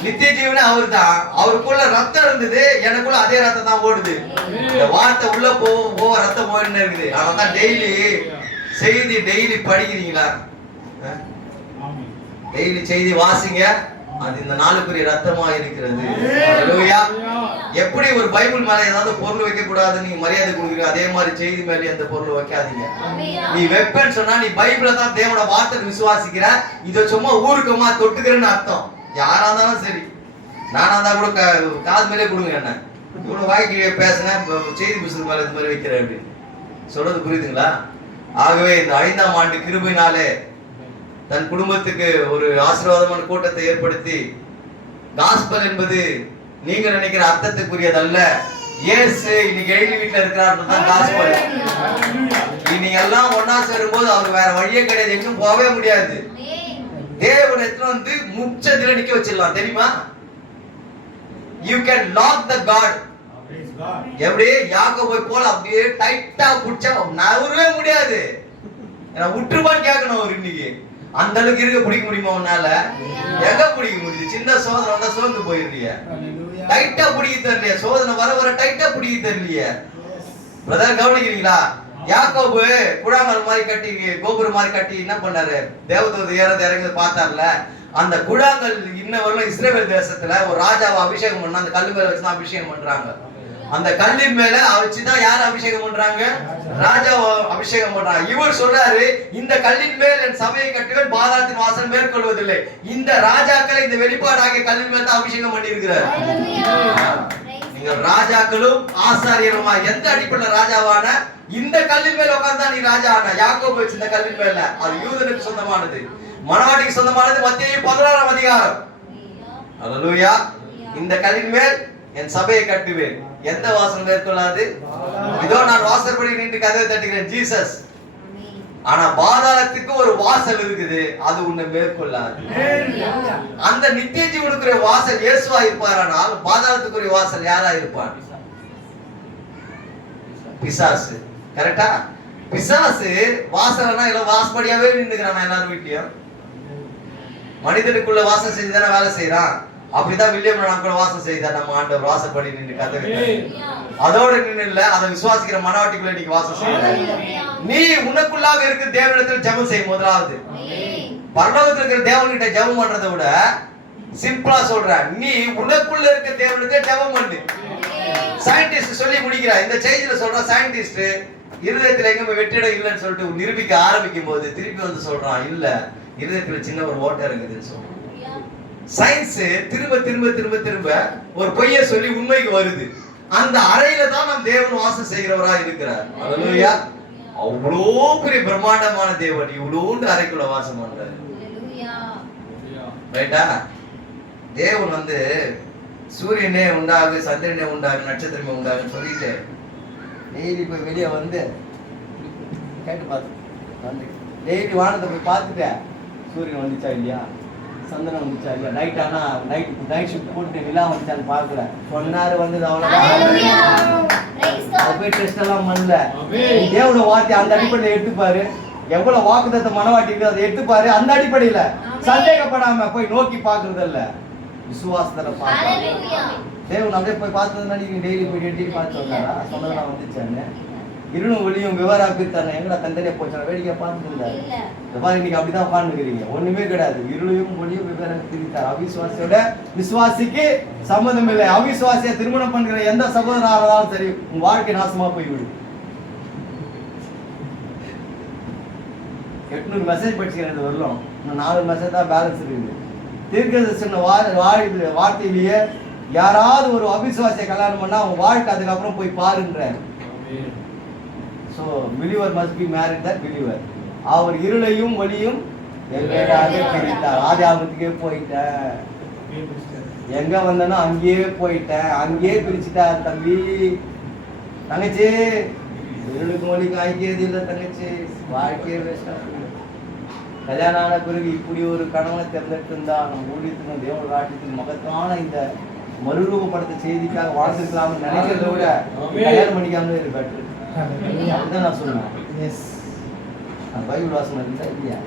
நித்திய ஜீவனே அவரு தான். அவருக்குள்ள ரத்தம் இருந்தது, எனக்குள்ள அதே ரத்தம் தான் ஓடுது. இந்த வார்த்தை உள்ள போக ரத்தம் போயின்னு இருக்குது. அதான் டெய்லி செய்தி டெய்லி படிக்கிறீங்களா? டெய்லி செய்தி வாசிங்க. அது இந்த நாளுக்குரிய ரத்தமா இருக்கிறது. ஹல்லேலூயா. எப்படி ஒரு பைபிள் மேல ஏதாவது பொருள் வைக்க கூடாது நீங்க மரியாதை கொடுக்குறீங்க, அதே மாதிரி செய்தி மேல எந்த பொருள் வைக்காதீங்க. நீ வெப்பன்னு சொன்னா நீ பைபிளை தான் தேவனோட வார்த்தை விசுவாசிக்கிற, இதை சும்மா ஊருக்குமா தொட்டுக்கிறேன்னு அர்த்தம். யாரா இருந்தாலும் சரி, நானா இருந்தா கூட காது மேலே கொடுங்க. என்ன இவ்வளவு வாய்க்கு பேசினேன், செய்தி புத்தகம் மேல இந்த மாதிரி வைக்கிறேன் அப்படின்னு சொல்றது புரியுதுங்களா? ஆகவே இந்த 5ஆம் ஆண்டு கிருபையினாலே தன் குடும்பத்துக்கு ஒரு ஆசீர்வாதமான கூட்டத்தை ஏற்படுத்தி, காஸ்பல் என்பது நீங்க நினைக்கிற அர்த்தத்துக்குரியதல்ல. இயேசு இன்னைக்கு எழுதி வீட்டுல இருக்கிறார் தான் காஸ்பல். நீங்க எல்லாம் ஒன்னா சேரும்போது அவர் வேற வழியே கிடையாது, எங்கும் போகவே முடியாது. தேவன் எத்தனை வந்து முச்சத்துல நிக்க வச்சிடலாம் தெரியுமா? You can lock the God. எப்படி யாக்கோபை போல அப்படியே டைட்டா புடிச்சா நகரவே முடியாது. விட்டுருப்பான்னு கேட்கணும் அவர். இன்னைக்கு அந்த அளவுக்கு இருக்க பிடிக்க முடியுமா உன்னால? எங்க பிடிக்க முடியுது? சின்ன சோதனை வந்தா சோர்ந்து போயிருந்திய. டைட்டா பிடிக்க தெரியலையா? சோதனை வர வர டைட்டா பிடிக்க தெரியலையா? பிரதர் கவனிக்கிறீங்களா? யாக்கோபு குழாங்கல் மாதிரி கட்டி, கோபுரம் மாதிரி கட்டி என்ன பண்ணாரு? தேவதூதர் ஏறது இறங்கி பார்த்தார்ல, அந்த குழாங்கல் இன்ன வரலும் இஸ்ரேல் தேசத்துல ஒரு ராஜாவை அபிஷேகம் பண்ண, அந்த கல்லு மேல வச்சுதான் அபிஷேகம் பண்றாங்க. அந்த கல்லின் மேல வச்சுதான் யார் அபிஷேகம் பண்றாங்க? ராஜாவை அபிஷேகம் பண்றாங்க. இவர் சொல்றாரு, இந்த கல்லின் மேல் என் சபையை கட்டுவேன், பாதாளத்தின் வாசல் மேற்கொள்வதில்லை. இந்த ராஜாக்களை இந்த வெளிப்பாடாகிய கல்லின் மேல் தான் அபிஷேகம் பண்ணி இருக்கிறார். நீங்கள் ராஜாக்களும் ஆசாரியருமா எந்த அடிப்படையில் ராஜாவான? இந்த கல்லின் மேல உட்கார்ந்தா நீ ராஜா ஆன. யாக்கோபு வச்சு இந்த கல்லின் மேல, அது யூதனுக்கு சொந்தமானது, மனவாட்டிக்கு சொந்தமானது. மத்தேயு 16ஆம் அதிகாரம். அல்லேலூயா. இந்த கல்லின் மேல் என் சபையை கட்டுவேன், எந்த வாசல் மேற்கொள்ளாது. இதோ நான் வாசற்படி நின்று கதவை தட்டுகிறேன். ஜீசஸ் ஆனா பாதாளத்துக்கு ஒரு வாசல் இருக்குது, அது உன்னை மேற்கொள்ளாது. அந்த நித்திய ஜீவனுக்குரிய வாசல் இயேசுவா இருப்பாரானால் பாதாளத்துக்குரிய வாசல் யாரா இருப்பான்? பிசாசு. கரெக்டா? பிசாசு வாசல்னா இல்ல வாசப்படியாவே நின்னுக்கிறான் எல்லாரும் வீட்லயும். மனிதனுக்குள்ள வாசம் செஞ்சுதானே வேலை செய்யறான். அப்படிதான் வில்லியம் நான் கூட வாசம் செய்தார். நம்ம ஆண்டவர் வாசப்படி நின்று கதவை அதோட நின்று இல்ல, அதை விசுவாசிக்கிற மனவாட்டிக்குள்ள நீங்க வாசம் செய்ய. நீ உனக்குள்ளாக இருக்க தேவனிடத்தில் ஜெபம் செய்யும். முதலாவது பரலோகத்தில் இருக்கிற தேவன்கிட்ட ஜெபம் பண்றதை விட சிம்பிளா சொல்ற, நீ உனக்குள்ள இருக்க தேவனிடத்தில் ஜெபம் பண்ணு. சயின்டிஸ்ட் சொல்லி முடிக்கிறா இந்த செய்தியில சொல்ற, சயின்டிஸ்ட் இருதயத்துல எங்க வெற்றிடம் இல்லைன்னு சொல்லிட்டு நிரூபிக்க ஆரம்பிக்கும் போது திருப்பி வந்து சொல்றான், இல்ல இருதயத்துல சின்ன ஒரு ஓட்டை இருக்குதுன்னு சொல்றான். சயின்ஸ் திரும்ப திரும்ப திரும்ப திரும்ப ஒரு பொய்ய சொல்லி உண்மைக்கு வருது. அந்த அறையில தான் நம் தேவன் வாசம் செய்கிறவரா இருக்கிறார். அல்லேலூயா. அவ்வளோ பெரிய பிரம்மாண்டமான தேவன் இவ்வளோண்டு அறைக்குள்ள வாசம் பண்றாரு. ரைட்டா? தேவன் வந்து சூரியனே உண்டாகு, சந்திரனே உண்டாகு, நட்சத்திரமே உண்டாகுன்னு சொல்லிட்டு டெய்லி போய் வெளியே வந்து கேட்டு பார்த்து டெய்லி வானத்தை போய் பார்த்துட்டேன், சூரியன் வந்துச்சா இல்லையா, சந்திரன் வந்துச்சா இல்லையா, நைட் ஆனா நைட் ஷிஃப்ட் போட்டு நிலா வந்துச்சான்னு பார்க்கல. சொன்னாரு வந்தது அவ்வளவுதான். போய் டெஸ்ட் எல்லாம் பண்ணல. தேவனோட வார்த்தை அந்த அடிப்படையில எடுத்துப்பாரு. எவ்வளவு வாக்குத்தத்த மனவாட்டி அதை எடுத்துப்பாரு. அந்த அடிப்படையில சந்தேகப்படாம போய் நோக்கி பாக்குறது இல்ல, விசுவாசத்துல பாக்க. தேவன் அப்படியே போய் பார்த்ததுன்னா நீங்க டெய்லி போய் எட்டி பார்த்து சொன்னாரா, சொன்னதெல்லாம் வந்துச்சான்னு. இருளும் ஒளியும் விவராக்கு தன்னை எங்கடா தந்தனையா போச்சா வேடிக்கை பார்த்துட்டு இருந்தாரு. இன்னைக்கு அப்படிதான் உட்கார்ந்துக்கிறீங்க, ஒண்ணுமே கிடையாது. இருளையும் ஒளியும் விவராக்கு திரித்தார். அவிசுவாசியோட விசுவாசிக்கு சம்மதம் இல்லை. அவிசுவாசிய திருமணம் பண்கிற எந்த சகோதரா இருந்தாலும் சரி, உங்க வாழ்க்கை நாசமா போய்விடும். 800 மெசேஜ் படிச்சுக்கிறேன் வரலாம், இன்னும் 4 மெசேஜ் தான் பேலன்ஸ் இருக்குது. தீர்க்கதரிசன வார்த்தையிலேயே யாராவது ஒரு அவிசுவாசியை கல்யாணம் பண்ணா அவங்க வாழ்க்கை அதுக்கப்புறம் போய் பாருன்றார். So believer must be married that believer. அவர் இருளையும் ஒளியும் வெவ்வேறாக பிரித்தார். ஆதி ஆகமத்துக்கே போயிட்டேன், எங்க வந்தனோ அங்கேயே போயிட்டேன், அங்கேயே பிரிச்சுட்டார். தம்பி தங்கச்சி, இருளுக்கும் ஒளிக்கும் ஐக்கியது இல்லை தங்கச்சி, வாழ்க்கையே வேஸ்டா. கல்யாணம் ஆன பிறகு இப்படி ஒரு கணவனை தேர்ந்தெடுத்து இருந்தா நம்ம ஊழியத்துக்கும் தேவ ராஜ்யத்துக்கும் மகத்தான இந்த மறுரூபப்படுத்த செய்திக்காக வாழ்ந்துருக்கலாம்னு நினைக்கிறத விட கல்யாணம் பண்ணிக்காமலே இருக்கு. அதுதான் நான் சொல்லுவேன். பைபிள் வாசனம் இருந்தா இல்லையா?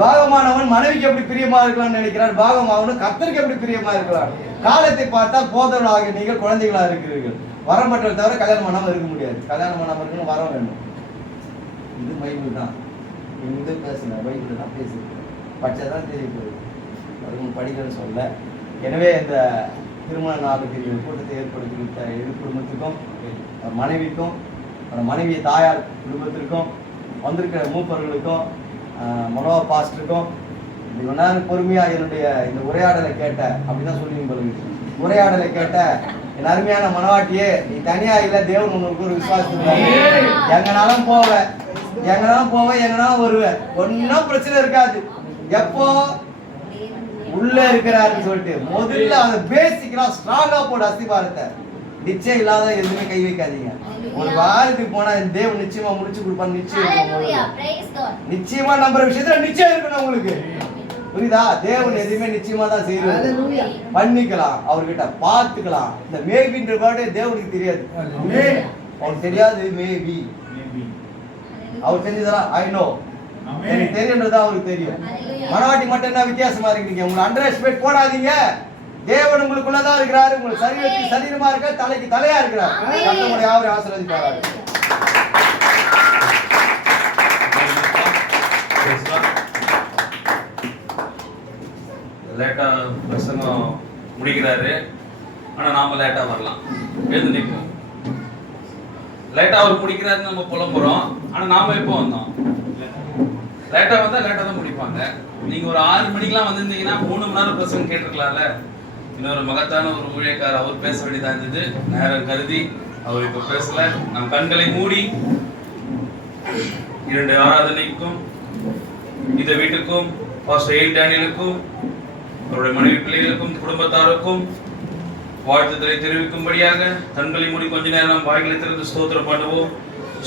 பாகமானவன் மனைவிக்கு எப்படி பிரியமா இருக்கலாம்னு நினைக்கிறார், பாகமானவன் கர்த்தருக்கு எப்படி பிரியமா இருக்கலாம். காலத்தை பார்த்தால் போதவர்களாக நீங்கள் குழந்தைகளா இருக்கிறீர்கள். வரமற்றதை தவிர கல்யாணம் பண்ணாம இருக்க முடியாது. கல்யாணம் பண்ணாம இருக்கணும், வரம் வேணும். இது பைபிள் தான். இது பேசுங்க, பைபிள் தான் பேசுறேன். பட்சதான் தெரிய போகுது, அது படிக்கிறேன்னு சொல்ல. எனவே இந்த திருமண நாளுக்கு கூட்டத்தை ஏற்படுத்தி இரு குடும்பத்துக்கும் மனைவிக்கும் மனைவியை தாயார் குடும்பத்திற்கும் வந்திருக்கிற மூப்பர்களுக்கும் மனோவா பாஸ்டருக்கும் இவ்வளவு நேரம் பொறுமையா என்னுடைய இந்த உரையாடலை கேட்ட, அப்படிதான் சொல்லி உங்களுக்கு உரையாடலை கேட்ட என் அருமையான மனவாட்டியே, நீ தனியா இல்ல, தேவன் உங்களுக்கு ஒரு விசுவாசத்துக்கு எங்கனாலும் போவேன், எங்கனாலும் வருவேன், ஒன்னும் பிரச்சனை இருக்காது. எப்போ உள்ள இருக்கிறாருன்னு சொல்லிட்டு முதல்ல அதை பேசிக்கா ஸ்ட்ராங்கா போட அஸ்திபாரத்தை. நிச்சயம் இல்லாத எதுவுமே கை வைக்காதீங்க. ஒரு வாரத்துக்கு போனா தேவன் நிச்சயமா முடிச்சு கொடுப்பான்னு நிச்சயமா நம்புற விஷயத்துல நிச்சயம் இருக்கணும் உங்களுக்கு. புரியுதா? தேவன் எதுவுமே நிச்சயமா தான் செய்யறது. பண்ணிக்கலாம், அவர்கிட்ட பார்த்துக்கலாம். இந்த மேபின்ற வேர்டே தேவனுக்கு தெரியாது. அவருக்கு தெரியாது மேபி, அவர் தெரிஞ்சதா ஐ நோ, எனக்கு தெரியுன்றதா அவருக்கு தெரியும். மனவாட்டி மட்டும் என்ன வித்தியாசமா இருக்கீங்க, உங்களை அண்டர் எஸ்டிமேட் போடாதீங்க. தேவன் உங்களுக்குள்ளதான் இருக்கிறாரு, உங்களுக்கு சரீரத்துக்கு சரீரமா இருக்க, தலைக்கு தலையா இருக்கிறார். நம்முடைய யாவரையும் ஆசீர்வதிப்பார். லேட்டா பிரசங்கம் முடிக்கிறாரு, ஆனா நாம லேட்டா வரலாம். எழுந்து நிற்போம். லேட்டா அவர் முடிக்கிறாருன்னு நம்ம புலம்புறோம், ஆனா நாம எப்போ வந்தோம்? லேட்டா வந்தா லேட்டா தான் முடிப்பாங்க. நீங்க ஒரு 6 மணிக்கெல்லாம் வந்திருந்தீங்கன்னா 3 மணி நேரம் பிரசங்கம் கேட்டிருக்கலாம்ல. இன்னொரு மகத்தான ஒரு ஊழியக்காரர் அவர் பேச வேண்டியதா இருந்தது, நேரம் கருதி அவர் இப்ப பேசல. நம் கண்களை மூடி 2 ஆராதனைக்கும் இந்த வீட்டுக்கும் பாஸ்டர் எல் டேனியலுக்கும் அவருடைய மனைவி பிள்ளைகளுக்கும் குடும்பத்தாருக்கும் வாழ்த்துதலை தெரிவிக்கும்படியாக கண்களை மூடி கொஞ்ச நேரம் வாய்களை திறந்து ஸ்தோத்திரம் பண்ணுவோம்.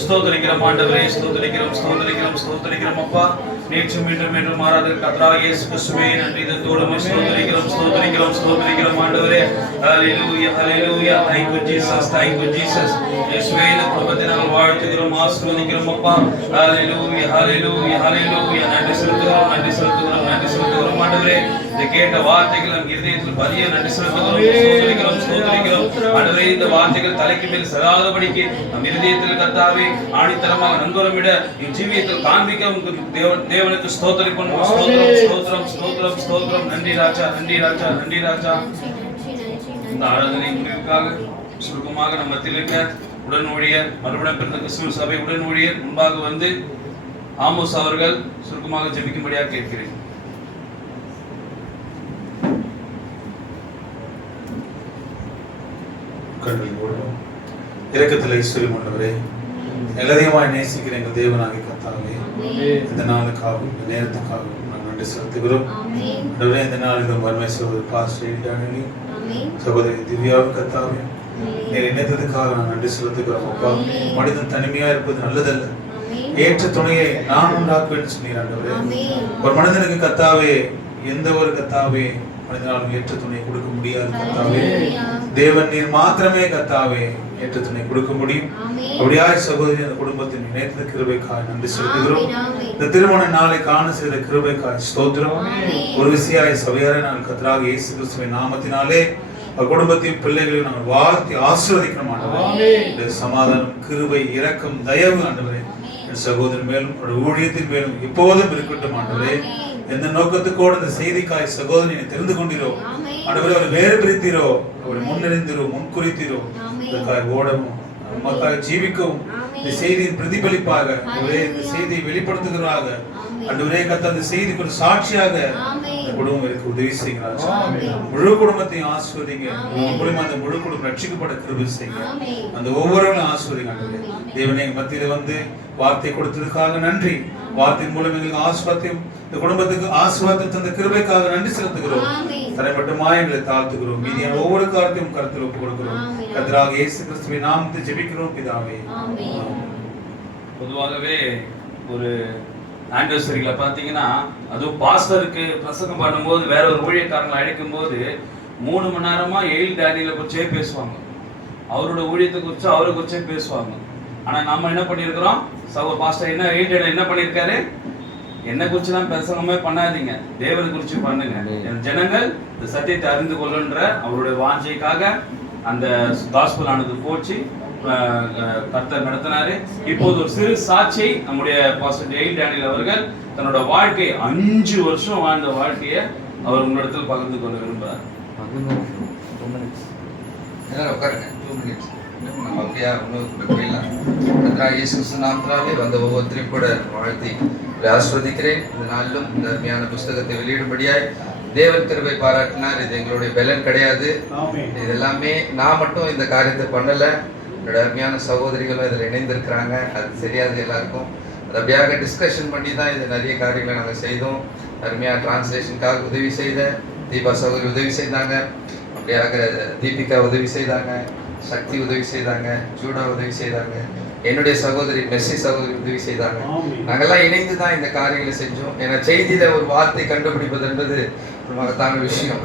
ஸ்தோத்திரிக்கிறோம் ஆண்டவரே, ஸ்தோத்திரிக்கிறோம், ஸ்தோத்திரிக்கிறோம், ஸ்தோத்திரிக்கிறோம் அப்பா. நேற்று மீண்டும் மீண்டும் மாறாத கர்த்தராகிய இயேசு கிறிஸ்துவே நன்றி தந்தோடு ஸ்தோத்திரிக்கிறோம், ஸ்தோத்திரிக்கிறோம், ஸ்தோத்திரிக்கிறோம் ஆண்டவரே. ஹalleluya, ஹalleluya. Thank you Jesus, thank you Jesus. இயேசுவே இந்த குடும்பத்தை நாங்கள் வாழ்த்துகிறோம், ஆசீர்வதிக்கிறோம் அப்பா. ஹalleluya, ஹalleluya, ஹalleluya. நன்றி செலுத்துகிறோம், நன்றி செலுத்துகிறோம், நன்றி செலுத்துகிறோம் ஆண்டவரே. இந்த கேட்ட வார்த்தைகள் நம் இதயத்தில் பதிய நன்றி செலுத்துகிறோம், ஸ்தோத்திரிக்கிறோம், ஸ்தோத்திரிக்கிறோம் ஆண்டவரே. இந்த வார்த்தைகள் தலைக்கு மேல் சதாதபடிக்கு நம் இதயத்தில் கர்த்தாவே ஆணித்தரமாக நன்கொரமிட என் ஜீவியத்தில் காண்பிக்க உங்களுக்கு தேவனுக்கு ஸ்தோத்திரிப்போம். ஸ்தோத்திரம், ஸ்தோத்திரம், ஸ்தோத்திரம், ஸ்தோத்திரம். நன்றி ராஜா, நன்றி ராஜா, நன்றி ராஜா. இந்த ஆராதனை முடிவுக்காக சுருக்கமாக நம்ம மத்தியில் இருக்க உடன் ஊழியர், மறுபடியும் பிறந்த கிறிஸ்துவ சபை உடன் ஊழியர் முன்பாக வந்து ஆமோஸ் அவர்கள் சுருக்கமாக ஜெபிக்கும்படியாக கேட்கிறேன். கண்கள் மூடுவோம். இரக்கத்தில் ஐஸ்வர்யம் ஆண்டவரே, எல்லாத்தையுமாய் நேசிக்கிற எங்கள் தேவனாகிய கர்த்தாவே, இந்த நாளுக்காகவும் இந்த நேரத்துக்காகவும் நாங்கள் நன்றி செலுத்துகிறோம். ஆண்டவரே, இந்த நாள் இந்த மர்மை சகோதரி பாஸ்டர் டானியலையும் சகோதரி திவ்யாவும் கர்த்தாவே நீர் இணைத்ததுக்காக நான் நன்றி செலுத்துகிறோம் அப்பா. மனிதன் தனிமையா இருப்பது நல்லதல்ல, ஏற்ற துணையை நான் உண்டாக்குவேன் சொன்னீர் ஆண்டவரே. ஒரு மனிதனுக்கு கர்த்தாவே எந்த ஒரு கர்த்தாவே மனிதனாலும் ஏற்ற துணை கொடுக்க முடியாது கர்த்தாவே. தேவன் நீர் மாத்திரமே கர்த்தாவே ஏற்ற துணை கொடுக்க முடியும். அப்படியாய் சகோதரி அந்த குடும்பத்தின் இணைத்த கிருபைக்காய் நன்றி செலுத்துகிறோம். இந்த திருமண நாளை காண செய்த கிருபைக்காய் ஸ்தோத்திரம். ஒரு விசையாய் சபையாரை நான் கர்த்தராகிய இயேசு கிறிஸ்துவின் நாமத்தினாலே குடும்பத்தையும் பிள்ளைகளையும் நாங்கள் வாழ்த்தி ஆசீர்வதிக்கிறோம் ஆண்டவரே. இந்த சமாதானம், கிருபை, இரக்கம், தயவு ஆண்டவரே என் சகோதரன் மேலும் ஊழியத்தின் மேலும் எப்போதும் இருக்கட்டும் ஆண்டவரே. எந்த நோக்கத்துக்கோடு இந்த செய்திக்காய் சகோதரனை தெரிந்து கொண்டீரோ ஆண்டவரே, அவரை வேறு பிரித்தீரோ, அவரை முன்னறிந்தீரோ, முன்குறித்தீரோ, இதற்காக ஓடவும் நமக்காக ஜீவிக்கவும் இந்த செய்தியின் பிரதிபலிப்பாக ஒரே இந்த செய்தியை வெளிப்படுத்துகிறாக ஆண்டவரே கர்த்தா அந்த செய்திக்கு ஒரு சாட்சியாக இந்த குடும்பம் எனக்கு உதவி செய்கிறார். முழு குடும்பத்தையும் ஆசீர்வதிங்க. மூலமா அந்த முழு குடும்பம் ரட்சிக்கப்பட கிருபை செய்யுங்க. அந்த ஒவ்வொருவரும் ஆசீர்வதிங்க ஆண்டவரே. தேவனே மத்தியில வந்து வார்த்தை கொடுத்ததுக்காக நன்றி. வார்த்தையின் மூலம் எங்களுக்கு ஆசீர்வாதத்தையும் இந்த குடும்பத்துக்கு ஆசீர்வாதம் தந்த கிருபைக்காக நன்றி செலுத்துகிறோம். தரைமட்டமாய் எங்களை தாழ்த்துகிறோம். மீதியான ஒவ்வொரு காரியத்தையும் கருத்தில் ஒப்புக் கொடுக்கிறோம். கர்த்தராகிய இயேசு கிறிஸ்துவின் நாமத்தில் ஜெபிக்கிறோம் பிதாவே. பொதுவாகவே ஒரு ஆனிவர்சரியில பாத்தீங்கன்னா, அதுவும் பாஸ்டருக்கு பிரசங்கம் பண்ணும்போது வேற ஒரு ஊழியக்காரங்களை அழைக்கும் போது 3 மணி நேரமா எயில் டேனியில குறிச்சே பேசுவாங்க. அவரோட ஊழியத்தை குறிச்சு அவரை குறிச்சே பேசுவாங்க. ஆனா நம்ம என்ன பண்ணிருக்கிறோம், பாஸ்டர் என்ன எயில் டேனியில என்ன பண்ணிருக்காரு, என்ன குறிச்சுலாம் பிரசங்கமே பண்ணாதீங்க, தேவனை குறிச்சு பண்ணுங்க, ஜனங்கள் இந்த சத்தியத்தை அறிந்து கொள்ளுன்ற அவருடைய வாஞ்சைக்காக அந்த காஸ்பல் ஆனது போச்சு கர்த்தர் நடத்தினாரு. இப்போது ஒரு சிறு சாட்சி நம்முடைய பாஸ்டர் எயில் டேனியல் அவர்கள் தன்னோட வாழ்க்கை 5 வருஷம் வாழ்ந்த வாழ்க்கையை அவர் உங்களிடத்தில் பகிர்ந்து கொள்ள விரும்புகிறார். உட்காருங்க 2 minutes. நம்ம அப்படியா இன்னொரு போயிடலாம். இயேசு கிறிஸ்து நாமத்தினாலே வந்த ஒவ்வொருத்தரையும் கூட வாழ்த்தி ஆஸ்வதிக்கிறேன். இந்த நாளிலும் இந்த அருமையான புஸ்தகத்தை வெளியிடும்படியாய் தேவன் கிருபை பாராட்டினார். இது எங்களுடைய பலன் கிடையாது. இது எல்லாமே நான் மட்டும் இந்த காரியத்தை பண்ணல, என்னோட அருமையான சகோதரிகளும் இதில் இணைந்திருக்கிறாங்க. அது தெரியாது எல்லாருக்கும். அது அப்படியாக டிஸ்கஷன் பண்ணி தான் இது நிறைய காரியங்களை நாங்கள் செய்தோம். அருமையாக டிரான்ஸ்லேஷனுக்காக உதவி செய்த தீபா சகோதரி உதவி செய்தாங்க. அப்படியாக தீபிகா உதவி செய்தாங்க, சக்தி உதவி செய்தாங்க, ஜூடா உதவி செய்தாங்க, என்னுடைய சகோதரி மெஸ்ஸி சகோதரி உதவி செய்தாங்க. நாங்கெல்லாம் இணைந்து தான் இந்த காரியங்களை செஞ்சோம். ஏன்னா செய்தியில ஒரு வார்த்தை கண்டுபிடிப்பது என்பது ஒரு மகத்தான விஷயம்.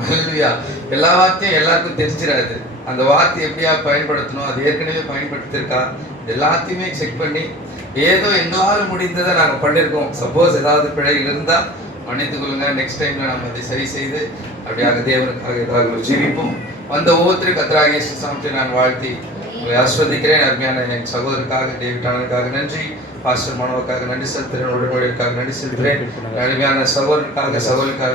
எல்லா வார்த்தையும் எல்லாருக்கும் தெரிஞ்சிடாது. அந்த வார்த்தை எப்படியா பயன்படுத்தணும், அது ஏற்கனவே பயன்படுத்திருக்கா, எல்லாத்தையுமே செக் பண்ணி ஏதோ எங்களால் முடிந்ததை நாங்கள் பண்ணியிருக்கோம். சப்போஸ் ஏதாவது பிழைகள் இருந்தால் மன்னித்துக் கொள்ளுங்க. நெக்ஸ்ட் டைம்ல நம்ம அதை சரி செய்து அப்படியாக தேவனுக்காக ஏதாவது ஜீவிப்போம். வந்த ஒவ்வொருத்தரும் கர்த்தராகிய இயேசு நாமத்தை நான் வாழ்த்தி உங்களை ஆஸ்வதிக்கிறேன். அருமையான என் சகோதரருக்காக டேவிட் ஆனனுக்காக நன்றி, பாஸ்டர் மனோவுக்காக நன்றி செலுத்துகிறேன், உடனடியாக நன்றி செலுத்துகிறேன், அருமையான சகோதரருக்காக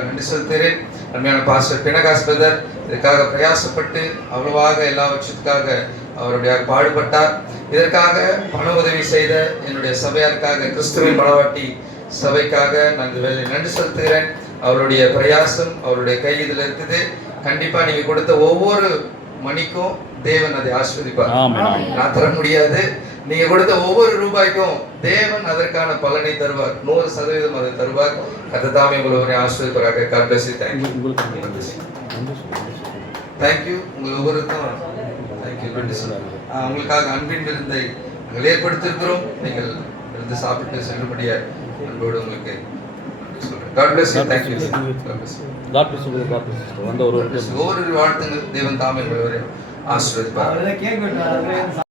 நன்றி செலுத்துகிறேன். அருமையான பாஸ்டர் பினகாஸ் பிரதர் இதற்காக பிரயாசப்பட்டு அவ்வளவாக எல்லாவற்றுக்காக அவருடைய பாடுபட்டார். இதற்காக பண உதவி செய்த என்னுடைய சபையாருக்காக, கிறிஸ்துவின் மனவாட்டி சபைக்காக நான் நன்றி செலுத்துகிறேன். அவருடைய பிரயாசம் அவருடைய கை இதில் இருக்குது. கண்டிப்பா நீங்க கொடுத்த ஒவ்வொரு மணிக்கும் தேவன் அதை ஆஸ்வதிப்பார். நான் தர முடியாது. நீங்க கொடுத்த ஒவ்வொரு ரூபாய்க்கும் தேவன் அதற்கான பலனை தருவார். 100% அதை தருவார். கர்த்தர் உங்களை ஆஸ்வதிப்பாராக. God bless you. Thank you. Thank you. உங்கள் ஒவ்வொருத்தரும் thank you. உங்களுக்காக அன்பின் விருந்தை நாங்கள் ஏற்படுத்தியிருக்கிறோம். நீங்கள் இருந்து சாப்பிட்டு செல்லும்படியாய் அன்போடு உங்களுக்கு சொல்றேன். God bless you. Thank you. God bless you. ஒவ்வொரு வாழ்த்துங்கள். தேவன் தாமே உங்களை ஆசீர்வதிப்பார்.